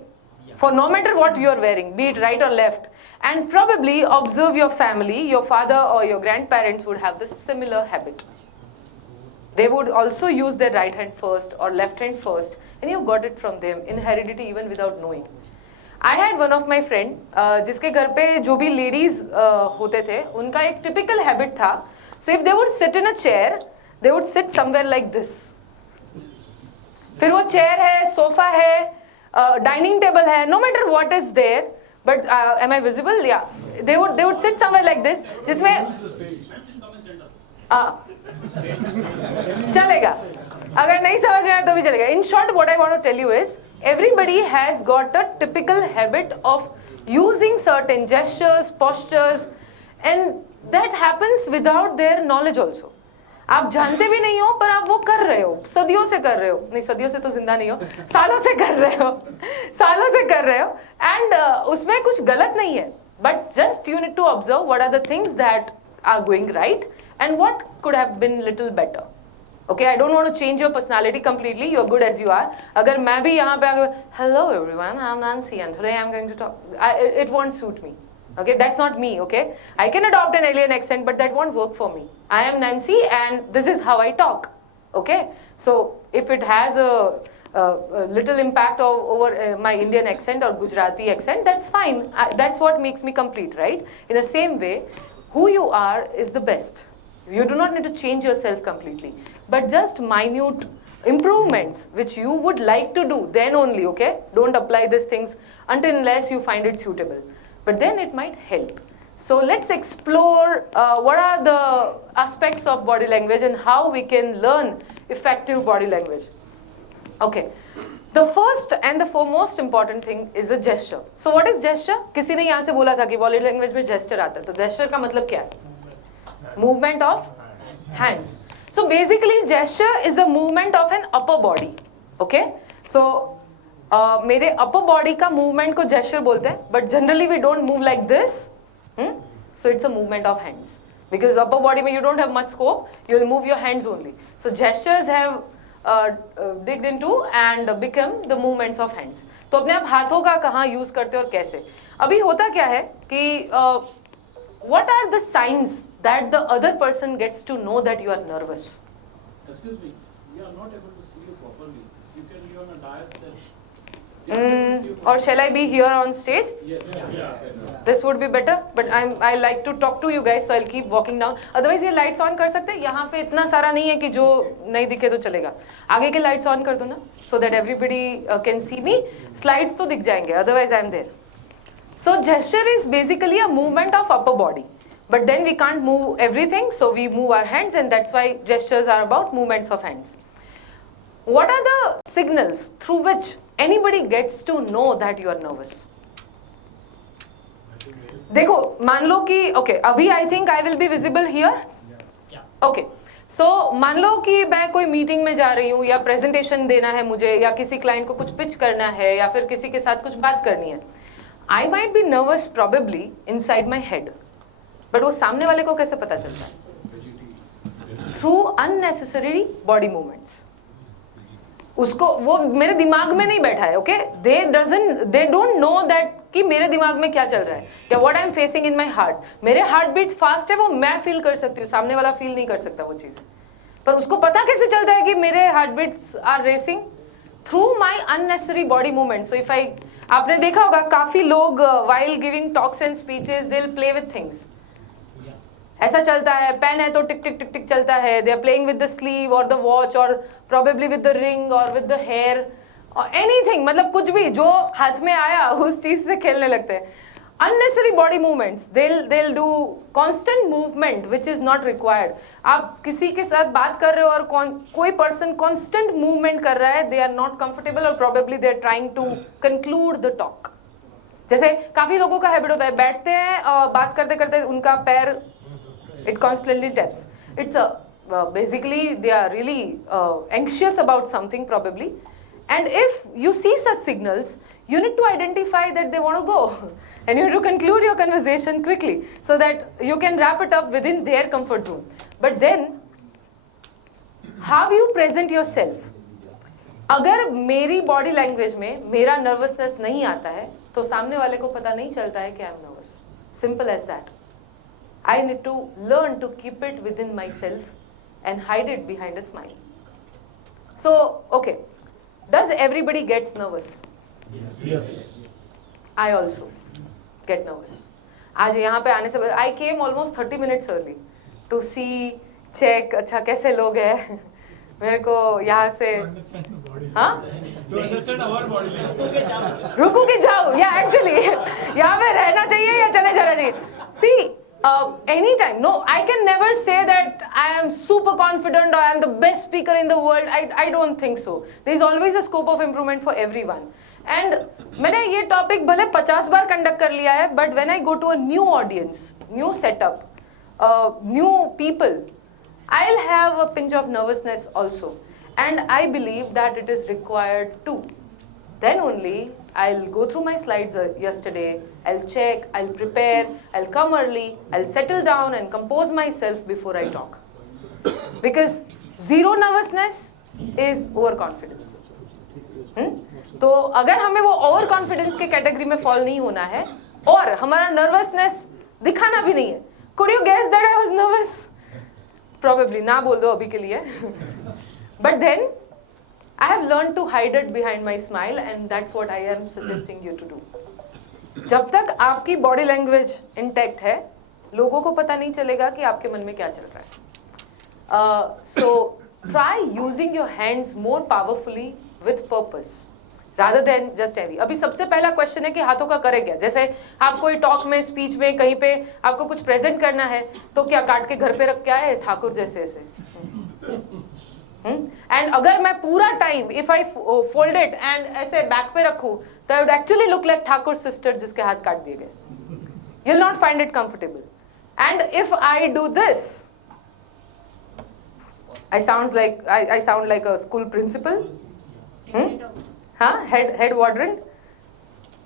for no matter what you are wearing, be it right or left. And probably observe your family, your father or your grandparents would have the similar habit. They would also use their right hand first or left hand first and you got it from them in heredity even without knowing. I had one of my friend जिसके घर पे जो भी ladies होते थे उनका एक typical habit था. So if they would sit in a chair, they would sit somewhere like this. फिर वो chair है, sofa है, dining table है, no matter what is there, but am I visible? Yeah. They would sit somewhere like this, जिसमें चलेगा. अगर नहीं समझ में आया तो भी चलेगा. In short, what I want to tell you is, everybody has got a typical habit of using certain gestures, postures, and that happens without their knowledge also. आप जानते भी नहीं हो पर आप वो कर रहे हो, सदियों से कर रहे हो. नहीं सदियों से तो जिंदा नहीं हो, सालों से कर रहे हो, सालों से कर रहे हो. एंड उसमें कुछ गलत नहीं है. But just you need to observe what are the things that are going right and what could have been little better. Okay, I don't want to change your personality completely. You're good as you are. अगर मैं भी यहाँ पे आके hello everyone, I'm Nancy and today I'm going to talk. It won't suit me. Okay, that's not me. Okay, I can adopt an alien accent, but that won't work for me. I am Nancy, and this is how I talk. Okay, so if it has a little impact over my Indian accent or Gujarati accent, that's fine. That's what makes me complete, right? In the same way, who you are is the best. You do not need to change yourself completely, but just minute improvements which you would like to do, then only. Okay, don't apply these things until unless you find it suitable. But then it might help. So let's explore what are the aspects of body language and how we can learn effective body language. Okay, the first and the foremost important thing is a gesture. So what is gesture? किसी ने यहाँ से बोला था कि body language में gesture आता है. तो gesture का मतलब क्या है? Movement of hands. So basically gesture is a movement of an upper body. Okay, so मेरे upper body का movement को gesture बोलते हैं, but generally we don't move like this. So it's a movement of hands because upper body में you don't have much scope. You will move your hands only. So gestures have digged into and become the movements of hands. तो अपने आप हाथों का कहाँ use करते हो और कैसे? अभी होता क्या है कि what are the signs that the other person gets to know that you are nervous? Excuse me, we are not able to see you properly. You can be on a dais then. Or shall I be here on stage? Yes. This would be better, but I like to talk to you guys, so I'll keep walking down. Otherwise ये lights on कर सकते हैं? यहाँ पे इतना सारा नहीं है कि जो नहीं दिखे तो चलेगा. आगे के lights on कर दो ना, so that everybody can see me. Slides तो दिख जाएंगे, otherwise I'm there. So gesture is basically a movement of upper body. But then we can't move everything, so we move our hands, and that's why gestures are about movements of hands. What are the signals through which anybody gets to know that you are nervous? देखो मान लो कि okay, अभी I think I will be visible here. Okay. So मान लो कि मैं कोई meeting में जा रही हूँ या प्रेजेंटेशन देना है मुझे या किसी क्लाइंट को कुछ पिच करना है या फिर किसी के साथ कुछ बात करनी है. I might be nervous probably inside my head. But वो सामने वाले को कैसे पता चलता है? Through unnecessary body movements. उसको वो मेरे दिमाग में नहीं बैठा है. Okay? They don't know that कि मेरे दिमाग में क्या चल रहा है या what I'm facing in my heart. मेरे heart beat fast है वो मैं feel कर सकती हूँ. सामने वाला feel नहीं कर सकता वो चीज़. पर उसको पता कैसे चलता है कि मेरे heart beats are racing? Through my unnecessary body movements. So if आपने देखा होगा काफी लोग while giving talks and speeches they'll play with things. ऐसा चलता है, पेन है तो टिक टिक टिक टिक चलता है. They are playing with the sleeve or the watch or probably with the ring or with the hair or anything. मतलब कुछ भी जो हाथ में आया उस चीज से खेलने लगते हैं. Unnecessary body movements. They'll do constant movement which is not required. आप किसी के साथ बात कर रहे हो और कोई person constant movement कर रहा है, they are not comfortable or probably they are trying to conclude the talk. जैसे काफी लोगों का हैबिट होता है, बैठते हैं बात करते करते उनका पैर it constantly taps. It's basically they are really anxious about something probably, and if you see such signals, you need to identify that they want to go, and you need to conclude your conversation quickly so that you can wrap it up within their comfort zone. But then, how you present yourself? अगर मेरी body language में मेरा nervousness नहीं आता है तो सामने वाले को पता नहीं चलता है कि I am nervous. Simple as that. I need to learn to keep it within myself and hide it behind a smile. So, okay, does everybody gets nervous? Yes. I also get nervous. आज यहाँ पे आने से पहले I came almost 30 minutes early to see, check, अच्छा कैसे लोग हैं. मेरे को यहाँ से हाँ रुको कि जाओ या एक्चुअली यहाँ पे रहना चाहिए या चले जाना चाहिए. See, anytime. No, I can never say that I am super confident or I am the best speaker in the world. I don't think so. There is always a scope of improvement for everyone. And मैंने ये topic भले 50 बार conduct कर लिया है, but when I go to a new audience, new setup, new people, I'll have a pinch of nervousness also. And I believe that it is required too. Then only I'll go through my slides yesterday, I'll check, I'll prepare, I'll come early, I'll settle down and compose myself before I talk. Because zero nervousness is overconfidence. तो अगर हमें वो over confidence के category में fall नहीं होना है और हमारा नर्वसनेस दिखाना भी नहीं है. Could you guess that I was nervous? Probably ना बोल दो अभी के लिए. But then I have learned to hide it behind my smile, and that's what I am suggesting you to do. जब तक आपकी बॉडी लैंग्वेज इंटैक्ट है, लोगों को पता नहीं चलेगा कि आपके मन में क्या चल रहा है. So try using your hands more powerfully with purpose, rather than just heavy. अभी सबसे पहला क्वेश्चन है कि हाथों का करें क्या. जैसे आप कोई टॉक में, स्पीच में, कहीं पे आपको कुछ प्रेजेंट करना है, तो क्या काट के घर पे रख के आए ठाकुर जैसे ऐसे. एंड अगर मैं पूरा time if I fold it and ऐसे बैक पे रखूं तो I would actually look like Thakur sister जिसके हाथ काट दिए गए. You will not find it comfortable. And if I do this, I sound like a school principal. Head warden.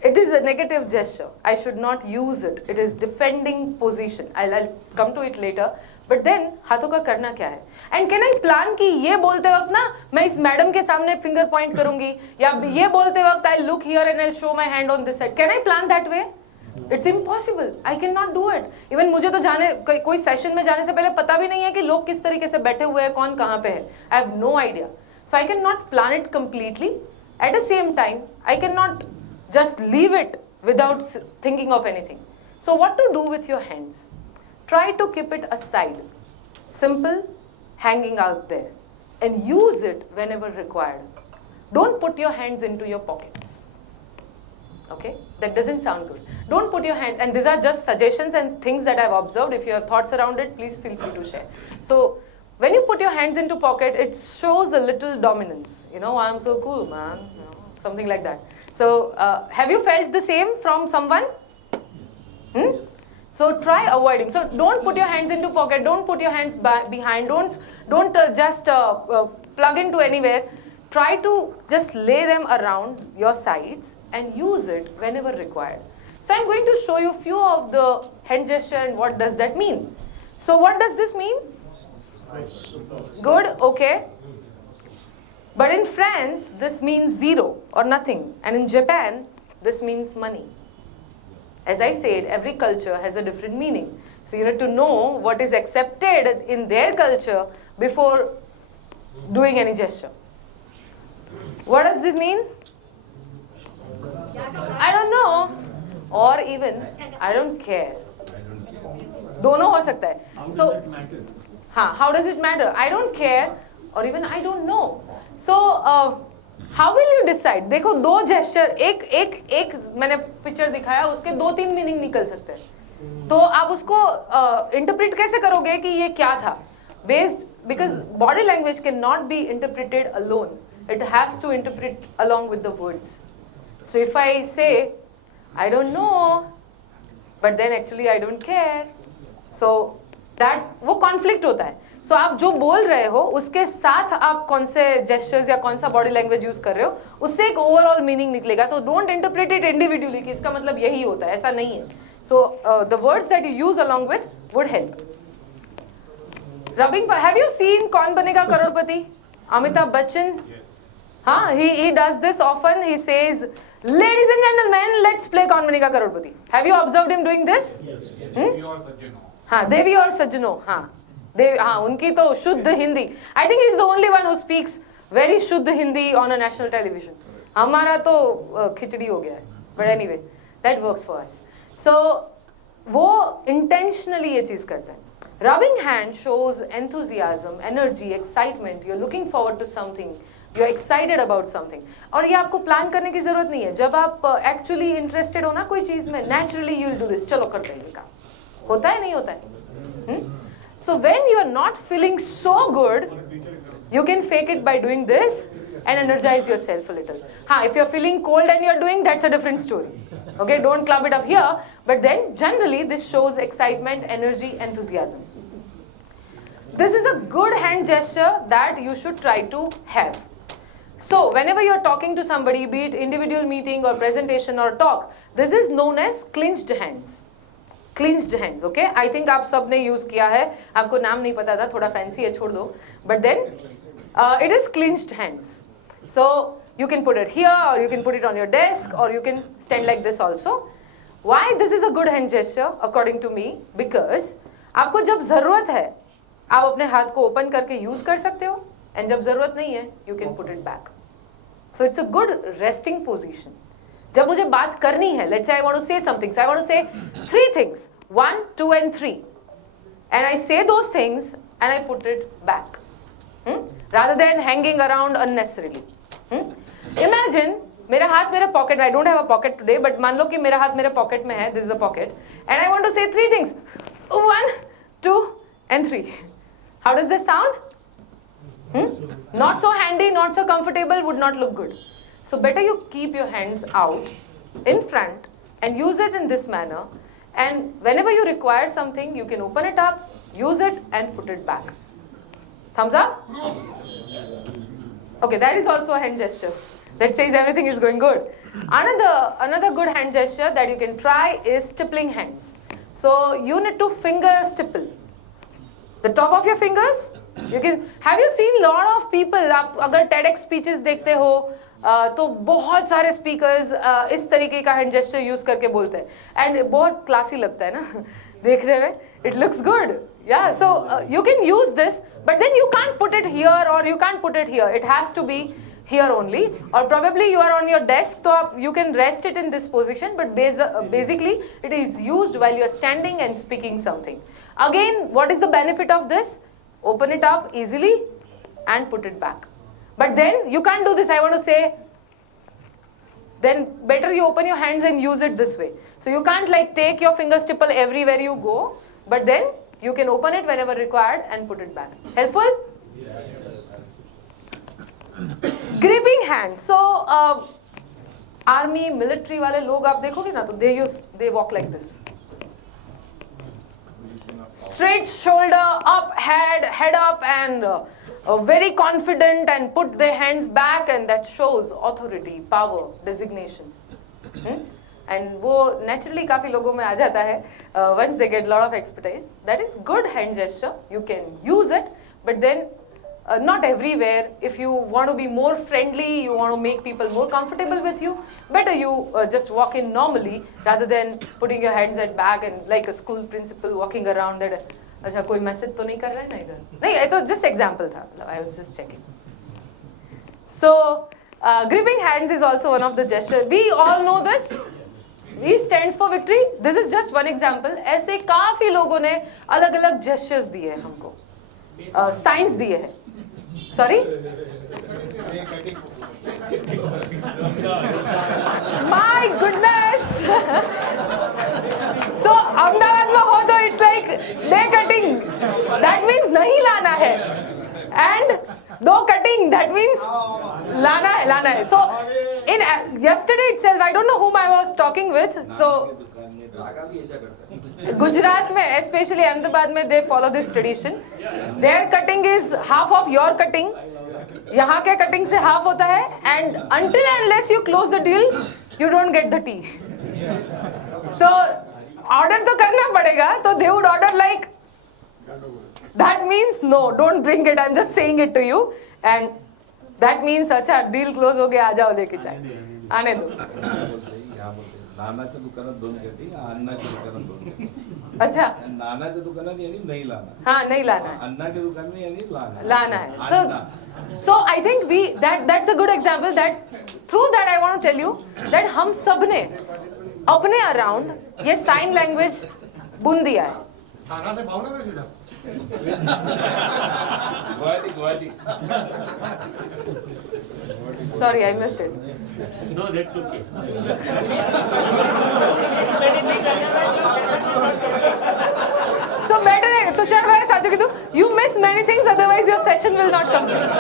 It is a negative gesture. I should not use it. It is defending position. I'll come to it later. But then हाथों का करना क्या है? And can I plan कि ये बोलते वक्त ना मैं इस मैडम के सामने फिंगर पॉइंट करूंगी, या ये बोलते वक्त I'll look here and I'll show my hand on this side. Can I plan that way? It's impossible. I cannot do it. Even मुझे तो जाने कोई सेशन में जाने से पहले पता भी नहीं है कि लोग किस तरीके से बैठे हुए हैं, कौन कहाँ पे है. I have no idea. So I cannot plan it completely. At the same time, I cannot just leave it without thinking of anything. So what to do with your hands? Try to keep it aside, simple, hanging out there, and use it whenever required. Don't put your hands into your pockets. Okay, that doesn't sound good. Don't put your hand, and these are just suggestions and things that I've observed. If you have thoughts around it, please feel free to share. So when you put your hands into pocket, it shows a little dominance. You know, I'm so cool, man. You know, something like that. So have you felt the same from someone? Yes. So try avoiding. So don't put your hands into pocket. Don't put your hands behind. Don't just plug into anywhere. Try to just lay them around your sides and use it whenever required. So I'm going to show you a few of the hand gesture and what does that mean. So what does this mean? Good, okay. But in France, this means zero or nothing. And in Japan, this means money. As I said, every culture has a different meaning. So you need to know what is accepted in their culture before doing any gesture. What does this mean? I don't know. Or even, I don't care. दोनों हो सकता है. So, हाँ, how does it matter? I don't care, or even I don't know. So, how will you decide? देखो दो gesture, एक मैंने picture दिखाया, उसके 2-3 मीनिंग निकल सकते हैं. तो आप उसको इंटरप्रेट कैसे करोगे कि ये क्या था? Because body language cannot be interpreted alone. It has to interpret along with the words. So if I say, I don't know, but then actually I don't care. So that वो conflict होता है. So आप जो बोल रहे हो उसके साथ आप कौन से gestures या कौन सा body language use कर रहे हो उससे एक overall meaning निकलेगा. तो don't interpret it individually कि इसका मतलब यही होता है, ऐसा नहीं है. So the words that you use along with would help. Rubbing. Have you seen कौन बनेगा करोड़पति? Amitabh Bachchan. हाँ, he does this often. He says, "Ladies and gentlemen, let's play कौन बनेगा करोड़पति." Have you observed him doing this? हाँ, देवी और सज्जनों. हाँ, देवी. हाँ, उनकी तो शुद्ध Hindi. I think he is the only one who speaks very शुद्ध Hindi on a national television. हमारा तो खिचड़ी हो गया है. But anyway, that works for us. So वो intentionally ये चीज करता है. Rubbing hand shows enthusiasm, energy, excitement. You're looking forward to something. You're excited about something. और ये आपको प्लान करने की जरूरत नहीं है. जब आप actually interested हो ना कोई चीज में, naturally you'll do this. चलो करते हैं ये काम. होता है नहीं होता है? So when you're not feeling so good, you can fake it by doing this and energize yourself a little. हाँ, if you're feeling cold and you're doing, that's a different story. Okay, don't club it up here. But then generally this shows excitement, energy, enthusiasm. This is a good hand gesture that you should try to have. So whenever you're talking to somebody, be it individual meeting or presentation or talk, this is known as clenched hands. Clenched hands, okay? I think आप सब ने use किया है. आपको नाम नहीं पता था, थोड़ा fancy है, छोड़ दो. But then it is clenched hands. So you can put it here, or you can put it on your desk, or you can stand like this also. Why this is a good hand gesture according to me? Because आपको जब ज़रूरत है, आप अपने हाथ को open करके use कर सकते हो, and जब ज़रूरत नहीं है, you can put it back. So it's a good resting position. जब मुझे बात करनी है, let's say I want to say something, so I want to say 3 things, 1, 2 and 3, and I say those things and I put it back, rather than hanging around unnecessarily. Imagine मेरा हाथ मेरे pocket में, I don't have a pocket today, but मान लो कि मेरा हाथ मेरे pocket में है, this is the pocket, and I want to say 3 things, 1, 2 and 3. How does this sound? Not so handy, not so comfortable, would not look good. So better you keep your hands out in front and use it in this manner, and whenever you require something, you can open it up, use it and put it back. Thumbs up? Okay, that is also a hand gesture that says everything is going good. Another good hand gesture that you can try is stippling hands. So you need to finger stipple. The top of your fingers, you can. Have you seen lot of people? आप अगर TEDx speeches देखते हो, तो बहुत सारे speakers इस तरीके का hand gesture use करके बोलते हैं, and बहुत classy लगता है ना देखने में. It looks good. Yeah, so you can use this, but then you can't put it here or you can't put it here. It has to be here only, or probably you are on your desk, so you can rest it in this position, but basically it is used while you are standing and speaking something. Again, what is the benefit of this? Open it up easily and put it back. But then you can't do this. I want to say, then better you open your hands and use it this way. So you can't like take your finger stipple everywhere you go, but then you can open it whenever required and put it back. Helpful? Gripping hands. So army, military वाले लोग आप देखोगे ना, तो they walk like this. Straight shoulder up, head up, and very confident, and put their hands back, and that shows authority, power, designation. And वो naturally काफी लोगों में आ जाता है once they get lot of expertise. That is good hand gesture. You can use it, but then not everywhere. If you want to be more friendly, you want to make people more comfortable with you, better you just walk in normally rather than putting your hands at back and like a school principal walking around that. अच्छा कोई message तो नहीं कर रहा है ना इधर? नहीं, ये तो just example था. I was just checking. So gripping hands is also one of the gestures. We all know this. V stands for victory. This is just one example. ऐसे काफी लोगों ने अलग-अलग gestures दिए हैं हमको, signs दिए हैं. Sorry? My goodness! So Ahmedabad में हो तो it's like day cutting. That means नहीं लाना है. And Do cutting, that means lana hai. So in yesterday itself, I don't know whom I was talking with. So Gujarat mein, especially Ahmedabad mein, they follow this tradition. Their cutting is half of your cutting. यहाँ के cutting से half होता है, and until and unless you close the deal, you don't get the tea. So order तो करना पड़ेगा. So they would order like, that means no, don't bring it. I'm just saying it to you, and that means अच्छा deal close हो गया, आ जाओ लेके चाय, आने दो. नानाच्या दुकानात 2 कटिंग, अन्नाच्या दुकानात 2. अच्छा. नानाच्या दुकानात यानी नहीं लाना. हाँ, नहीं लाना है. अन्नाच्या दुकान में यानी लाना. लाना है. So I think that's a good example. That through that I want to tell you that हम सब ने अपने around ये sign language बुन दिया है. थाना से भावनगर सीधा. Guwahati. Sorry, I missed it. No, that's okay. So better है, तुषार भाई साजू की तू, you miss many things, otherwise your session will not complete.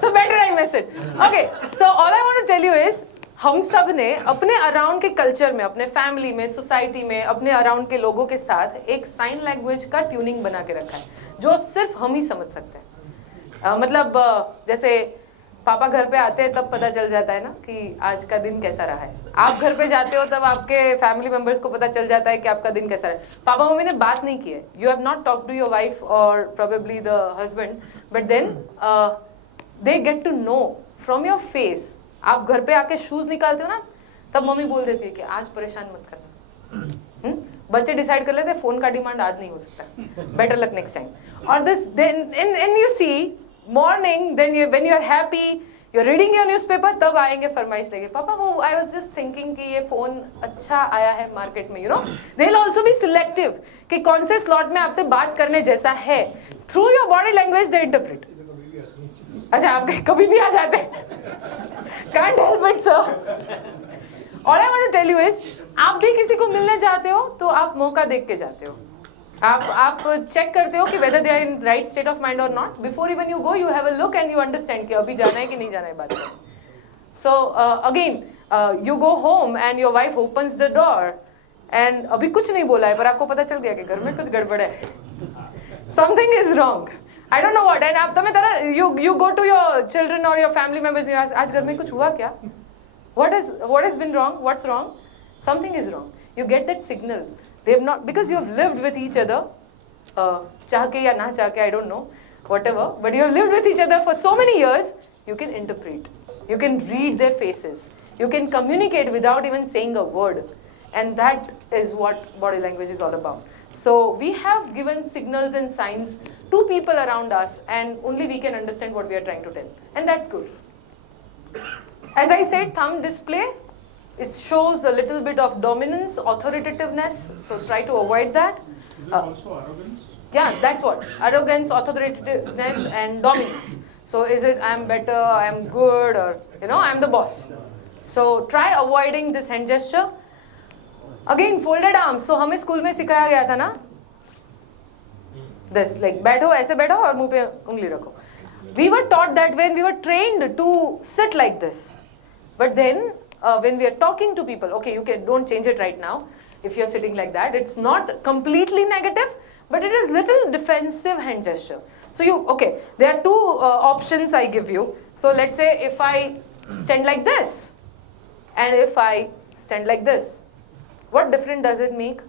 So better I miss it. Okay, so all I want to tell you is, हम सब ने अपने around के culture में, अपने फैमिली में, सोसाइटी में, अपने अराउंड के लोगों के साथ एक साइन लैंग्वेज का ट्यूनिंग बना के रखा है, जो सिर्फ हम ही समझ सकते हैं. मतलब जैसे पापा घर पे आते हैं तब पता चल जाता है ना कि आज का दिन कैसा रहा है. आप घर पे जाते हो तब आपके फैमिली मेंबर्स को पता चल जाता है कि आपका दिन कैसा रहा है. पापा मम्मी ने बात नहीं की है, you have not talk to your wife और probably the husband, but then they get to know from your face. आप घर पे आके शूज निकालते हो ना, तब मम्मी बोल देती है कि आज परेशान मत करना. बच्चे डिसाइड कर लेते हैं फोन का डिमांड आज नहीं हो सकता, बेटर लक नेक्स्ट टाइम. और this then you see morning, then when you are happy, you're reading your newspaper, तब आएंगे फरमाइश लेके, पापा वो I was just thinking कि ये फोन अच्छा आया है मार्केट में, you know. They'll also be selective कि कौन से slot में आपसे बात करने जैसा है. Through your body language they interpret. अच्छा आप कभी भी आ जाते हैं. Can't help it, sir. All I want to tell you is, आप भी किसी को मिलने जाते हो तो आप मौका देख के जाते हो. आप चेक करते हो कि whether they are in right state of mind or not. Before even you go, you have a look and you understand कि अभी जाना है कि नहीं जाना है बात करने. So again, you go home and your wife opens the door and अभी कुछ नहीं बोला है पर आपको पता चल गया कि घर में कुछ गड़बड़ है. Something is wrong. I don't know what. And आप तुम्हें तरह you go to your children or your family members. आज घर में कुछ हुआ क्या? What has been wrong? What's wrong? Something is wrong. You get that signal. They have not, because you have lived with each other, चाह के या ना चाह के, I don't know, whatever, but you have lived with each other for so many years, you can interpret, you can read their faces, you can communicate without even saying a word, and that is what body language is all about. So we have given signals and signs to people around us, and only we can understand what we are trying to tell, and that's good. As I said, thumb display, it shows a little bit of dominance, authoritativeness, so try to avoid that. Is it also arrogance? Yeah, that's what. Arrogance, authoritativeness, and dominance. So is it I'm better, I'm good, or I'm the boss. So try avoiding this hand gesture. Again, folded arms. So हमें school में सिखाया गया था ना, this like बैठो ऐसे बैठो और मुंह पे उंगली रखो. We were taught that when we were trained to sit like this, but then when we are talking to people, okay, don't change it right now. If you're sitting like that, it's not completely negative, but it is little defensive hand gesture. So there are two options I give you. So let's say if I stand like this, and if I stand like this, what difference does it make?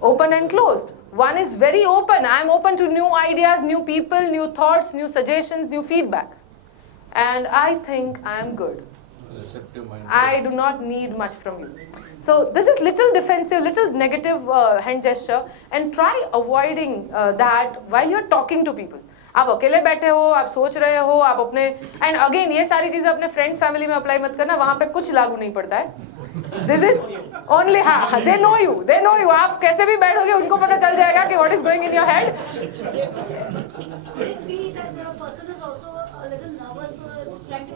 Open and closed. One is very open. I'm open to new ideas, new people, new thoughts, new suggestions, new feedback. And I think I'm good. Receptive mind. I do not need much from you. So this is little defensive, little negative hand gesture, and try avoiding that while you're talking to people. आप अकेले बैठे हो, आप सोच रहे हो, आप अपने, and again ये सारी चीजें अपने friends family में apply मत करना, वहाँ पे कुछ लागू नहीं पड़ता है. This is only, हाँ, they know you. आप कैसे भी बैठोगे उनको पता चल जाएगा कि what is going in your head. Could be that the person is also a little nervous, trying to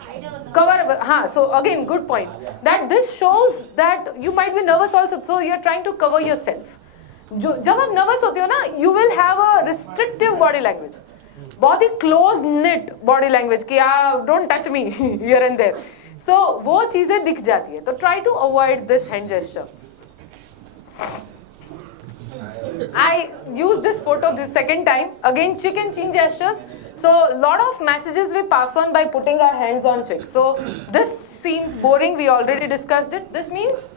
hide a Cover, हाँ. So again, good point. That this shows that you might be nervous also. So you're trying to cover yourself. जब आप nervous होते हो ना, you will have a restrictive body language. बहुत ही close knit body language कि don't touch me here and there. So वो चीजें दिख जाती है. तो try to avoid this hand gesture. I use this photo the second time. Again, cheek and chin gestures. So a lot of messages we pass on by putting our hands on cheek. So this seems boring. We already discussed it. This means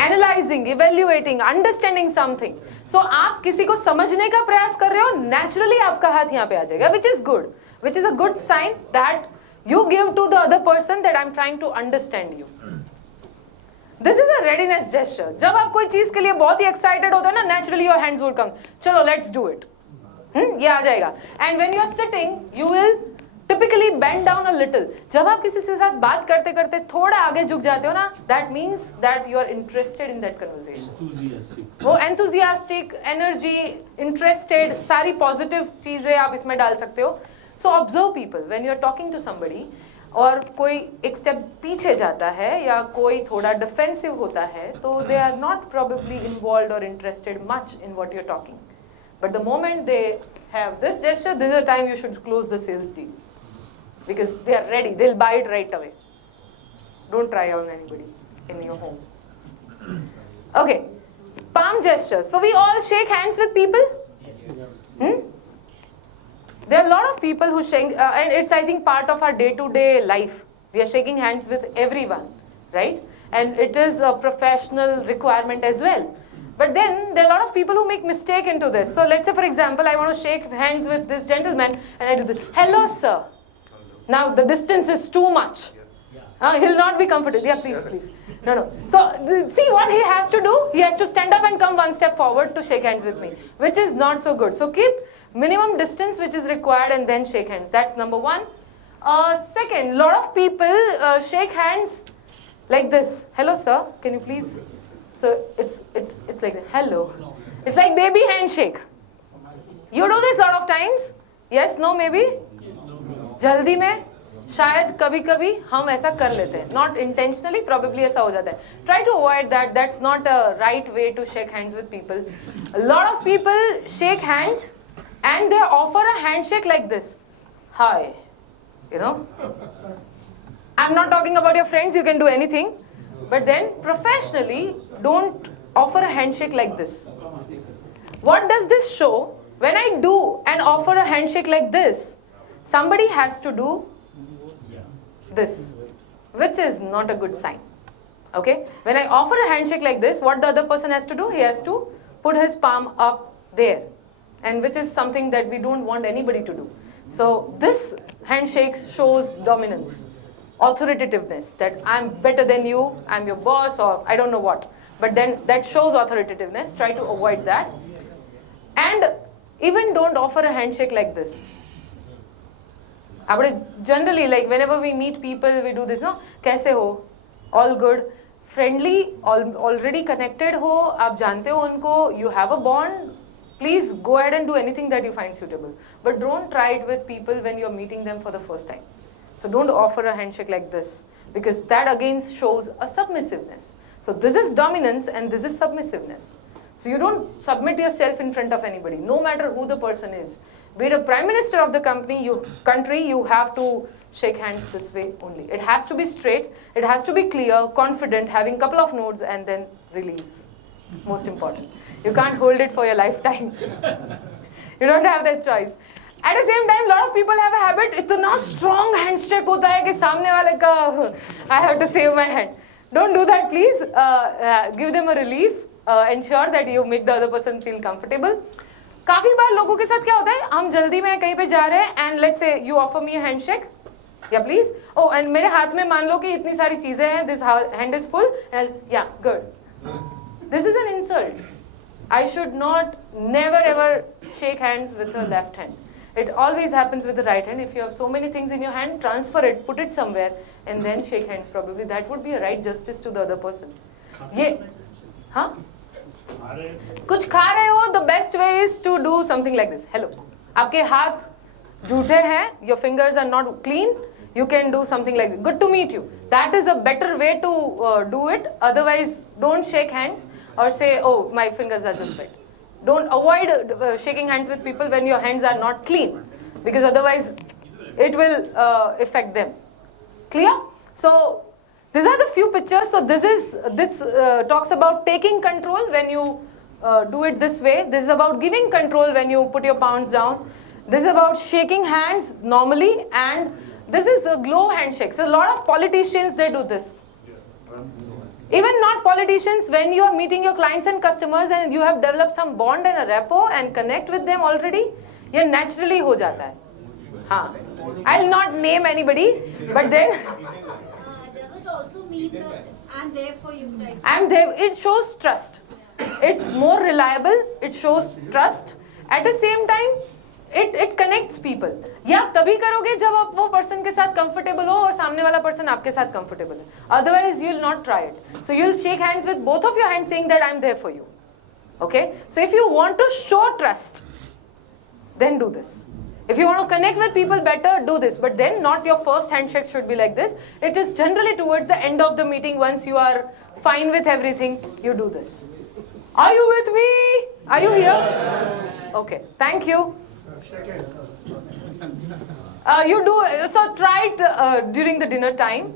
analyzing, evaluating, understanding something. So आप किसी को समझने का प्रयास कर रहे हो, naturally आपका हाथ यहाँ पे आ जाएगा, which is good, which is a good sign that you give to the other person that I'm trying to understand you. This is a readiness gesture. जब आप कोई चीज के लिए बहुत ही excited होते हैं ना, naturally your hands would come. चलो, let's do it. ये आ जाएगा. And when you are sitting, you will typically bend down a little. जब आप किसी से साथ बात करते करते थोड़ा आगे झुक जाते हो ना, that means that you are interested in that conversation. वो enthusiastic, energy, interested, सारी positive चीजें आप इसमें डाल सकते हो. So observe people when you are talking to somebody. और कोई एक स्टेप पीछे जाता है या कोई थोड़ा डिफेंसिव होता है, तो they are not probably involved or interested much in what you're talking. But the moment they have this gesture, this is the time you should close the sales deal. Because they are ready, they'll buy it right away. Don't try on anybody in your home. Okay, palm gestures. So we all shake hands with people? There are a lot of people who shake, and it's, I think, part of our day-to-day life. We are shaking hands with everyone, right? And it is a professional requirement as well. But then there are a lot of people who make mistake into this. So let's say, for example, I want to shake hands with this gentleman, and I do this. Hello, sir. Now the distance is too much. He'll not be comfortable. Yeah, please, please. No. So see what he has to do? He has to stand up and come one step forward to shake hands with me, which is not so good. So keep minimum distance which is required and then shake hands. That's number one. Second, a lot of people shake hands like this. Hello, sir. Can you please? So it's like that. Hello. It's like baby handshake. You do this a lot of times? Yes, no, maybe? जल्दी में शायद कभी-कभी हम ऐसा कर लेते हैं. Not intentionally, probably ऐसा हो जाता है. Try to avoid that. That's not a right way to shake hands with people. A lot of people shake hands and they offer a handshake like this. Hi. You know? I'm not talking about your friends, you can do anything. But then professionally, don't offer a handshake like this. What does this show? When I do and offer a handshake like this, somebody has to do this, which is not a good sign. Okay? When I offer a handshake like this, what the other person has to do? He has to put his palm up there, and which is something that we don't want anybody to do. So this handshake shows dominance, authoritativeness, that I'm better than you, I'm your boss, or I don't know what. But then that shows authoritativeness. Try to avoid that. And even don't offer a handshake like this. Generally, like whenever we meet people, we do this, no? Kaise ho? All good. Friendly, already connected ho, aap jante ho unko, you have a bond. Please go ahead and do anything that you find suitable. But don't try it with people when you're meeting them for the first time. So don't offer a handshake like this, because that again shows a submissiveness. So this is dominance and this is submissiveness. So you don't submit yourself in front of anybody, no matter who the person is. Be it a prime minister of the country, you have to shake hands this way only. It has to be straight, it has to be clear, confident, having a couple of nodes and then release. Most important. You can't hold it for your lifetime. You don't have that choice. At the same time, a lot of people have a habit, इतना strong handshake होता है कि सामने वाले का I have to save my hand. Don't do that, please. Give them a relief. Ensure that you make the other person feel comfortable. काफी बार लोगों के साथ क्या होता है, हम जल्दी में कहीं पे जा रहे हैं and let's say you offer me a handshake. Yeah, please. Oh, and मेरे हाथ में मान लो कि इतनी सारी चीजें हैं. This hand is full. And yeah, good. This is an insult. I should never ever shake hands with the left hand. It always happens with the right hand. If you have so many things in your hand, transfer it, put it somewhere, and then shake hands probably. That would be a right justice to the other person. Yeah. Huh? कुछ खा रहे हो, the best way is to do something like this. Hello. आपके हाथ झूठे हैं, your fingers are not clean, you can do something like this. Good to meet you. That is a better way to do it. Otherwise, don't shake hands or say, oh, my fingers are just wet. Don't avoid shaking hands with people when your hands are not clean, because otherwise it will affect them. Clear? So these are the few pictures. So this talks about taking control when you do it this way. This is about giving control when you put your palms down. This is about shaking hands normally, and this is a glove handshake. So a lot of politicians, they do this. Even not politicians, when you are meeting your clients and customers and you have developed some bond and a rapport and connect with them already, ये naturally हो जाता है. हाँ. I'll not name anybody, but then Does it also mean that I'm there for you? I'm there. It shows trust. It's more reliable. It shows trust. At the same time, it connects people. ये आप तभी करोगे जब आप वो person के साथ comfortable हो और सामने वाला person आपके साथ comfortable है. Otherwise, you'll not try it. So you'll shake hands with both of your hands, saying that I'm there for you. Okay? So if you want to show trust, then do this. If you want to connect with people better, do this. But then not your first handshake should be like this. It is generally towards the end of the meeting, once you are fine with everything, you do this. Are you with me? Are you here? Okay, thank you. You do, so try it during the dinner time.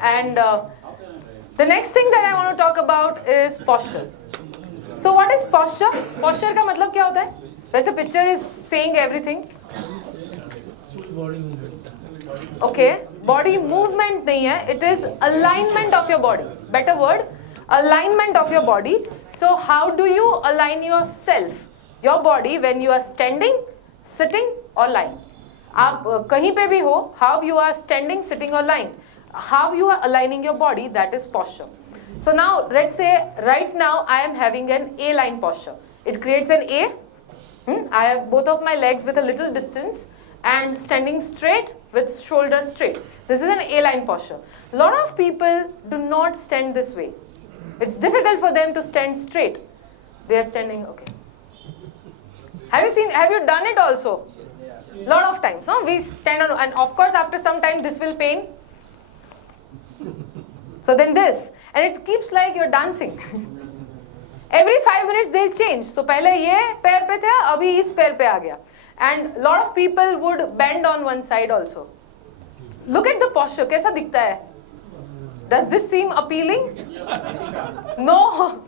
And the next thing that I want to talk about is posture. So what is posture? Posture का मतलब क्या होता है? वैसे picture is saying everything. Okay, body movement नहीं है. It is alignment of your body. Better word, alignment of your body. So how do you align yourself, your body, when you are standing, sitting or lying? आप कहीं पे भी हो, how you are standing, sitting or lying, how you are aligning your body, that is posture. So now let's say right now I am having an A-line posture. It creates an A. I have both of my legs with a little distance and standing straight with shoulders straight. This is an A-line posture. A lot of people do not stand this way. It's difficult for them to stand straight. They are standing, okay. Have you done it also? Lot of times, no? We stand on, and of course after some time this will pain. So then this, and it keeps like you're dancing. Every 5 minutes they change. So पहले ये पैर पे था, अभी इस पैर पे आ गया. And lot of people would bend on one side also. Look at the posture, कैसा दिखता है? Does this seem appealing? No.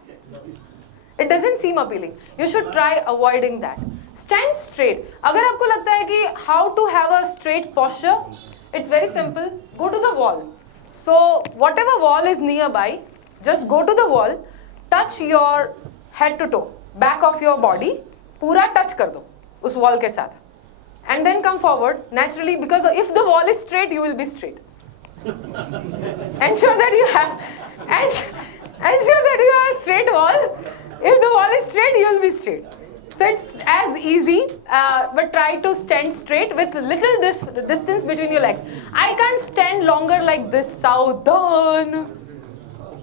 It doesn't seem appealing. You should try avoiding that. Stand straight. अगर आपको लगता है कि how to have a straight posture, it's very simple. Go to the wall. So whatever wall is nearby, just go to the wall, touch your head to toe, back of your body, पूरा touch कर दो उस wall के साथ. And then come forward naturally, because if the wall is straight, you will be straight. Ensure that you have a straight wall. If the wall is straight, you will be straight. So it's as easy, but try to stand straight with little distance between your legs. I can't stand longer like this, Southern.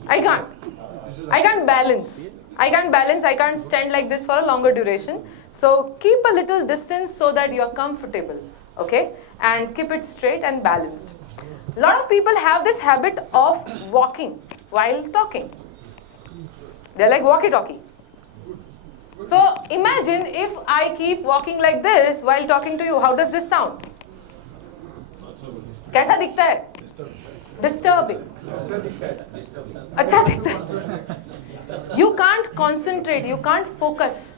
I can't balance. I can't stand like this for a longer duration. So keep a little distance so that you are comfortable, okay? And keep it straight and balanced. A lot of people have this habit of walking while talking. They're like walkie-talkie. So imagine if I keep walking like this while talking to you, how does this sound? कैसा दिखता है? Disturbing. अच्छा दिखता है. You can't concentrate, you can't focus.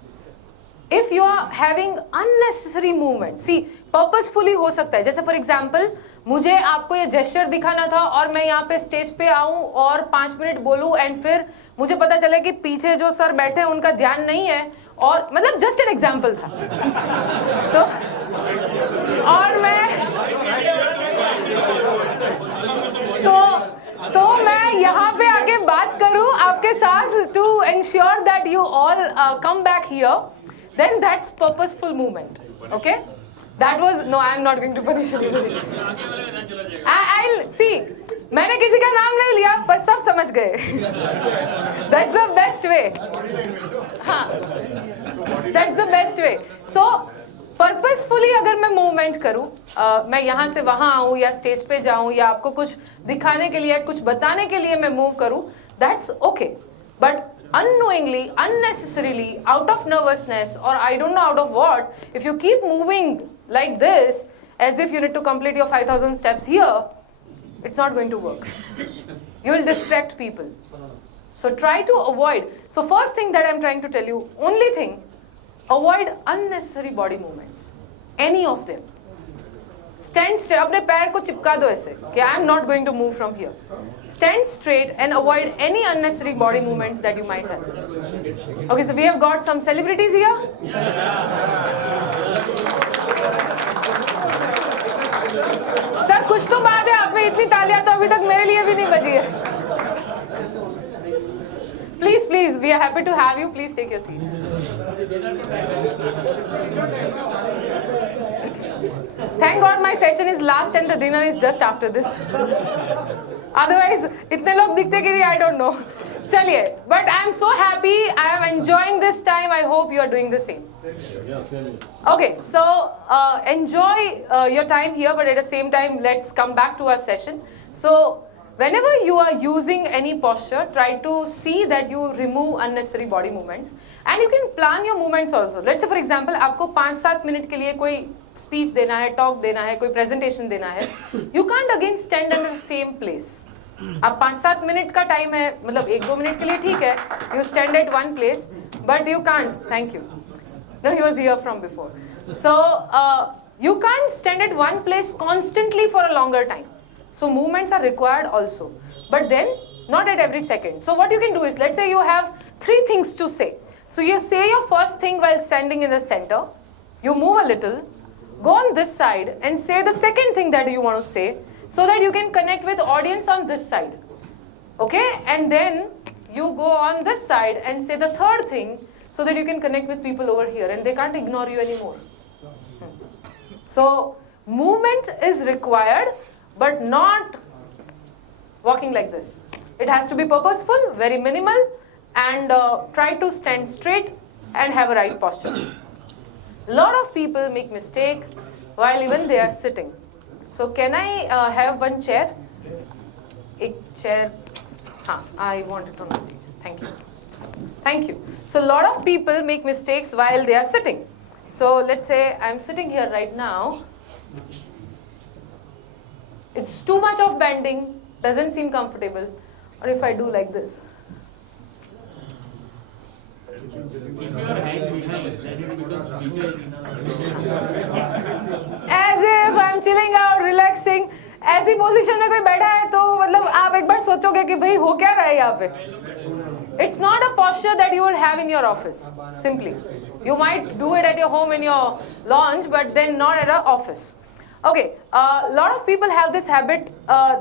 If you are having unnecessary movement, see, purposefully हो सकता है. जैसे for example, मुझे आपको ये gesture दिखाना था और मैं यहाँ पे stage पे आऊँ और 5 मिनट बोलूँ and फिर मुझे पता चले कि पीछे जो सर बैठे हैं उनका ध्यान नहीं है, और मतलब just an example था. तो और मैं यहाँ पे आके बात करूँ आपके साथ to ensure that you all come back here. Then that's purposeful movement, okay? That was, no, I'm not going to punish you. I'll see. मैंने किसी का नाम नहीं लिया, पर सब समझ गए. That's the best way. हाँ, that's the best way. So, purposefully अगर मैं movement करूँ, मैं यहाँ से वहाँ आऊँ या stage पे जाऊँ या आपको कुछ दिखाने के लिए, कुछ बताने के लिए मैं move करूँ, that's okay. But unknowingly, unnecessarily, out of nervousness, or I don't know out of what, if you keep moving like this, as if you need to complete your 5,000 steps here, it's not going to work. You will distract people. So try to avoid. So first thing that I'm trying to tell you, only thing, avoid unnecessary body movements. Any of them. Stand straight. अपने पैर को चिपका दो ऐसे कि I am not going to move from here. Stand straight and avoid any unnecessary body movements that you might have. Okay, so we have got some celebrities here. Sir कुछ तो बात है, आप में इतनी तालियां तो अभी तक मेरे लिए भी नहीं बजी है. Please, please, we are happy to have you. Please take your seats. Thank God my session is last and the dinner is just after this. Otherwise, इतने लोग दिखते कि नहीं, I don't know. चलिए, but I am so happy. I am enjoying this time. I hope you are doing the same. Okay, so enjoy your time here, but at the same time, let's come back to our session. So, whenever you are using any posture, try to see that you remove unnecessary body movements, and you can plan your movements also. Let's say, for example, आपको 5-7 minute के लिए कोई speech देना है, talk देना है, कोई presentation देना है. You can't again stand in the same place. अब 5-7 मिनट का टाइम है, मतलब 1-2 मिनट के लिए ठीक है. You stand at one place, but you can't. Thank you. No, he was here from before. So you can't stand at one place constantly for a longer time. So movements are required also, but then not at every second. So what you can do is, let's say you have 3 things to say. So you say your first thing while standing in the center, you move a little, go on this side and say the second thing that you want to say, so that you can connect with audience on this side. Okay? And then you go on this side and say the third thing, so that you can connect with people over here and they can't ignore you anymore. So movement is required, but not walking like this. It has to be purposeful, very minimal, and try to stand straight and have a right posture. A lot of people make mistake while even they are sitting. So can I have one chair? A chair. I want it on the stage. Thank you. Thank you. So a lot of people make mistakes while they are sitting. So let's say I'm sitting here right now. It's too much of bending, doesn't seem comfortable. Or if I do like this. As if I'm chilling out, relaxing. ऐसी position में कोई बैठा है तो मतलब आप एक बार सोचोगे कि भाई हो क्या रहा है यहाँ पे. It's not a posture that you would have in your office, simply. You might do it at your home in your lounge, but then not at an office. Okay, a lot of people have this habit,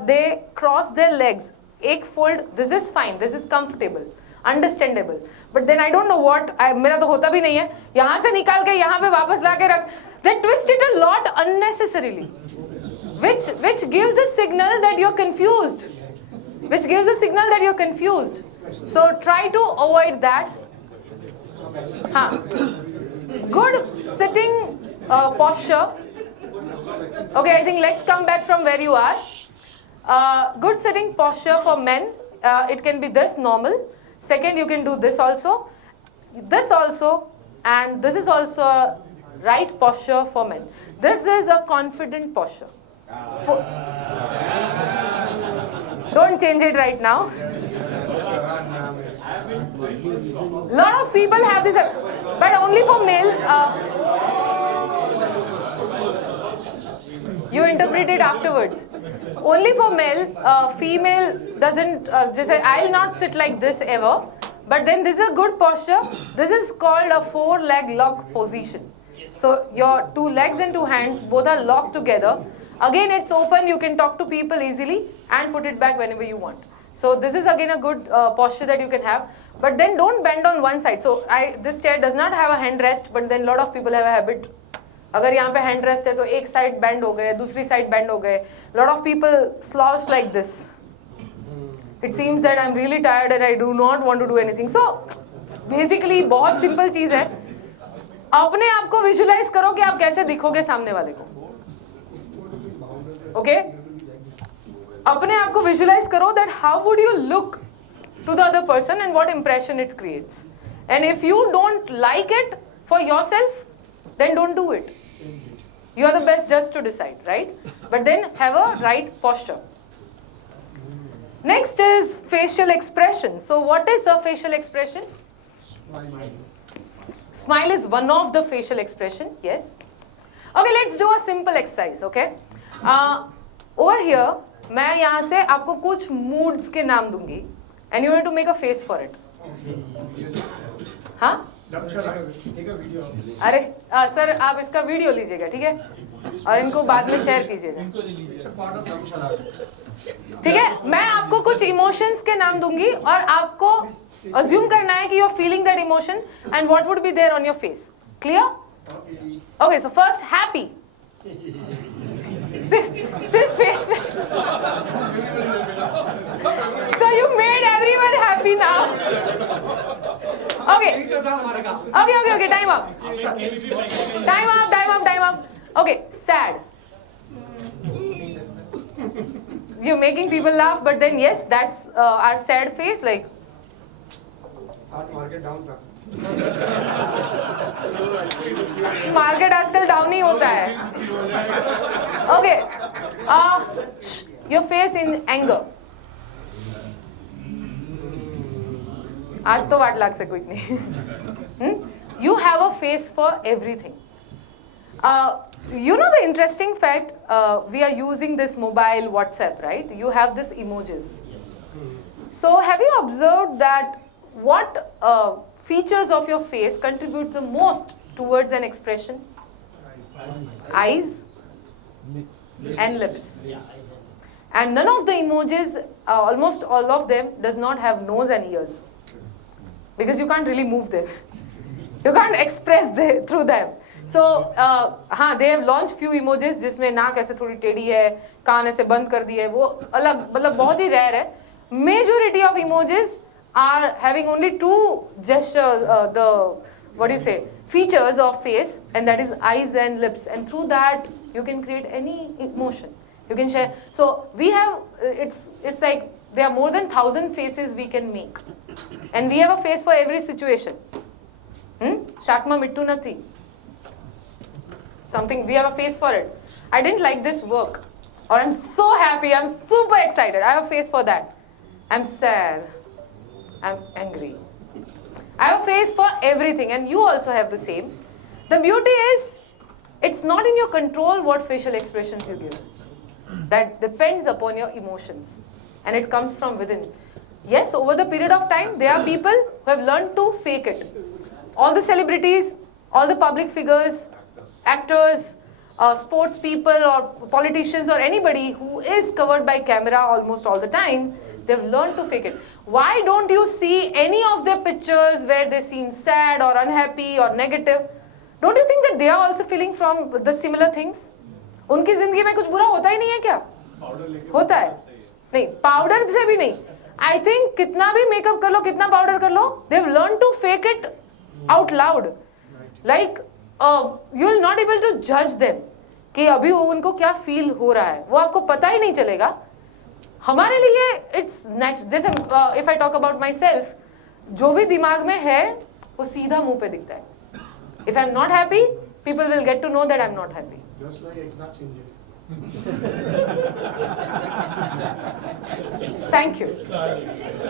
they cross their legs. Ek fold, this is fine, this is comfortable, understandable. But then I don't know what, मेरा तो होता भी नहीं है. यहाँ से निकाल के यहाँ पे वापस ला के रख. They twist it a lot unnecessarily, which gives a signal that you're confused. Which gives a signal that you're confused. So try to avoid that. Good sitting posture. Okay, I think let's come back from where you are. Good sitting posture for men. It can be this, normal. Second, you can do this also, and this is also a right posture for men. This is a confident posture. Don't change it right now. Lot of people have this, but only for male. You interpret it afterwards. Only for male. Female doesn't. Just say, I'll not sit like this ever. But then this is a good posture. This is called a 4-leg lock position. So your 2 legs and 2 hands both are locked together. Again, it's open. You can talk to people easily and put it back whenever you want. So this is again a good posture that you can have. But then don't bend on one side. So this chair does not have a hand rest, but then a lot of people have a habit. अगर यहाँ पे hand rest है तो एक side bend हो गए, दूसरी side bend हो गए. A lot of people slouch like this. It seems that I'm really tired and I do not want to do anything. So basically बहुत simple चीज़ है. अपने आप को visualize करो कि आप कैसे दिखोगे सामने वाले को. Okay? अपने आप को visualize करो that how would you look to the other person and what impression it creates. And if you don't like it for yourself, then don't do it. You are the best judge to decide, right? But then have a right posture. Next is facial expression. So what is a facial expression? Smile is one of the facial expression, yes. Okay, let's do a simple exercise, okay? Over here, मैं यहाँ से आपको कुछ moods के नाम दूंगी, and you have to make a face for it. हाँ? अरे सर आप इसका वीडियो लीजिएगा, ठीक है? और इनको बाद में शेयर कीजिएगा. ठीक है? मैं आपको कुछ emotions के नाम दूंगी और आपको assume करना है कि you're feeling that emotion and what would be there on your face. Clear? Okay, so first happy. सिर्फ face पे. So you made everyone happy now. Okay. Okay. Time up. Okay, sad. You're making people laugh, but then yes, that's our sad face. Like. Market आजकल down ही होता है. Okay, your face in anger. आज तो वाट लाग से कोई नहीं. You have a face for everything. You know the interesting fact, we are using this mobile WhatsApp, right? You have this emojis. So have you observed that what features of your face contribute the most towards an expression? Eyes and lips. And none of the emojis, almost all of them, does not have nose and ears. Because you can't really move them. You can't express through them. So, they have launched few emojis जिसमें नाक ऐसे थोड़ी टेढ़ी है, कान ऐसे बंद कर दिए, वो अलग, मतलब बहुत ही rare है. Majority of emojis are having only two gestures, features of face, and that is eyes and lips, and through that you can create any emotion. You can share. So we have, it's like there are more than 1,000 faces we can make, and we have a face for every situation. Shakma mittu nathi. Something, we have a face for it. I didn't like this work, or I'm so happy, I'm super excited. I have a face for that. I'm sad. I'm angry. I have a face for everything, and you also have the same. The beauty is, it's not in your control what facial expressions you give. That depends upon your emotions, and it comes from within. Yes, over the period of time, there are people who have learned to fake it. All the celebrities, all the public figures, actors, sports people or politicians or anybody who is covered by camera almost all the time, they've learned to fake it. Why don't you see any of their pictures where they seem sad or unhappy or negative? Don't you think that they are also feeling from the similar things? उनकी जिंदगी में कुछ बुरा होता ही नहीं है क्या? होता है? नहीं, पाउडर से भी नहीं. I think कितना भी मेकअप कर लो, कितना पाउडर कर लो, they've learned to fake it out loud. Like you will not able to judge them कि अभी उनको क्या फील हो रहा है, वो आपको पता ही नहीं चलेगा. हमारे लिए it's natural. जैसे if I talk about myself, जो भी दिमाग में है वो सीधा मुंह पे दिखता है. If I'm not happy, people will get to know that I'm not happy. Just like Eknath Shinde. Thank you.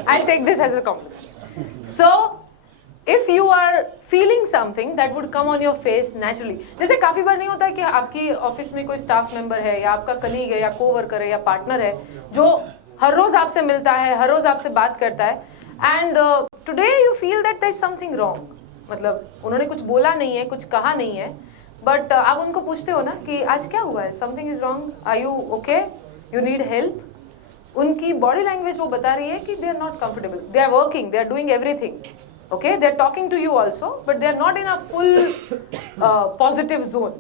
I'll take this as a compliment. So, if you are feeling something, that would come on your face naturally. जैसे काफी बार नहीं होता है कि आपकी office में कोई staff member है या आपका कलीग है या कोवर्कर है या पार्टनर है जो हर रोज आपसे मिलता है, हर रोज आपसे बात करता है, and today you feel that there is something wrong. मतलब उन्होंने कुछ बोला नहीं है, कुछ कहा नहीं है, but आप उनको पूछते हो ना कि आज क्या हुआ है, something is wrong, are you okay, you need help. उनकी body language वो बता रही है कि they are not comfortable, they are working, they are doing everything. Okay, they are talking to you also, but they are not in a full positive zone.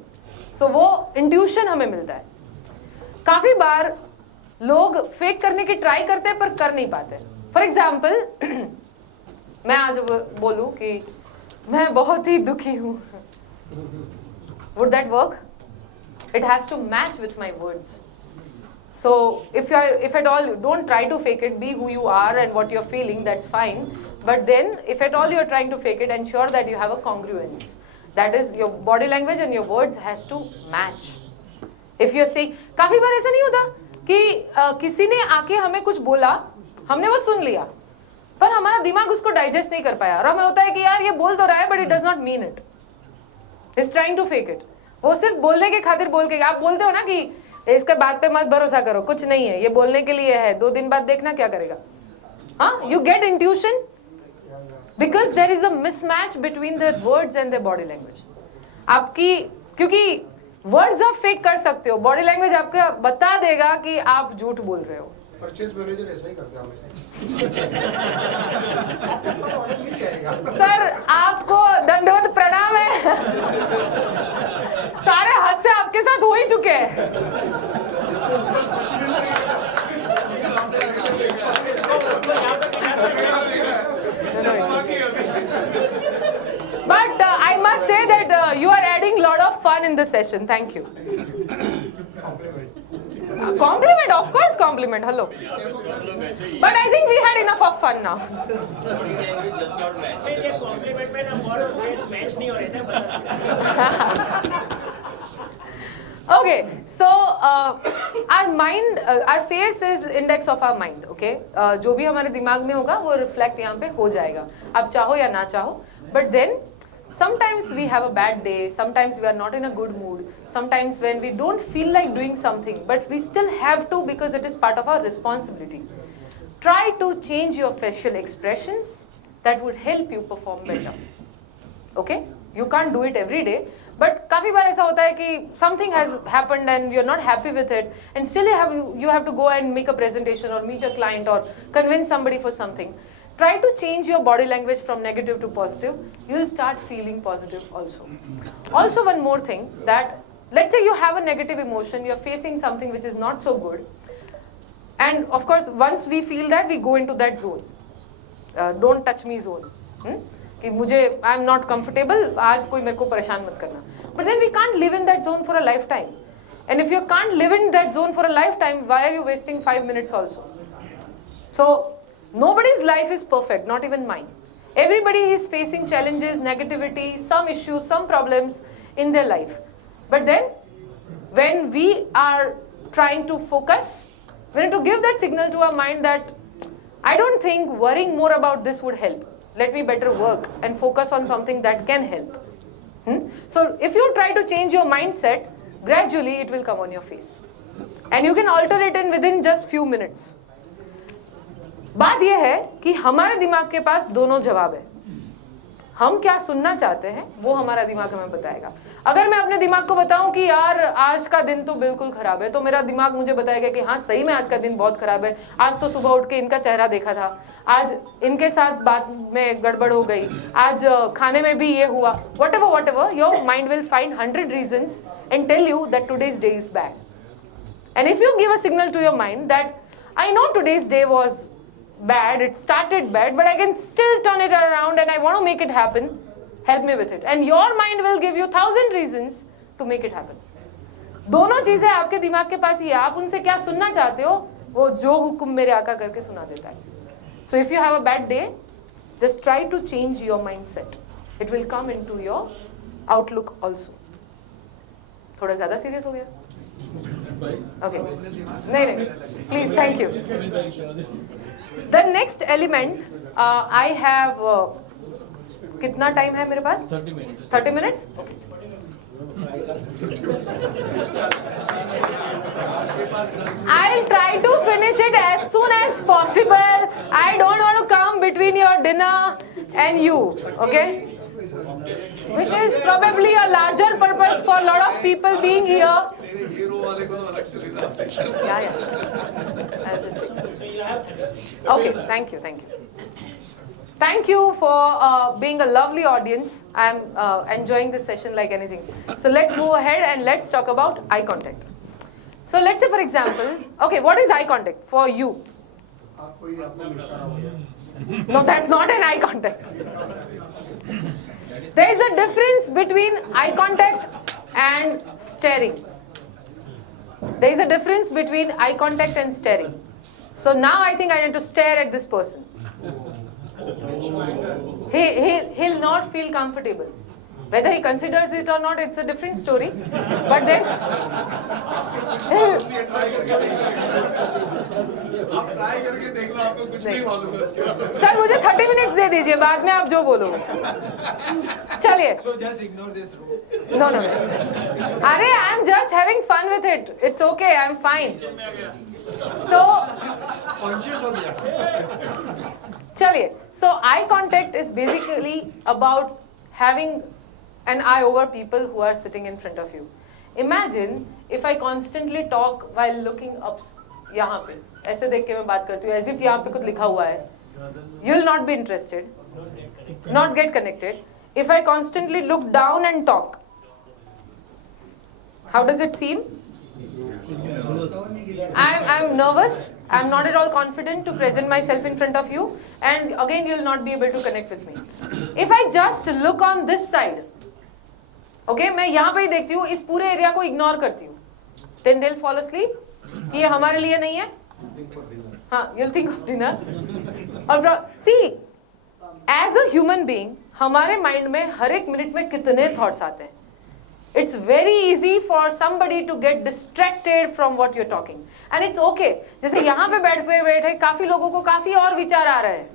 So वो intuition हमें मिलता है. काफी बार लोग फेक करने की ट्राई करते हैं पर कर नहीं पाते. फॉर एग्जाम्पल मैं आज बोलूं कि मैं बहुत ही दुखी हूं. Would that work? It has to match with my words. So if at all, don't try to fake it, be who you are and what you're feeling, that's fine. But then, if at all you're trying to fake it, ensure that you have a congruence. That is, your body language and your words has to match. If you're saying, काफी बार ऐसा नहीं होता कि किसी ने आके हमें कुछ बोला, हमने वो सुन लिया, पर हमारा दिमाग उसको डाइजेस्ट नहीं कर पाया, और हमें होता है कि यार ये बोल तो रहा है, but it does not mean it. He's trying to fake it. वो सिर्फ बोलने के खातिर बोल के, आप बोलते हो ना कि इसके बात पे मत भरोसा करो, कुछ नहीं है, ये बोलने के लिए है, 2 दिन बाद देखना क्या करेगा. हाँ, you get intuition because there is a mismatch between their words and their body language. आपकी, क्योंकि वर्ड्स आप फेक कर सकते हो, बॉडी लैंग्वेज आपको बता देगा कि आप झूठ बोल रहे हो. परचेज मैनेजर ऐसा ही करते हैं सर आपको दंडवत प्रणाम है. सारे हद से आपके साथ हो ही चुके हैं. But I must say that you are adding a lot of fun in this session. Thank you. Compliment, of course, compliment. Hello. But I think we had enough of fun now. Okay, so our mind, our face is index of our mind. Okay, जो भी हमारे दिमाग में होगा वो reflect यहाँ पे हो जाएगा. आप चाहो या ना चाहो. But then sometimes we have a bad day, sometimes we are not in a good mood, sometimes when we don't feel like doing something, but we still have to because it is part of our responsibility. Try to change your facial expressions, that would help you perform better. Okay? You can't do it every day, but काफी बार ऐसा होता है कि something has happened and you're not happy with it, and still you have to go and make a presentation or meet a client or convince somebody for something. Try to change your body language from negative to positive. You'll start feeling positive also. Also, one more thing, that let's say you have a negative emotion, you're facing something which is not so good. And of course, once we feel that, we go into that zone. Don't touch me zone. कि मुझे, I'm not comfortable, आज कोई मेरे को परेशान मत करना. But then we can't live in that zone for a lifetime. And if you can't live in that zone for a lifetime, why are you wasting 5 minutes also? So, nobody's life is perfect, not even mine. Everybody is facing challenges, negativity, some issues, some problems in their life. But then, when we are trying to focus, we need to give that signal to our mind that I don't think worrying more about this would help. Let me better work and focus on something that can help. So if you try to change your mindset, gradually it will come on your face. And you can alter it in within just few minutes. बात यह है कि हमारे दिमाग के पास दोनों जवाब है. हम क्या सुनना चाहते हैं वो हमारा दिमाग हमें बताएगा. अगर मैं अपने दिमाग को बताऊं कि यार आज का दिन तो बिल्कुल खराब है, तो मेरा दिमाग मुझे बताएगा कि हाँ सही में आज का दिन बहुत खराब है. आज तो सुबह उठ के इनका चेहरा देखा था, आज इनके साथ बात में गड़बड़ हो गई, आज खाने में भी ये हुआ. Whatever, your mind will find 100 reasons and tell you that today's day is bad. And if you give a signal to your mind that I know today's day was bad, it started bad, but I can still turn it around and I want to make it happen, help me with it. And your mind will give you 1,000 reasons to make it happen. दोनों चीजें आपके दिमाग के पास ही है. आप उनसे क्या सुनना चाहते हो, वो जो हुक्म मेरे आका करके सुना देता है. So if you have a bad day, just try to change your mindset. It will come into your outlook also. थोड़ा ज़्यादा serious हो गया? Okay. नहीं, please, thank you. The next element, I have, कितना time है मेरे पास? 30 minutes. 30 minutes? Okay. I'll try to finish it as soon as possible. I don't want to come between your dinner and you, okay? Which is probably a larger purpose for a lot of people being here. Yeah. Okay, thank you. Thank you for being a lovely audience. I'm enjoying this session like anything. So let's move ahead and let's talk about eye contact. So let's say, for example, okay, what is eye contact for you? No, that's not an eye contact. There is a difference between eye contact and staring. There is a difference between eye contact and staring. So now I think I need to stare at this person. He'll not feel comfortable. Whether he considers it or not, it's a different story. But then, sir मुझे 30 minutes दे दीजिए, बाद में आप जो बोलो. चलिए. So just ignore this rule. No. अरे, I'm just having fun with it. It's okay. I'm fine. So, Conscious हो गया. चलिए. So eye contact is basically about having an eye over people who are sitting in front of you. Imagine if I constantly talk while looking up. यहाँ पे ऐसे देख के मैं बात करती हूँ, as if यहाँ पे कुछ लिखा हुआ है. You will not be interested, not get connected. If I constantly look down and talk, how does it seem? I'm nervous. I'm not at all confident to present myself in front of you, and again you will not be able to connect with me. If I just look on this side, okay, मैं यहाँ पे ही देखती हूँ, इस पूरे area को ignore करती हूँ, then they'll fall asleep. ये हमारे लिए नहीं है. हाँ, you'll think of dinner. और see, as a human being, हमारे mind में हर एक मिनट में कितने thoughts आते हैं. It's very easy for somebody to get distracted from what you're talking, and it's okay. जैसे यहाँ पे बैठे काफी लोगों को काफी और विचार आ रहे हैं.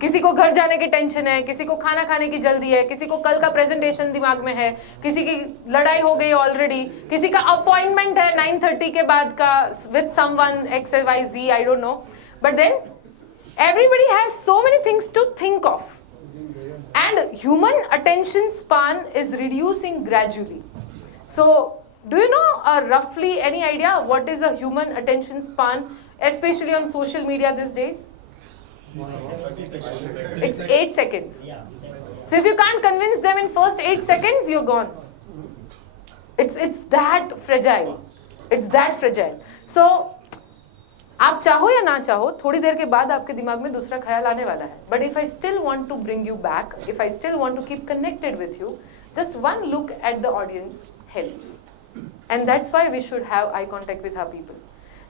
किसी को घर जाने की टेंशन है, किसी को खाना खाने की जल्दी है, किसी को कल का प्रेजेंटेशन दिमाग में है, किसी की लड़ाई हो गई ऑलरेडी, किसी का अपॉइंटमेंट है 9:30 के बाद का with someone XYZ, I don't know. But then everybody has so many things to think of. And human attention span is reducing gradually. So, do you know roughly any idea what is a human attention span, especially on social media these days? It's 8 seconds. So if you can't convince them in first 8 seconds, you're gone. It's that fragile. It's that fragile. So, आप चाहो या ना चाहो, थोड़ी देर के बाद आपके दिमाग में दूसरा ख्याल आने वाला है. But if I still want to bring you back, if I still want to keep connected with you, just one look at the audience helps. And that's why we should have eye contact with our people.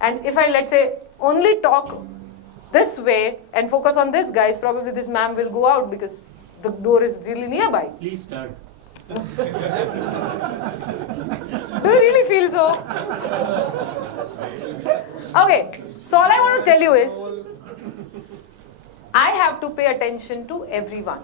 And if I, let's say, only talk this way and focus on this, guys, probably this ma'am will go out because the door is really nearby. Please start. Do you really feel so? Okay, so all I want to tell you is, I have to pay attention to everyone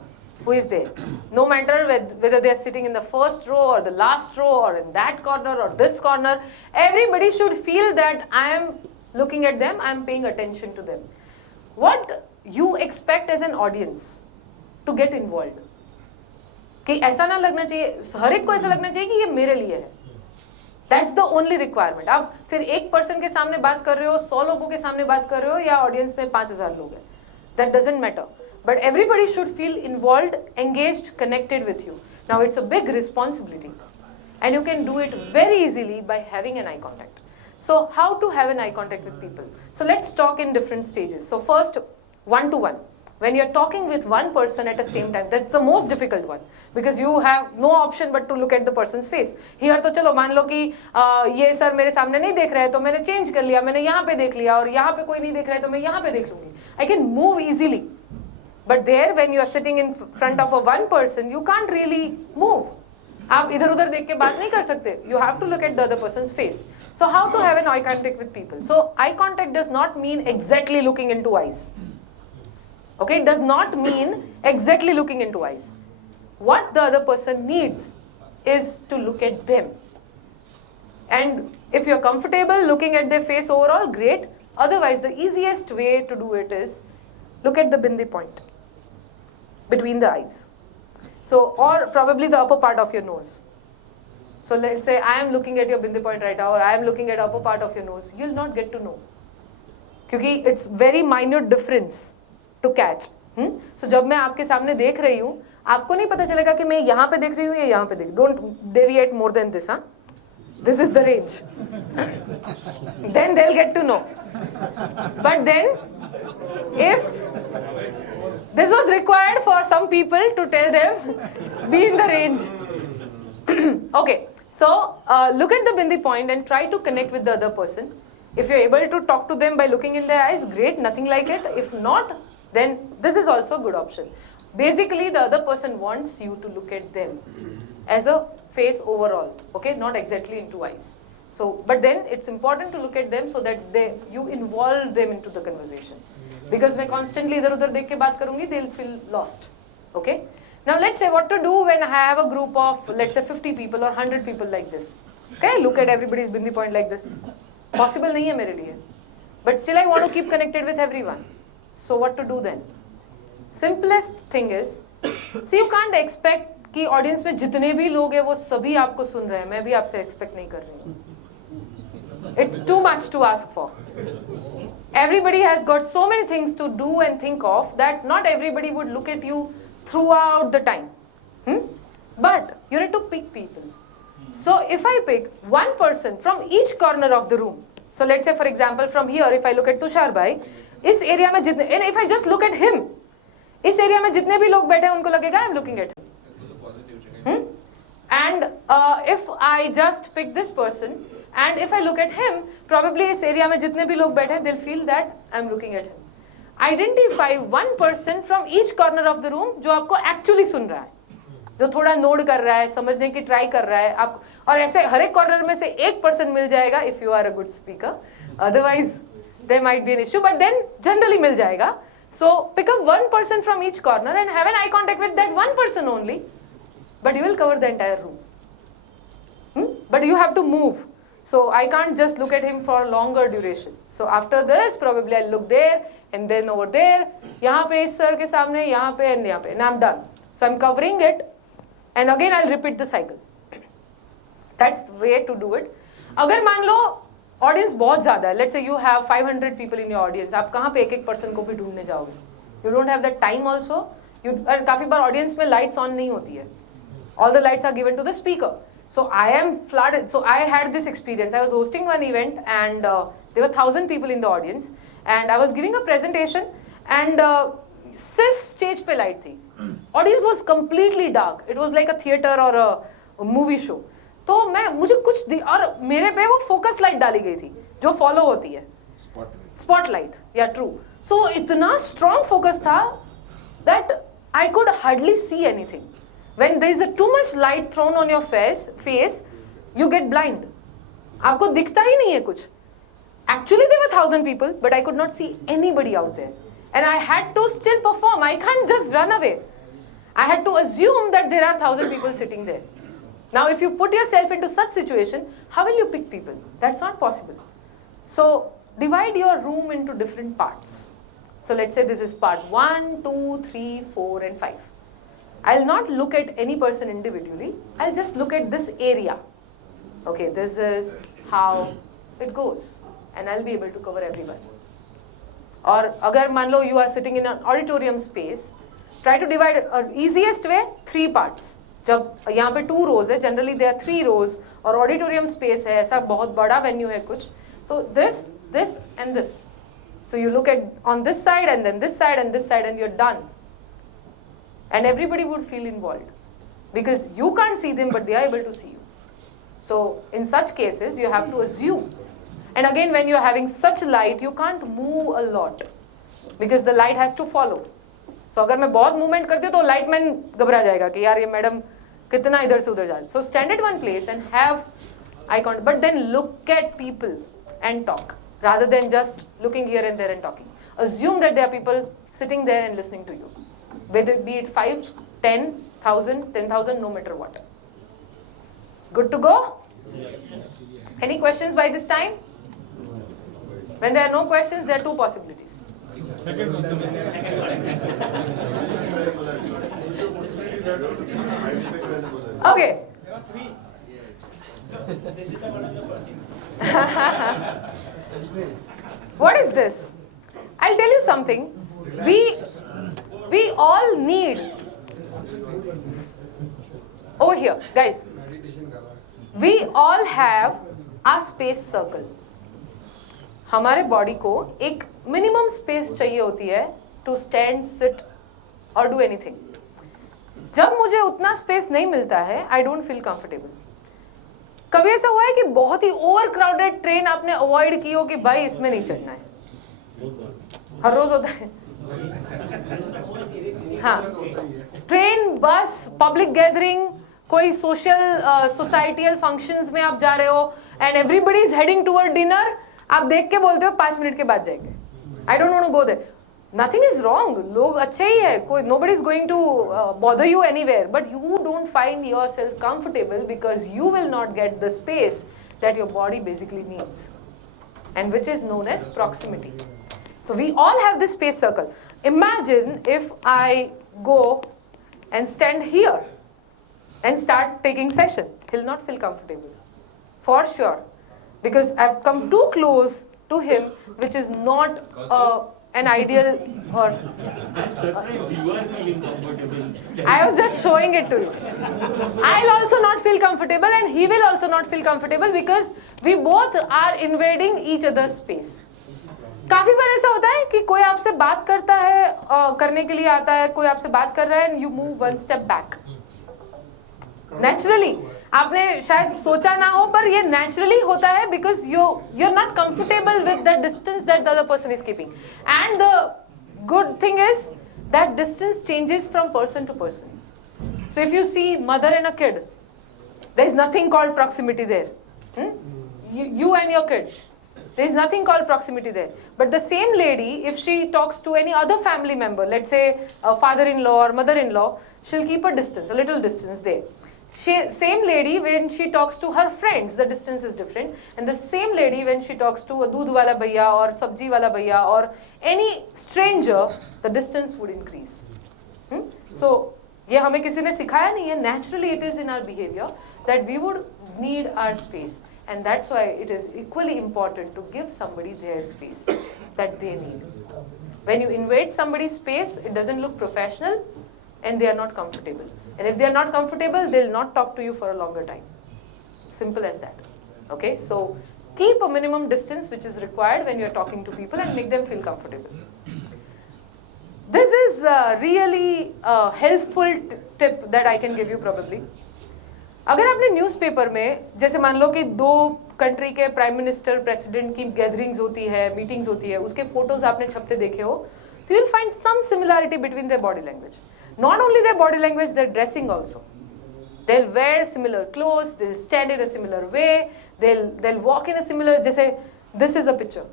who is there. No matter whether they are sitting in the first row or the last row or in that corner or this corner, everybody should feel that I am looking at them, I am paying attention to them. What you expect as an audience to get involved? कि ऐसा ना लगना चाहिए, हर एक को ऐसा लगना चाहिए कि ये मेरे लिए है. That's the only requirement. आप फिर एक person के सामने बात कर रहे हो, 100 लोगों के सामने बात कर रहे हो, या audience में 5000 लोग हैं. That doesn't matter. But everybody should feel involved, engaged, connected with you. Now it's a big responsibility, and you can do it very easily by having an eye contact. So how to have an eye contact with people? So let's talk in different stages. So first, one-to-one. When you're talking with one person at the same time, that's the most difficult one, because you have no option but to look at the person's face. Here तो चलो मान लो कि ये sir मेरे सामने नहीं देख रहा है तो मैंने change कर लिया, मैंने यहाँ पे देख लिया, और यहाँ पे कोई नहीं देख रहा है तो मैं यहाँ पे देख लूँगी. I can move easily. But there, when you are sitting in front of a one person, you can't really move. आप इधर उधर देख के बात नहीं कर सकते. You have to look at the other person's face. So how to have an eye contact with people? So eye contact does not mean exactly looking into eyes. Okay, it does not mean exactly looking into eyes. What the other person needs is to look at them. And if you're comfortable looking at their face overall, great. Otherwise, the easiest way to do it is look at the bindi point between the eyes. So, or probably the upper part of your nose. So let's say I am looking at your bindi point right now, or I am looking at upper part of your nose. You'll not get to know. Because it's very minute difference to catch. So जब मैं आपके सामने देख रही हूँ, आपको नहीं पता चलेगा कि मैं यहाँ पे देख रही हूँ या यहाँ पे देख. Don't deviate more than this, huh? This is the range. Then they'll get to know. But then, if this was required for some people to tell them, be in the range. Okay, So look at the bindi point and try to connect with the other person. If you're able to talk to them by looking in their eyes, great, nothing like it. If not, then this is also a good option. Basically, the other person wants you to look at them as a face overall, okay, not exactly into eyes. So, but then it's important to look at them so that you involve them into the conversation. Because मैं constantly इधर-उधर देख के बात करूँगी, they'll feel lost, okay? Now let's say what to do when I have a group of, let's say 50 people or 100 people like this. Okay, look at everybody's bindi point like this. Possible नहीं है मेरे लिए. But still I want to keep connected with everyone. So what to do then? Simplest thing is, see you can't expect कि audience में जितने भी लोग हैं वो सभी आपको सुन रहे हैं. मैं भी आपसे expect नहीं कर रही हूँ. It's too much to ask for. Everybody has got so many things to do and think of that not everybody would look at you throughout the time. But you need to pick people. So if I pick one person from each corner of the room, so let's say for example from here if I look at Tushar bhai, इस area में जितने, and if I just look at him, इस area में जितने भी लोग बैठे हैं उनको लगेगा I'm looking at him. And if I just pick this person, and if I look at him, probably इस area में जितने भी लोग बैठे हैं, they'll feel that I'm looking at him. Identify one person from each corner of the room जो आपको actually सुन रहा है, जो थोड़ा नोट कर रहा है, समझने की ट्राई कर रहा है आप, और ऐसे हर एक कॉर्नर में से एक पर्सन मिल जाएगा if you are a good speaker. Otherwise there might be an issue, but then generally मिल जाएगा. So pick up one person from each corner and have an eye contact with that one person only, but you will cover the entire room. But you have to move. So I can't just look at him for a longer duration. So after this, probably I'll look there and then over there. यहाँ पे इस sir के सामने, यहाँ पे and यहाँ पे, and I'm done. So I'm covering it, and again I'll repeat the cycle. That's the way to do it. अगर मान लो audience बहुत ज़्यादा है, let's say you have 500 people in your audience, आप कहाँ पे एक-एक person को भी ढूंढने जाओगे? You don't have that time also. काफी बार audience में lights on नहीं होती है. All the lights are given to the speaker. So I am flooded. So I had this experience. I was hosting one event and there were 1,000 people in the audience and I was giving a presentation and सिर्फ stage पे light थी. Audience was completely dark. It was like a theater or a movie show. तो मुझे कुछ और मेरे पे वो focus light डाली गई थी जो follow होती है. Spotlight. Yeah, true. So इतना strong focus था that I could hardly see anything. When there is too much light thrown on your face, you get blind. आपको दिखता ही नहीं है कुछ. Actually, there were 1,000 people, but I could not see anybody out there, and I had to still perform. I can't just run away. I had to assume that there are 1,000 people sitting there. Now, if you put yourself into such situation, how will you pick people? That's not possible. So divide your room into different parts. So let's say this is part 1, 2, 3, 4, and 5. I'll not look at any person individually. I'll just look at this area. Okay, this is how it goes. And I'll be able to cover everyone. Or agar मान लो you are sitting in an auditorium space, try to divide easiest way 3 parts. जब यहाँ पे 2 rows है, generally there are 3 rows, और auditorium space है, ऐसा बहुत बड़ा venue है कुछ, तो this, this, and this. So you look at on this side and then this side and this side and you're done. And everybody would feel involved because you can't see them but they are able to see you. So in such cases you have to assume. And again when you're having such light you can't move a lot because the light has to follow. So अगर मैं बहुत movement करती हूँ तो light man घबरा जाएगा कि यार ये मैडम कितना इधर से उधर जा रही है. So stand at one place and have eye contact, but then look at people and talk rather than just looking here and there and talking. Assume that there are people sitting there and listening to you. Whether be it 5, 10, 1,000, 10,000, no matter what. Good to go? Yes. Any questions by this time? When there are no questions, there are 2 possibilities. Okay. What is this? I'll tell you something. We all need, over here, guys, we all have a space circle. हमारे body को एक minimum space चाहिए होती है to stand, sit or do anything. जब मुझे उतना space नहीं मिलता है, I don't feel comfortable. कभी ऐसा हुआ है कि बहुत ही ओवर क्राउडेड ट्रेन आपने अवॉइड की हो कि भाई इसमें नहीं चढ़ना है? हर रोज होता है। हाँ, ट्रेन, बस, पब्लिक गैदरिंग, कोई सोशल सोसाइटियल फंक्शंस में आप जा रहे हो and everybody is heading toward dinner, आप देख के बोलते हो 5 मिनट के बाद जाएंगे, I don't want to go there. Nothing is wrong, लोग अच्छे ही है, कोई nobody is going to bother you anywhere, but you don't find yourself comfortable because you will not get the space that your body basically needs, and which is known as proximity. So we all have this space circle. Imagine if I go and stand here and start taking session, he'll not feel comfortable, for sure, because I've come too close to him, which is not an ideal or I was just showing it to you. I'll also not feel comfortable and he will also not feel comfortable because we both are invading each other's space. काफी बार ऐसा होता है कि कोई आपसे बात करता है, करने के लिए आता है, कोई आपसे बात कर रहा है and you move one step back. Naturally, आपने शायद सोचा ना हो पर ये naturally होता है because you're not comfortable with the distance that the other person is keeping. And the good thing is that distance changes from person to person. So if you see mother and a kid, there is nothing called proximity there. You and your kid, there is nothing called proximity there. But the same lady, if she talks to any other family member, let's say a father-in-law or mother-in-law, she'll keep a distance, a little distance there. Same lady, when she talks to her friends, the distance is different. And the same lady, when she talks to a doodh wala bhaiya or sabji wala bhaiya or any stranger, the distance would increase. So, ये हमें किसी ने सिखाया नहीं है. Naturally, it is in our behavior that we would need our space. And that's why it is equally important to give somebody their space that they need. When you invade somebody's space, it doesn't look professional and they are not comfortable. And if they are not comfortable, they'll not talk to you for a longer time. Simple as that. Okay, so keep a minimum distance which is required when you're talking to people and make them feel comfortable. This is really a helpful tip that I can give you probably. अगर आपने newspaper में जैसे मान लो कि 2 country के prime minister president की gatherings होती है, मीटिंग्स होती है, उसके फोटोज आपने छपते देखे हो, तो you'll find some similarity between their body language. Not only their body language, their dressing also. They'll wear similar clothes, they'll stand in a similar way, they'll walk in a similar, जैसे this is a picture.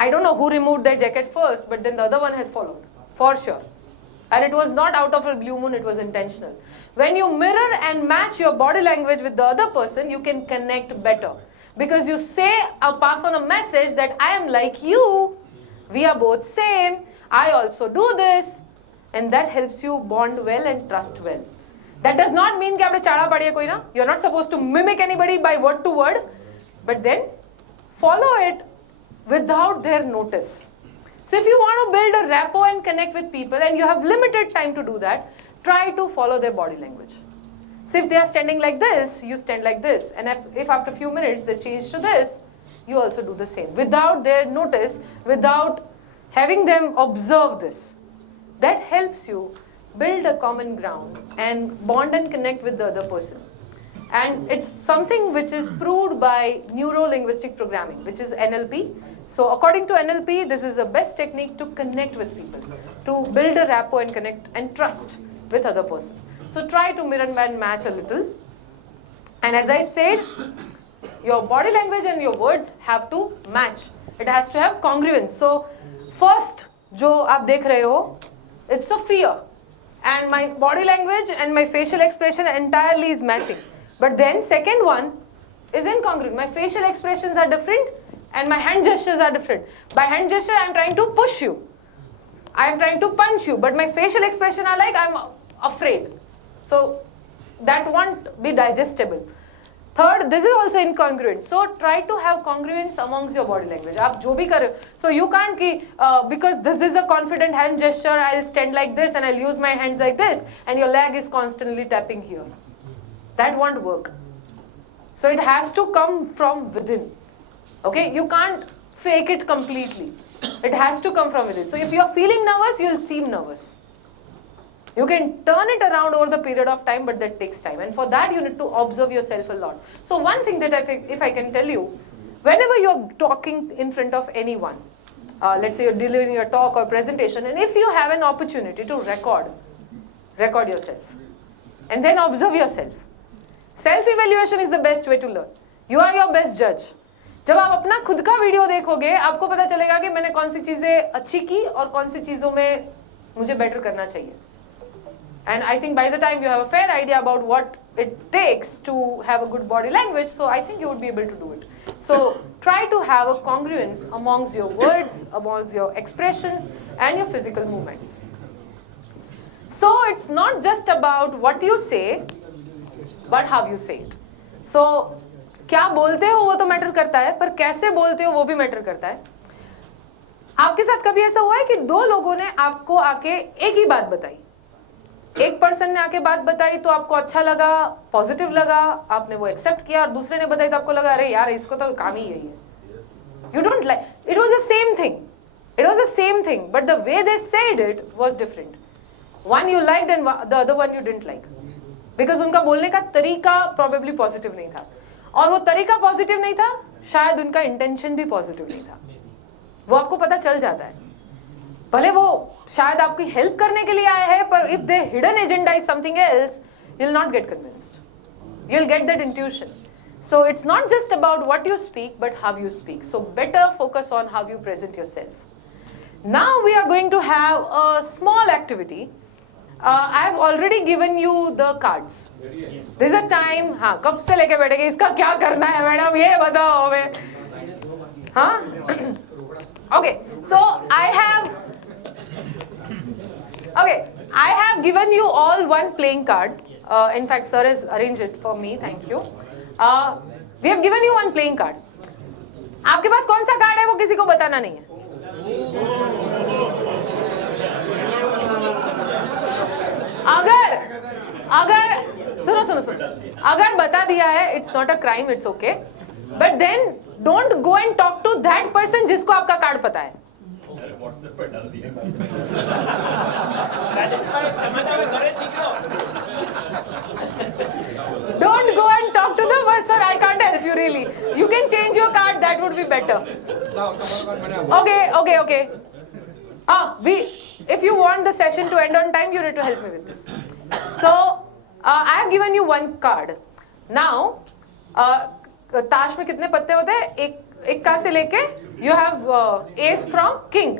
I don't know who removed their jacket first, but then the other one has followed, for sure. And it was not out of a blue moon, it was intentional. When you mirror and match your body language with the other person, you can connect better. Because you say or pass on a message that I am like you, we are both same, I also do this. And that helps you bond well and trust well. That does not mean कि आपने चाड़ा पड़ी है कोई ना. You're not supposed to mimic anybody by word to word, but then follow it without their notice. So if you want to build a rapport and connect with people and you have limited time to do that, try to follow their body language. So if they are standing like this, you stand like this. And if after a few minutes they change to this, you also do the same. Without their notice, without having them observe this. That helps you build a common ground and bond and connect with the other person. And it's something which is proved by neuro-linguistic programming, which is NLP. So according to NLP, this is the best technique to connect with people, to build a rapport and connect and trust with other person. So try to mirror and match a little. And as I said, your body language and your words have to match. It has to have congruence. So first, जो आप देख रहे हो, it's a fear. And my body language and my facial expression entirely is matching. But then second one is incongruent. My facial expressions are different and my hand gestures are different. By hand gesture, I am trying to push you. I am trying to punch you. But my facial expression are like, I am afraid. So that won't be digestible. Third, this is also incongruent. So try to have congruence amongst your body language. आप जो भी कर रहे हो. So you can't कि because this is a confident hand gesture, I'll stand like this and I'll use my hands like this, and your leg is constantly tapping here. That won't work. So it has to come from within. Okay, you can't fake it completely. It has to come from within. So if you're feeling nervous, you'll seem nervous. You can turn it around over the period of time, but that takes time. And for that, you need to observe yourself a lot. So one thing that if I can tell you, whenever you're talking in front of anyone, let's say you're delivering a talk or presentation, and if you have an opportunity to record yourself, and then observe yourself. Self-evaluation is the best way to learn. You are your best judge. जब आप अपना खुद का video देखोगे, आपको पता चलेगा कि मैंने कौन सी चीजें अच्छी की और कौन सी चीजों में मुझे बेटर करना चाहिए. And I think by the time you have a fair idea about what it takes to have a good body language, so I think you would be able to do it. So try to have a congruence amongst your words, amongst your expressions, and your physical movements. So it's not just about what you say, but how you say it. So क्या बोलते हो वो तो matter करता है, पर कैसे बोलते हो वो भी मैटर करता है. आपके साथ कभी ऐसा हुआ है कि दो लोगों ने आपको आके एक ही बात बताई, एक पर्सन ने आके बात बताई तो आपको अच्छा लगा, पॉजिटिव लगा, आपने वो एक्सेप्ट किया, और दूसरे ने बताई तो आपको लगा अरे यार इसको तो काम ही यही है. You don't like. It was the same thing. It was the same thing, but the way they said it was different. One you liked and the other one you didn't like, because उनका बोलने का तरीका probably positive नहीं था, और वो तरीका positive नहीं था, शायद उनका इंटेंशन भी पॉजिटिव नहीं था. वो आपको पता चल जाता है. भले वो शायद आपकी हेल्प करने के लिए आए हैं, पर if the hidden agenda is something else, you will not get convinced. You will get that intuition. So it's not just about what you speak, but how you speak. So better focus on how you present yourself. Now we are going to have a small activity. I have already given you the cards. There is a time. हाँ, कब से लेके बैठेंगे, इसका क्या करना है madam, ये बताओ हमें. हाँ? Okay, so I have given you all one playing card. In fact, sir has arranged it for me. Thank you. We have given you one playing card. आपके पास कौन सा कार्ड है वो किसी को बताना नहीं है. अगर सुनो अगर बता दिया है, it's not a crime, it's okay. But then don't go and talk to that person जिसको आपका कार्ड पता है. व्हाट्सएप पे डाल दिया. Don't go and talk to the person. I can't help you really. You can change your card. That would be better. Okay. If you want the session to end on time, you need to help me with this. So I have given you one card. Now, ताश में कितने पत्ते होते हैं? एक का से लेके you have ace from king.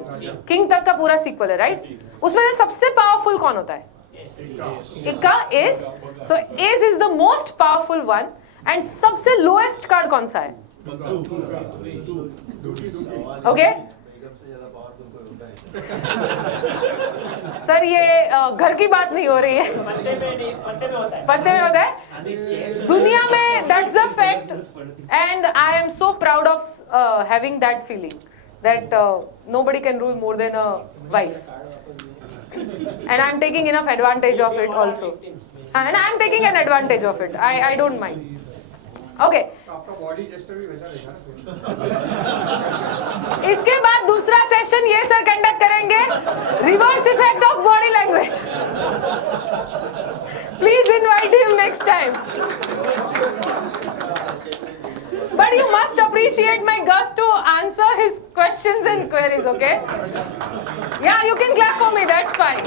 King तक का पूरा सीक्वल है, right? उसमें से सबसे पावरफुल कौन होता है? इक्का, ace. So ace is the most powerful one. And सबसे lowest कार्ड कौन सा है? Okay? सर ये घर की बात नहीं हो रही है. पत्ते में होता है. दुनिया में that's a fact, and I am so proud of having that feeling that nobody can rule more than a wife, and I am taking enough advantage of it also, and I am taking an advantage of it. I don't mind. Okay. इसके बाद दूसरा session ये sir conduct करेंगे, reverse effect of body language. Please invite him next time. But you must appreciate my guts to answer his questions and queries, okay? Yeah, you can clap for me, that's fine.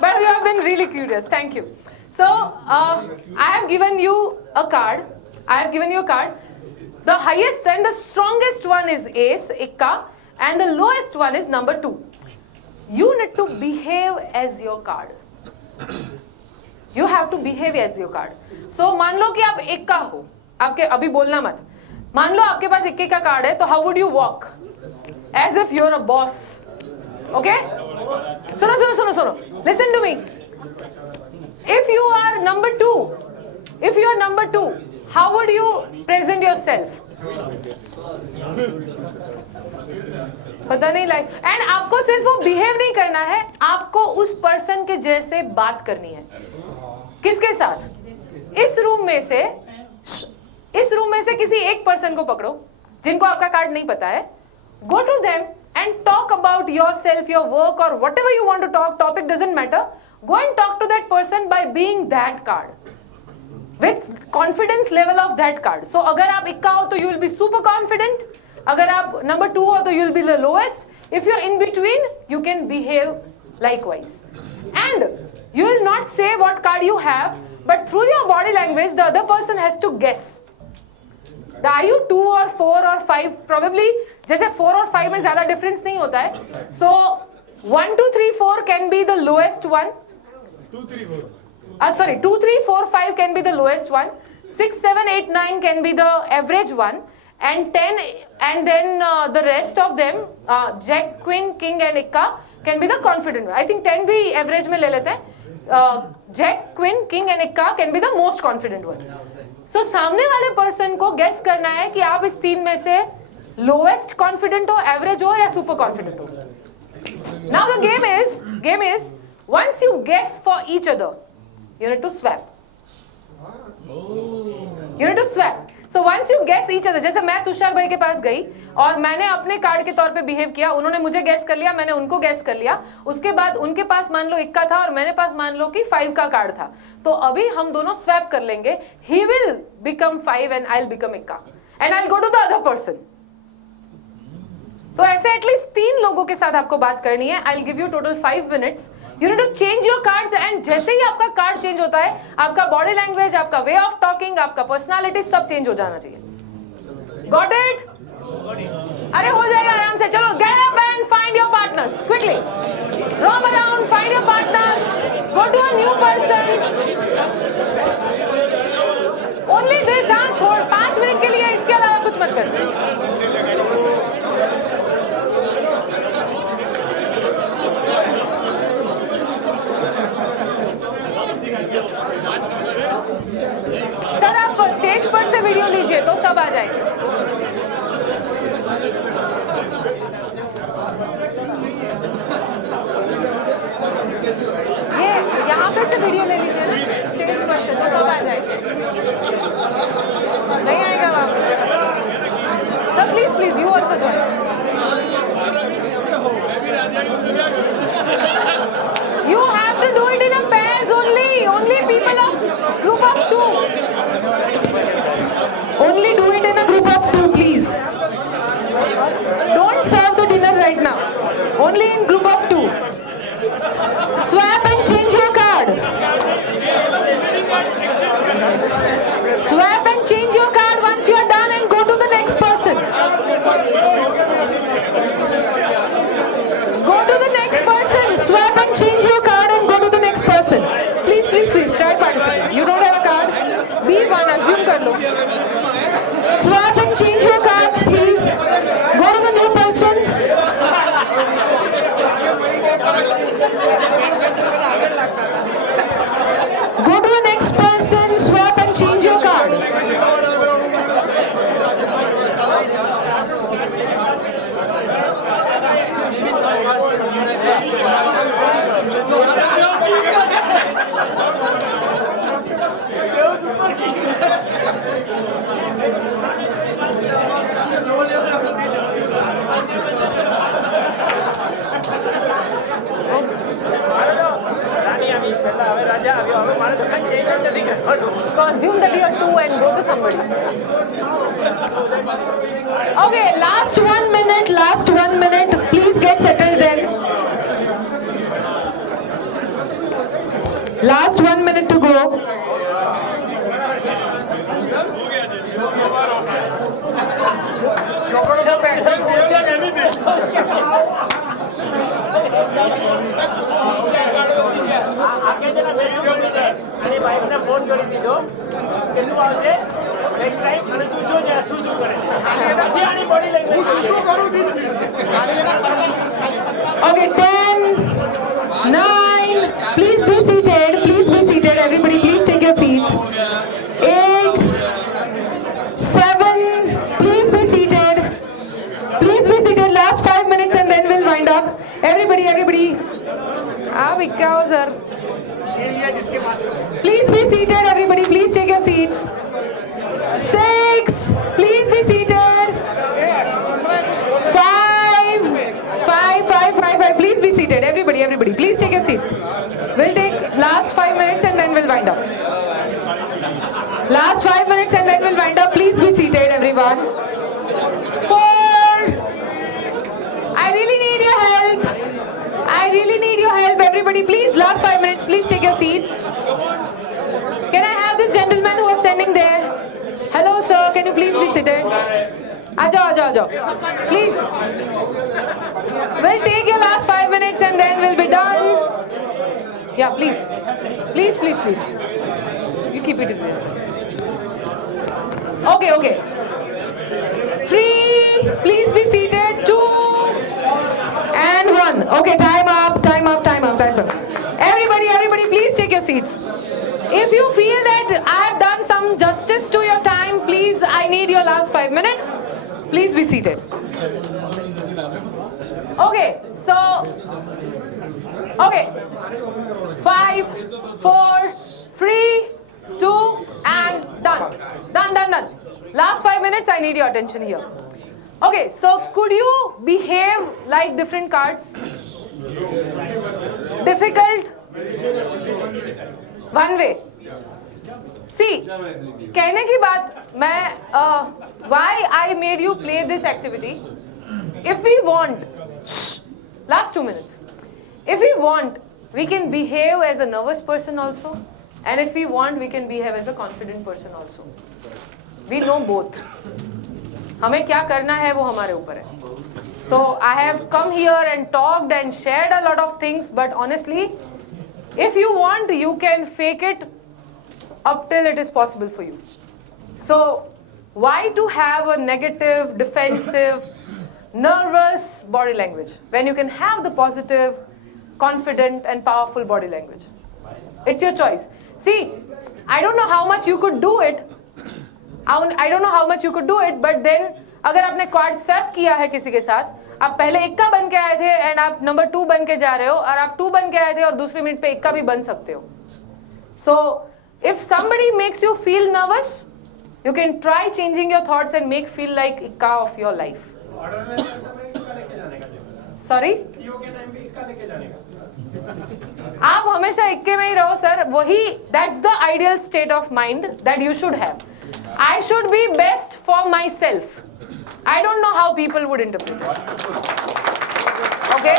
But you have been really curious, thank you. So, I have given you a card. The highest and the strongest one is ace, ikka, and the lowest one is number 2. You need to behave as your card. You have to behave as your card. So, मान लो कि आप ikka हो, आपके अभी बोलना मत. मान लो आपके पास इक्के का कार्ड है, तो how would you walk? As if you're a boss. Okay? सुनो. Listen to me. If you are number 2, how would you present yourself? पता नहीं लाइक. एंड आपको सिर्फ वो बिहेव नहीं करना है, आपको उस पर्सन के जैसे बात करनी है. किसके साथ? इस रूम में से किसी एक पर्सन को पकड़ो जिनको आपका कार्ड नहीं पता है. Go to them and talk about yourself, your work, or whatever you want to talk. Topic doesn't matter. go and talk to that person by being that card. With confidence level of that card. So अगर आप इक्का हो तो you will be super confident. अगर आप number 2 हो तो you will be the lowest. If you're in between, you can behave likewise. And you will not say what card you have, but through your body language, the other person has to guess. Are you 2 or 4 or 5? Probably, जैसे 4 और 5 में ज़्यादा difference नहीं होता है. So 1, 2, 3, 4 can be the lowest one. 2, 3, 4. Sorry, 2, 3, 4, 5 can be the lowest one. 6, 7, 8, 9 can be the average one. And 10, and then the rest of them, Jack, Queen, King and Ikka can be the confident one. I think 10 भी average में ले लेते हैं. Jack, Queen, King and Ikka can be the most confident one. So सामने वाले person को guess करना है कि आप इस तीन में से lowest confident हो, average हो या super confident हो. Now the game is once you guess for each other, you need to swap. You need to swap. So once you guess each other, जैसे मैं तुषार भाई के पास गई और मैंने अपने कार्ड के तौर पे बिहेव किया, उन्होंने मुझे गैस कर लिया, मैंने उनको गैस कर लिया, उसके बाद उनके पास मान लो इक्का था और मेरे पास मान लो कि 5 का कार्ड था, तो अभी हम दोनों स्वैप कर लेंगे. He will become 5 and I'll become इक्का and I'll go to the other person. तो ऐसे एटलीस्ट 3 लोगों के साथ आपको बात करनी है. I'll give you total 5 minutes. You need to change your cards and जैसे ही आपका कार्ड चेंज होता है, आपका बॉडी लैंग्वेज, आपका वे ऑफ टॉकिंग, आपका पर्सनालिटी सब चेंज हो जाना चाहिए. Got it? अरे हो जाएगा आराम से. चलो get up and find your partners quickly. Roam around, find your partners. Go to a new person. Only this, हाँ, 5 मिनट के लिए, इसके अलावा कुछ मत कर. सर आप स्टेज पर से वीडियो लीजिए तो सब आ जाएंगे. ये यहाँ पे से वीडियो ले लीजिए ना स्टेज पर से तो सब आ जाएंगे. नहीं आएगा वहाँ sir. Please you also join. You have to do it in a pairs only people of group of 2. Only do it in a group of 2, please. Don't serve the dinner right now. Only in group of 2. Swap and change your card. Swap and change your card once you are done and go to the next person. Go to the next person. Swap and change your card and go to the next person. Please, try participate. You don't have a card? Be one, assume kar lo. Swap and change your cards, please. Go to the new person. Go to the next person, swap and change your card. So assume that you are 2 and go to somebody. Okay, last 1 minute. Please get settled then. Last 1 minute to go. आगे जना અને વાઈફને phone કરી દીધો કે તું આવજે next time અને તું જોજે શું કરે પછી આની બોડી લેંગ્વેજ શું કરું Okay, 10, 9, please be seated, everybody please take your seats. 8, 7, please be seated, last 5 minutes and then we'll wind up. Everybody, sir. Please be seated, everybody, please take your seats. 6, please be seated. 5, please be seated, everybody, please take your seats. We'll take last 5 minutes and then we'll wind up. Last 5 minutes and then we'll wind up. Please be seated, everyone. 4. I really need your help. I really need your help, everybody. Please, last 5 minutes, please take your seats. Can I have this gentleman who is standing there? Hello, sir. Can you please be seated? Aajao. Please. We'll take your last 5 minutes and then we'll be done. Yeah, please. Please. You keep it in there, sir. Okay. 3. Please be seated. 2. And 1. Okay, time up. Everybody, please take your seats. If you feel that I have done some justice to your time, please, I need your last 5 minutes. Please be seated. Okay, so, 5, 4, 3, 2, and done. Done. Last 5 minutes, I need your attention here. Okay, so could you behave like different cards? Difficult? One way. See, कहने की बात मैं why I made you play this activity. If we want, last 2 minutes. If we want, we can behave as a nervous person also, and if we want, we can behave as a confident person also. We know both. हमें क्या करना है वो हमारे ऊपर है. So I have come here and talked and shared a lot of things, but honestly, if you want, you can fake it up till it is possible for you. So why to have a negative, defensive, nervous body language when you can have the positive, confident and powerful body language? It's your choice. See, I don't know how much you could do it. But then अगर आपने card swipe किया है किसी के साथ, आप पहले इक्का बन के आए थे एंड आप नंबर 2 बन के जा रहे हो, और आप 2 बन के आए थे और दूसरे मिनट पे इक्का भी बन सकते हो. So if somebody makes you feel nervous, you can try changing your thoughts and make feel like ikka of your life. Sorry? आप हमेशा इक्के में ही रहो सर, वही, that's the ideal state of mind that you should have. I should be best for myself. I don't know how people would interpret it. Okay?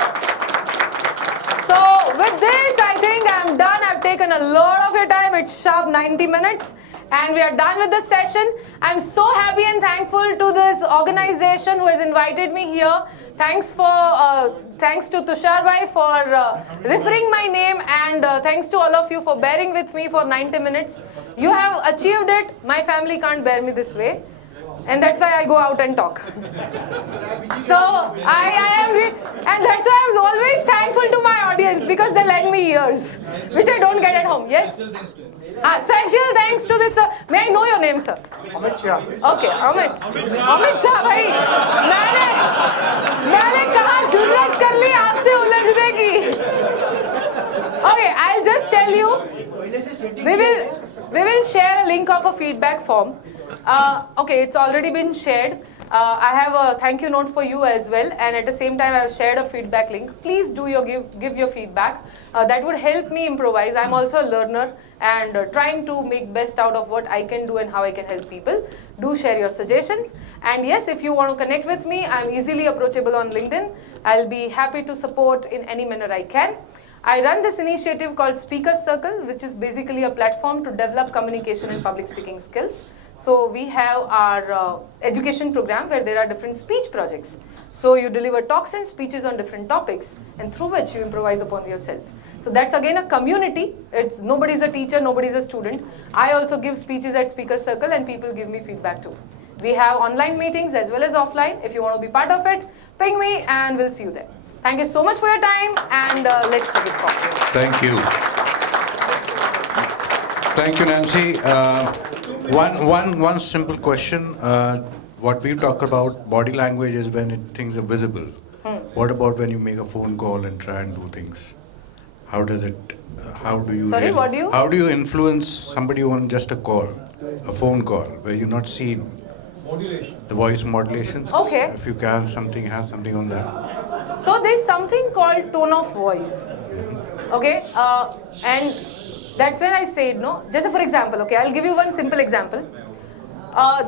So with this, I think I'm done. I've taken a lot of your time. It's sharp 90 minutes. And we are done with the session. I'm so happy and thankful to this organization who has invited me here. Thanks to Tushar Bhai for referring my name, and thanks to all of you for bearing with me for 90 minutes. You have achieved it. My family can't bear me this way. And that's why I go out and talk. So I am rich, and that's why I'm always thankful to my audience, because they lend me ears, which I don't get at home. Yes? Special thanks to this. May I know your name, sir? Amit Shah. Okay, Amit Shah, bhai. मैंने कहाँ जुर्रत कर ली आपसे उलझने की. Okay, I'll just tell you. We will share a link of a feedback form. Okay, it's already been shared. I have a thank you note for you as well, and at the same time I have shared a feedback link. Please do give your feedback. That would help me improvise. I'm also a learner and trying to make best out of what I can do and how I can help people. Do share your suggestions. And yes, if you want to connect with me, I'm easily approachable on LinkedIn. I'll be happy to support in any manner I can. I run this initiative called Speakers Circle, which is basically a platform to develop communication and public speaking skills. So we have our education program where there are different speech projects. So you deliver talks and speeches on different topics, and through which you improvise upon yourself. So that's again a community. It's nobody's a teacher, nobody's a student. I also give speeches at Speakers Circle, and people give me feedback too. We have online meetings as well as offline. If you want to be part of it, ping me and we'll see you there. Thank you so much for your time, and let's take it forward. Thank you. Thank you, Nancy. One simple question. What we talk about body language is when things are visible. What about when you make a phone call and try and do things? How does it? How do you? Sorry, what do you? How do you influence somebody on just a call, a phone call, where you're not seen? Modulation. The voice modulations. Okay. If you can have something on that. So there's something called tone of voice. Okay, and that's when I said no. Just for example, okay, I'll give you one simple example.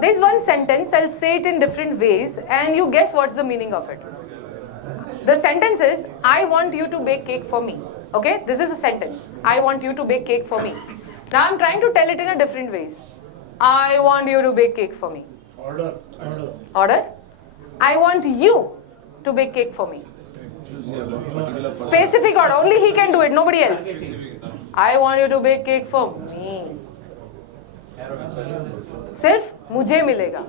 There's one sentence, I'll say it in different ways, and you guess what's the meaning of it. The sentence is, I want you to bake cake for me. Okay, this is a sentence. I want you to bake cake for me. Now I'm trying to tell it in a different ways. I want you to bake cake for me. Order. Order. I want you to bake cake for me. Specific order. Only he can do it, nobody else. I want you to bake cake for me. सिर्फ मुझे मिलेगा.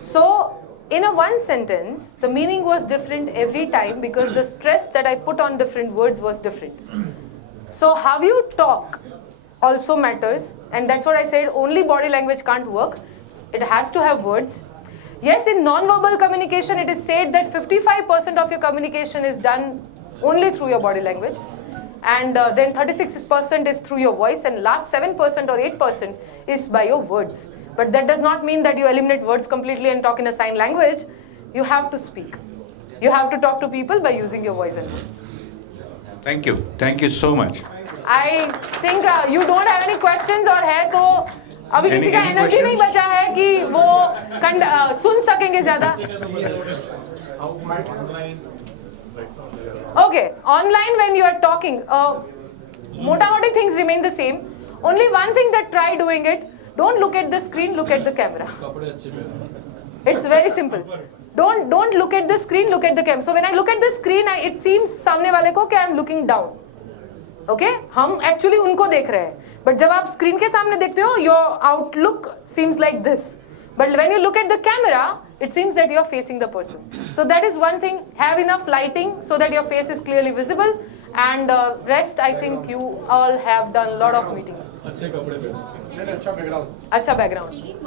So in a one sentence, the meaning was different every time because the stress that I put on different words was different. So how you talk also matters, and that's what I said, only body language can't work. It has to have words. Yes, in non-verbal communication, it is said that 55% of your communication is done only through your body language. And then 36% is through your voice, and last 7% or 8% is by your words. But that does not mean that you eliminate words completely and talk in a sign language. You have to speak. You have to talk to people by using your voice and words. Thank you. Thank you so much. I think you don't have any questions और है तो अभी किसी का energy नहीं बचा है कि वो सुन सकेंगे ज़्यादा. Okay, online when you are talking, मोटा-मोटी things remain the same. Only one thing that try doing it, don't look at the screen, look at the camera. It's very simple. Don't look at the screen, look at the camera. So when I look at the screen, it seems सामने वाले को कि I'm looking down. Okay? हम actually उनको देख रहे हैं. But जब आप screen के सामने देखते हो, your outlook seems like this. But when you look at the camera, it seems that you're facing the person. So that is one thing. Have enough lighting so that your face is clearly visible. And rest, I think you all have done a lot of meetings. अच्छे कपड़े पहनो. अच्छा background. अच्छा background. Speaking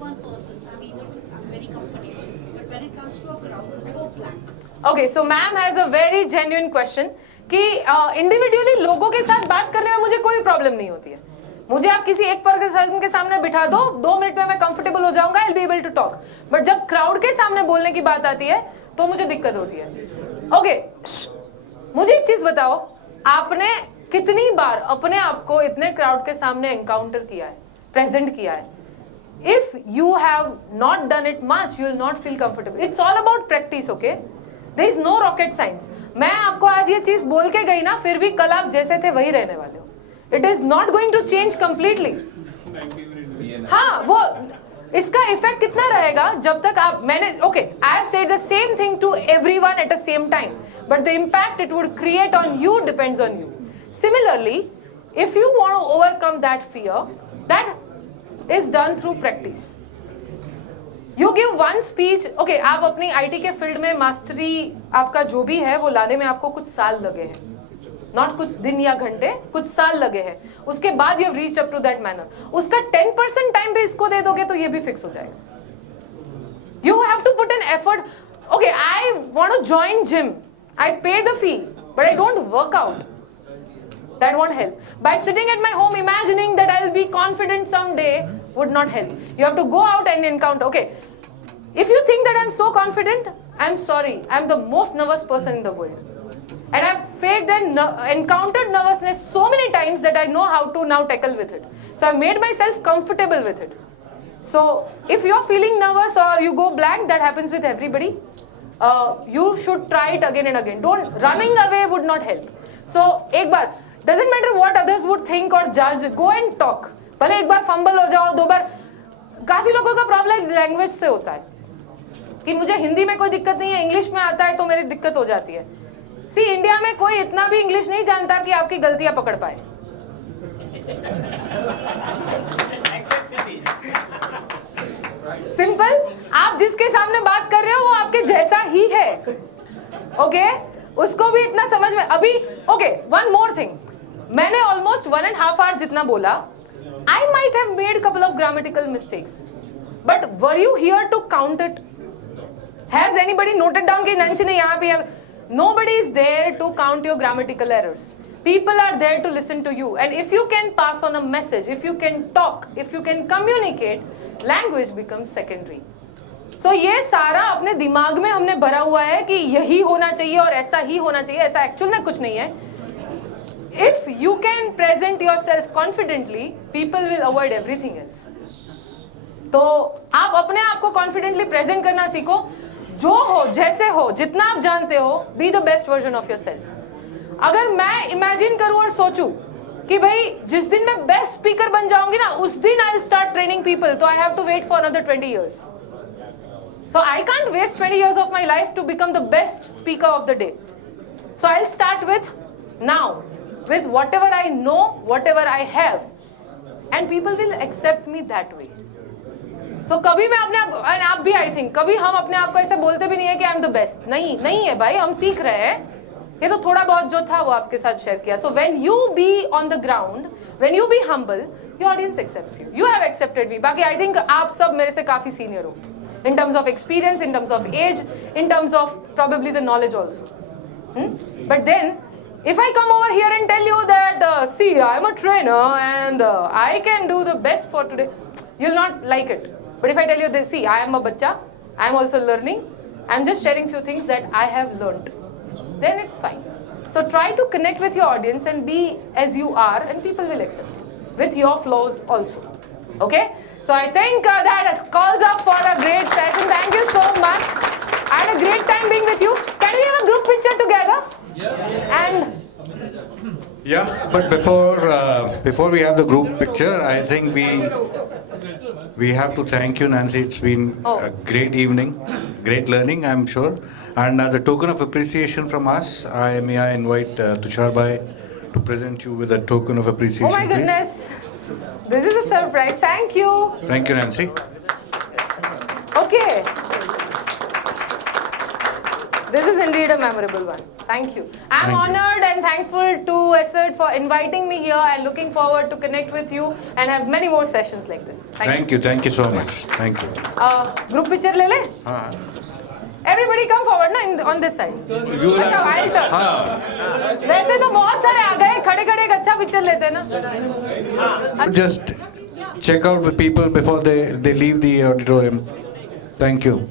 one person, I'm very comfortable. But when it comes to a crowd, I go blank. Okay, so ma'am has a very genuine question कि individually लोगों के साथ बात करने में मुझे कोई problem नहीं होती है. मुझे आप किसी एक पर्सन के सामने बिठा दो, 2 मिनट में मैं कंफर्टेबल हो जाऊंगा, I'll be able to talk. But जब क्राउड के सामने बोलने की बात आती है, तो मुझे दिक्कत होती है. Okay, मुझे एक चीज बताओ, आपने कितनी बार अपने आप को इतने क्राउड के सामने एनकाउंटर किया है, प्रेजेंट किया है? If you have not done it much, you will not feel comfortable. It's all about practice, okay? There is no rocket science. मैं आपको आज ये चीज बोल के गई ना, फिर भी कल आप जैसे थे वही रहने वाले हो. It is not going to change completely. हाँ, वो इसका इफेक्ट कितना रहेगा जब तक आप okay, I have said the same thing to everyone at the same time, but the impact it would create on you depends on you. Similarly, if you want to overcome that fear, that is done through practice. You give one speech, okay, आप अपनी IT के field में mastery आपका जो भी है वो लाने में आपको कुछ साल लगे हैं. Not कुछ दिन या घंटे, कुछ साल लगे हैं. उसके बाद you have reached up to that manner. उसका 10% टाइम भी इसको दे दोगे तो ये भी फिक्स हो जाएगा. You have to put an effort. Okay, I want to join gym. I pay the fee, but I don't work out. That won't help. By sitting at my home imagining that I will be confident someday would not help. You have to go out and encounter. Okay, if you think that I'm so confident, I'm sorry. I'm the most nervous person in the world. And I've faked and encountered nervousness so many times that I know how to now tackle with it. So I've made myself comfortable with it. So if you're feeling nervous or you go blank, that happens with everybody. You should try it again and again. Running away would not help. So एक बार, doesn't matter what others would think or judge, go and talk. भले एक बार fumble हो जाओ, 2 बार. काफी लोगों का problem language से होता है कि मुझे हिंदी में कोई दिक्कत नहीं है, इंग्लिश में आता है तो मेरी दिक्कत हो जाती है. सी इंडिया में कोई इतना भी इंग्लिश नहीं जानता कि आपकी गलतियां पकड़ पाए. सिंपल, आप जिसके सामने बात कर रहे हो वो आपके जैसा ही है. ओके, उसको भी इतना समझ में अभी. ओके, वन मोर थिंग, मैंने ऑलमोस्ट 1.5 hours जितना बोला. I might have made couple of grammatical mistakes, but were you here to count it? Has anybody noted down कि नैन्सी ने यहाँ पे? Nobody is there to count your grammatical errors. People are there to listen to you. And if you can pass on a message, if you can talk, if you can communicate, language becomes secondary. So ये सारा अपने दिमाग में हमने भरा हुआ है कि यही होना चाहिए और ऐसा ही होना चाहिए, ऐसा एक्चुअल में कुछ नहीं है. If you can present yourself confidently, people will avoid everything else. तो आप अपने आप को कॉन्फिडेंटली प्रेजेंट करना सीखो. जो हो, जैसे हो, जितना आप जानते हो, be the best version of yourself. अगर मैं इमेजिन करूं और सोचूं कि भाई जिस दिन मैं बेस्ट स्पीकर बन जाऊंगी ना, उस दिन I will start training people, तो I have to wait for another 20 years. So I can't waste 20 years of my life to become the best speaker of the day. So I'll start with now, with whatever I know, whatever I have, and people will accept me that way. So कभी मैं अपने and आप भी I think कभी हम अपने आप को ऐसे बोलते भी नहीं है कि I'm the best. नहीं है भाई, हम सीख रहे हैं. ये तो थोड़ा बहुत जो था वो आपके साथ शेयर किया. So when you be on the ground, when you be humble, your audience accepts you. You have accepted me. बाकी I think आप सब मेरे से काफी senior हो. In terms of experience, in terms of age, in terms of probably the knowledge also. But then, if I come over here and tell you that, see, I'm a trainer and I can do the best for today, you'll not like it. But if I tell you this, see, I am a bacha, I'm also learning, I'm just sharing few things that I have learned, then it's fine. So try to connect with your audience and be as you are, and people will accept you, with your flaws also. Okay? So I think that calls up for a great session. Thank you so much. I had a great time being with you. Can we have a group picture together? Yes. And yeah, but before we have the group picture, I think we have to thank you, Nancy. It's been a great evening, great learning, I'm sure. And as a token of appreciation from us, may I invite Tushar Bhai to present you with a token of appreciation. Oh my goodness. Please. This is a surprise. Thank you. Thank you, Nancy. Okay. This is indeed a memorable one. Thank you. I'm honored and thankful to ASIRT for inviting me here and looking forward to connect with you and have many more sessions like this. Thank you. Thank you so much. Thank you. Group picture le le? Everybody come forward na on this side. अच्छा, I'll turn. वैसे तो बहुत सारे आ गए, खड़े-खड़े एक अच्छा picture लेते हैं ना. Just check out the people before they leave the auditorium. Thank you.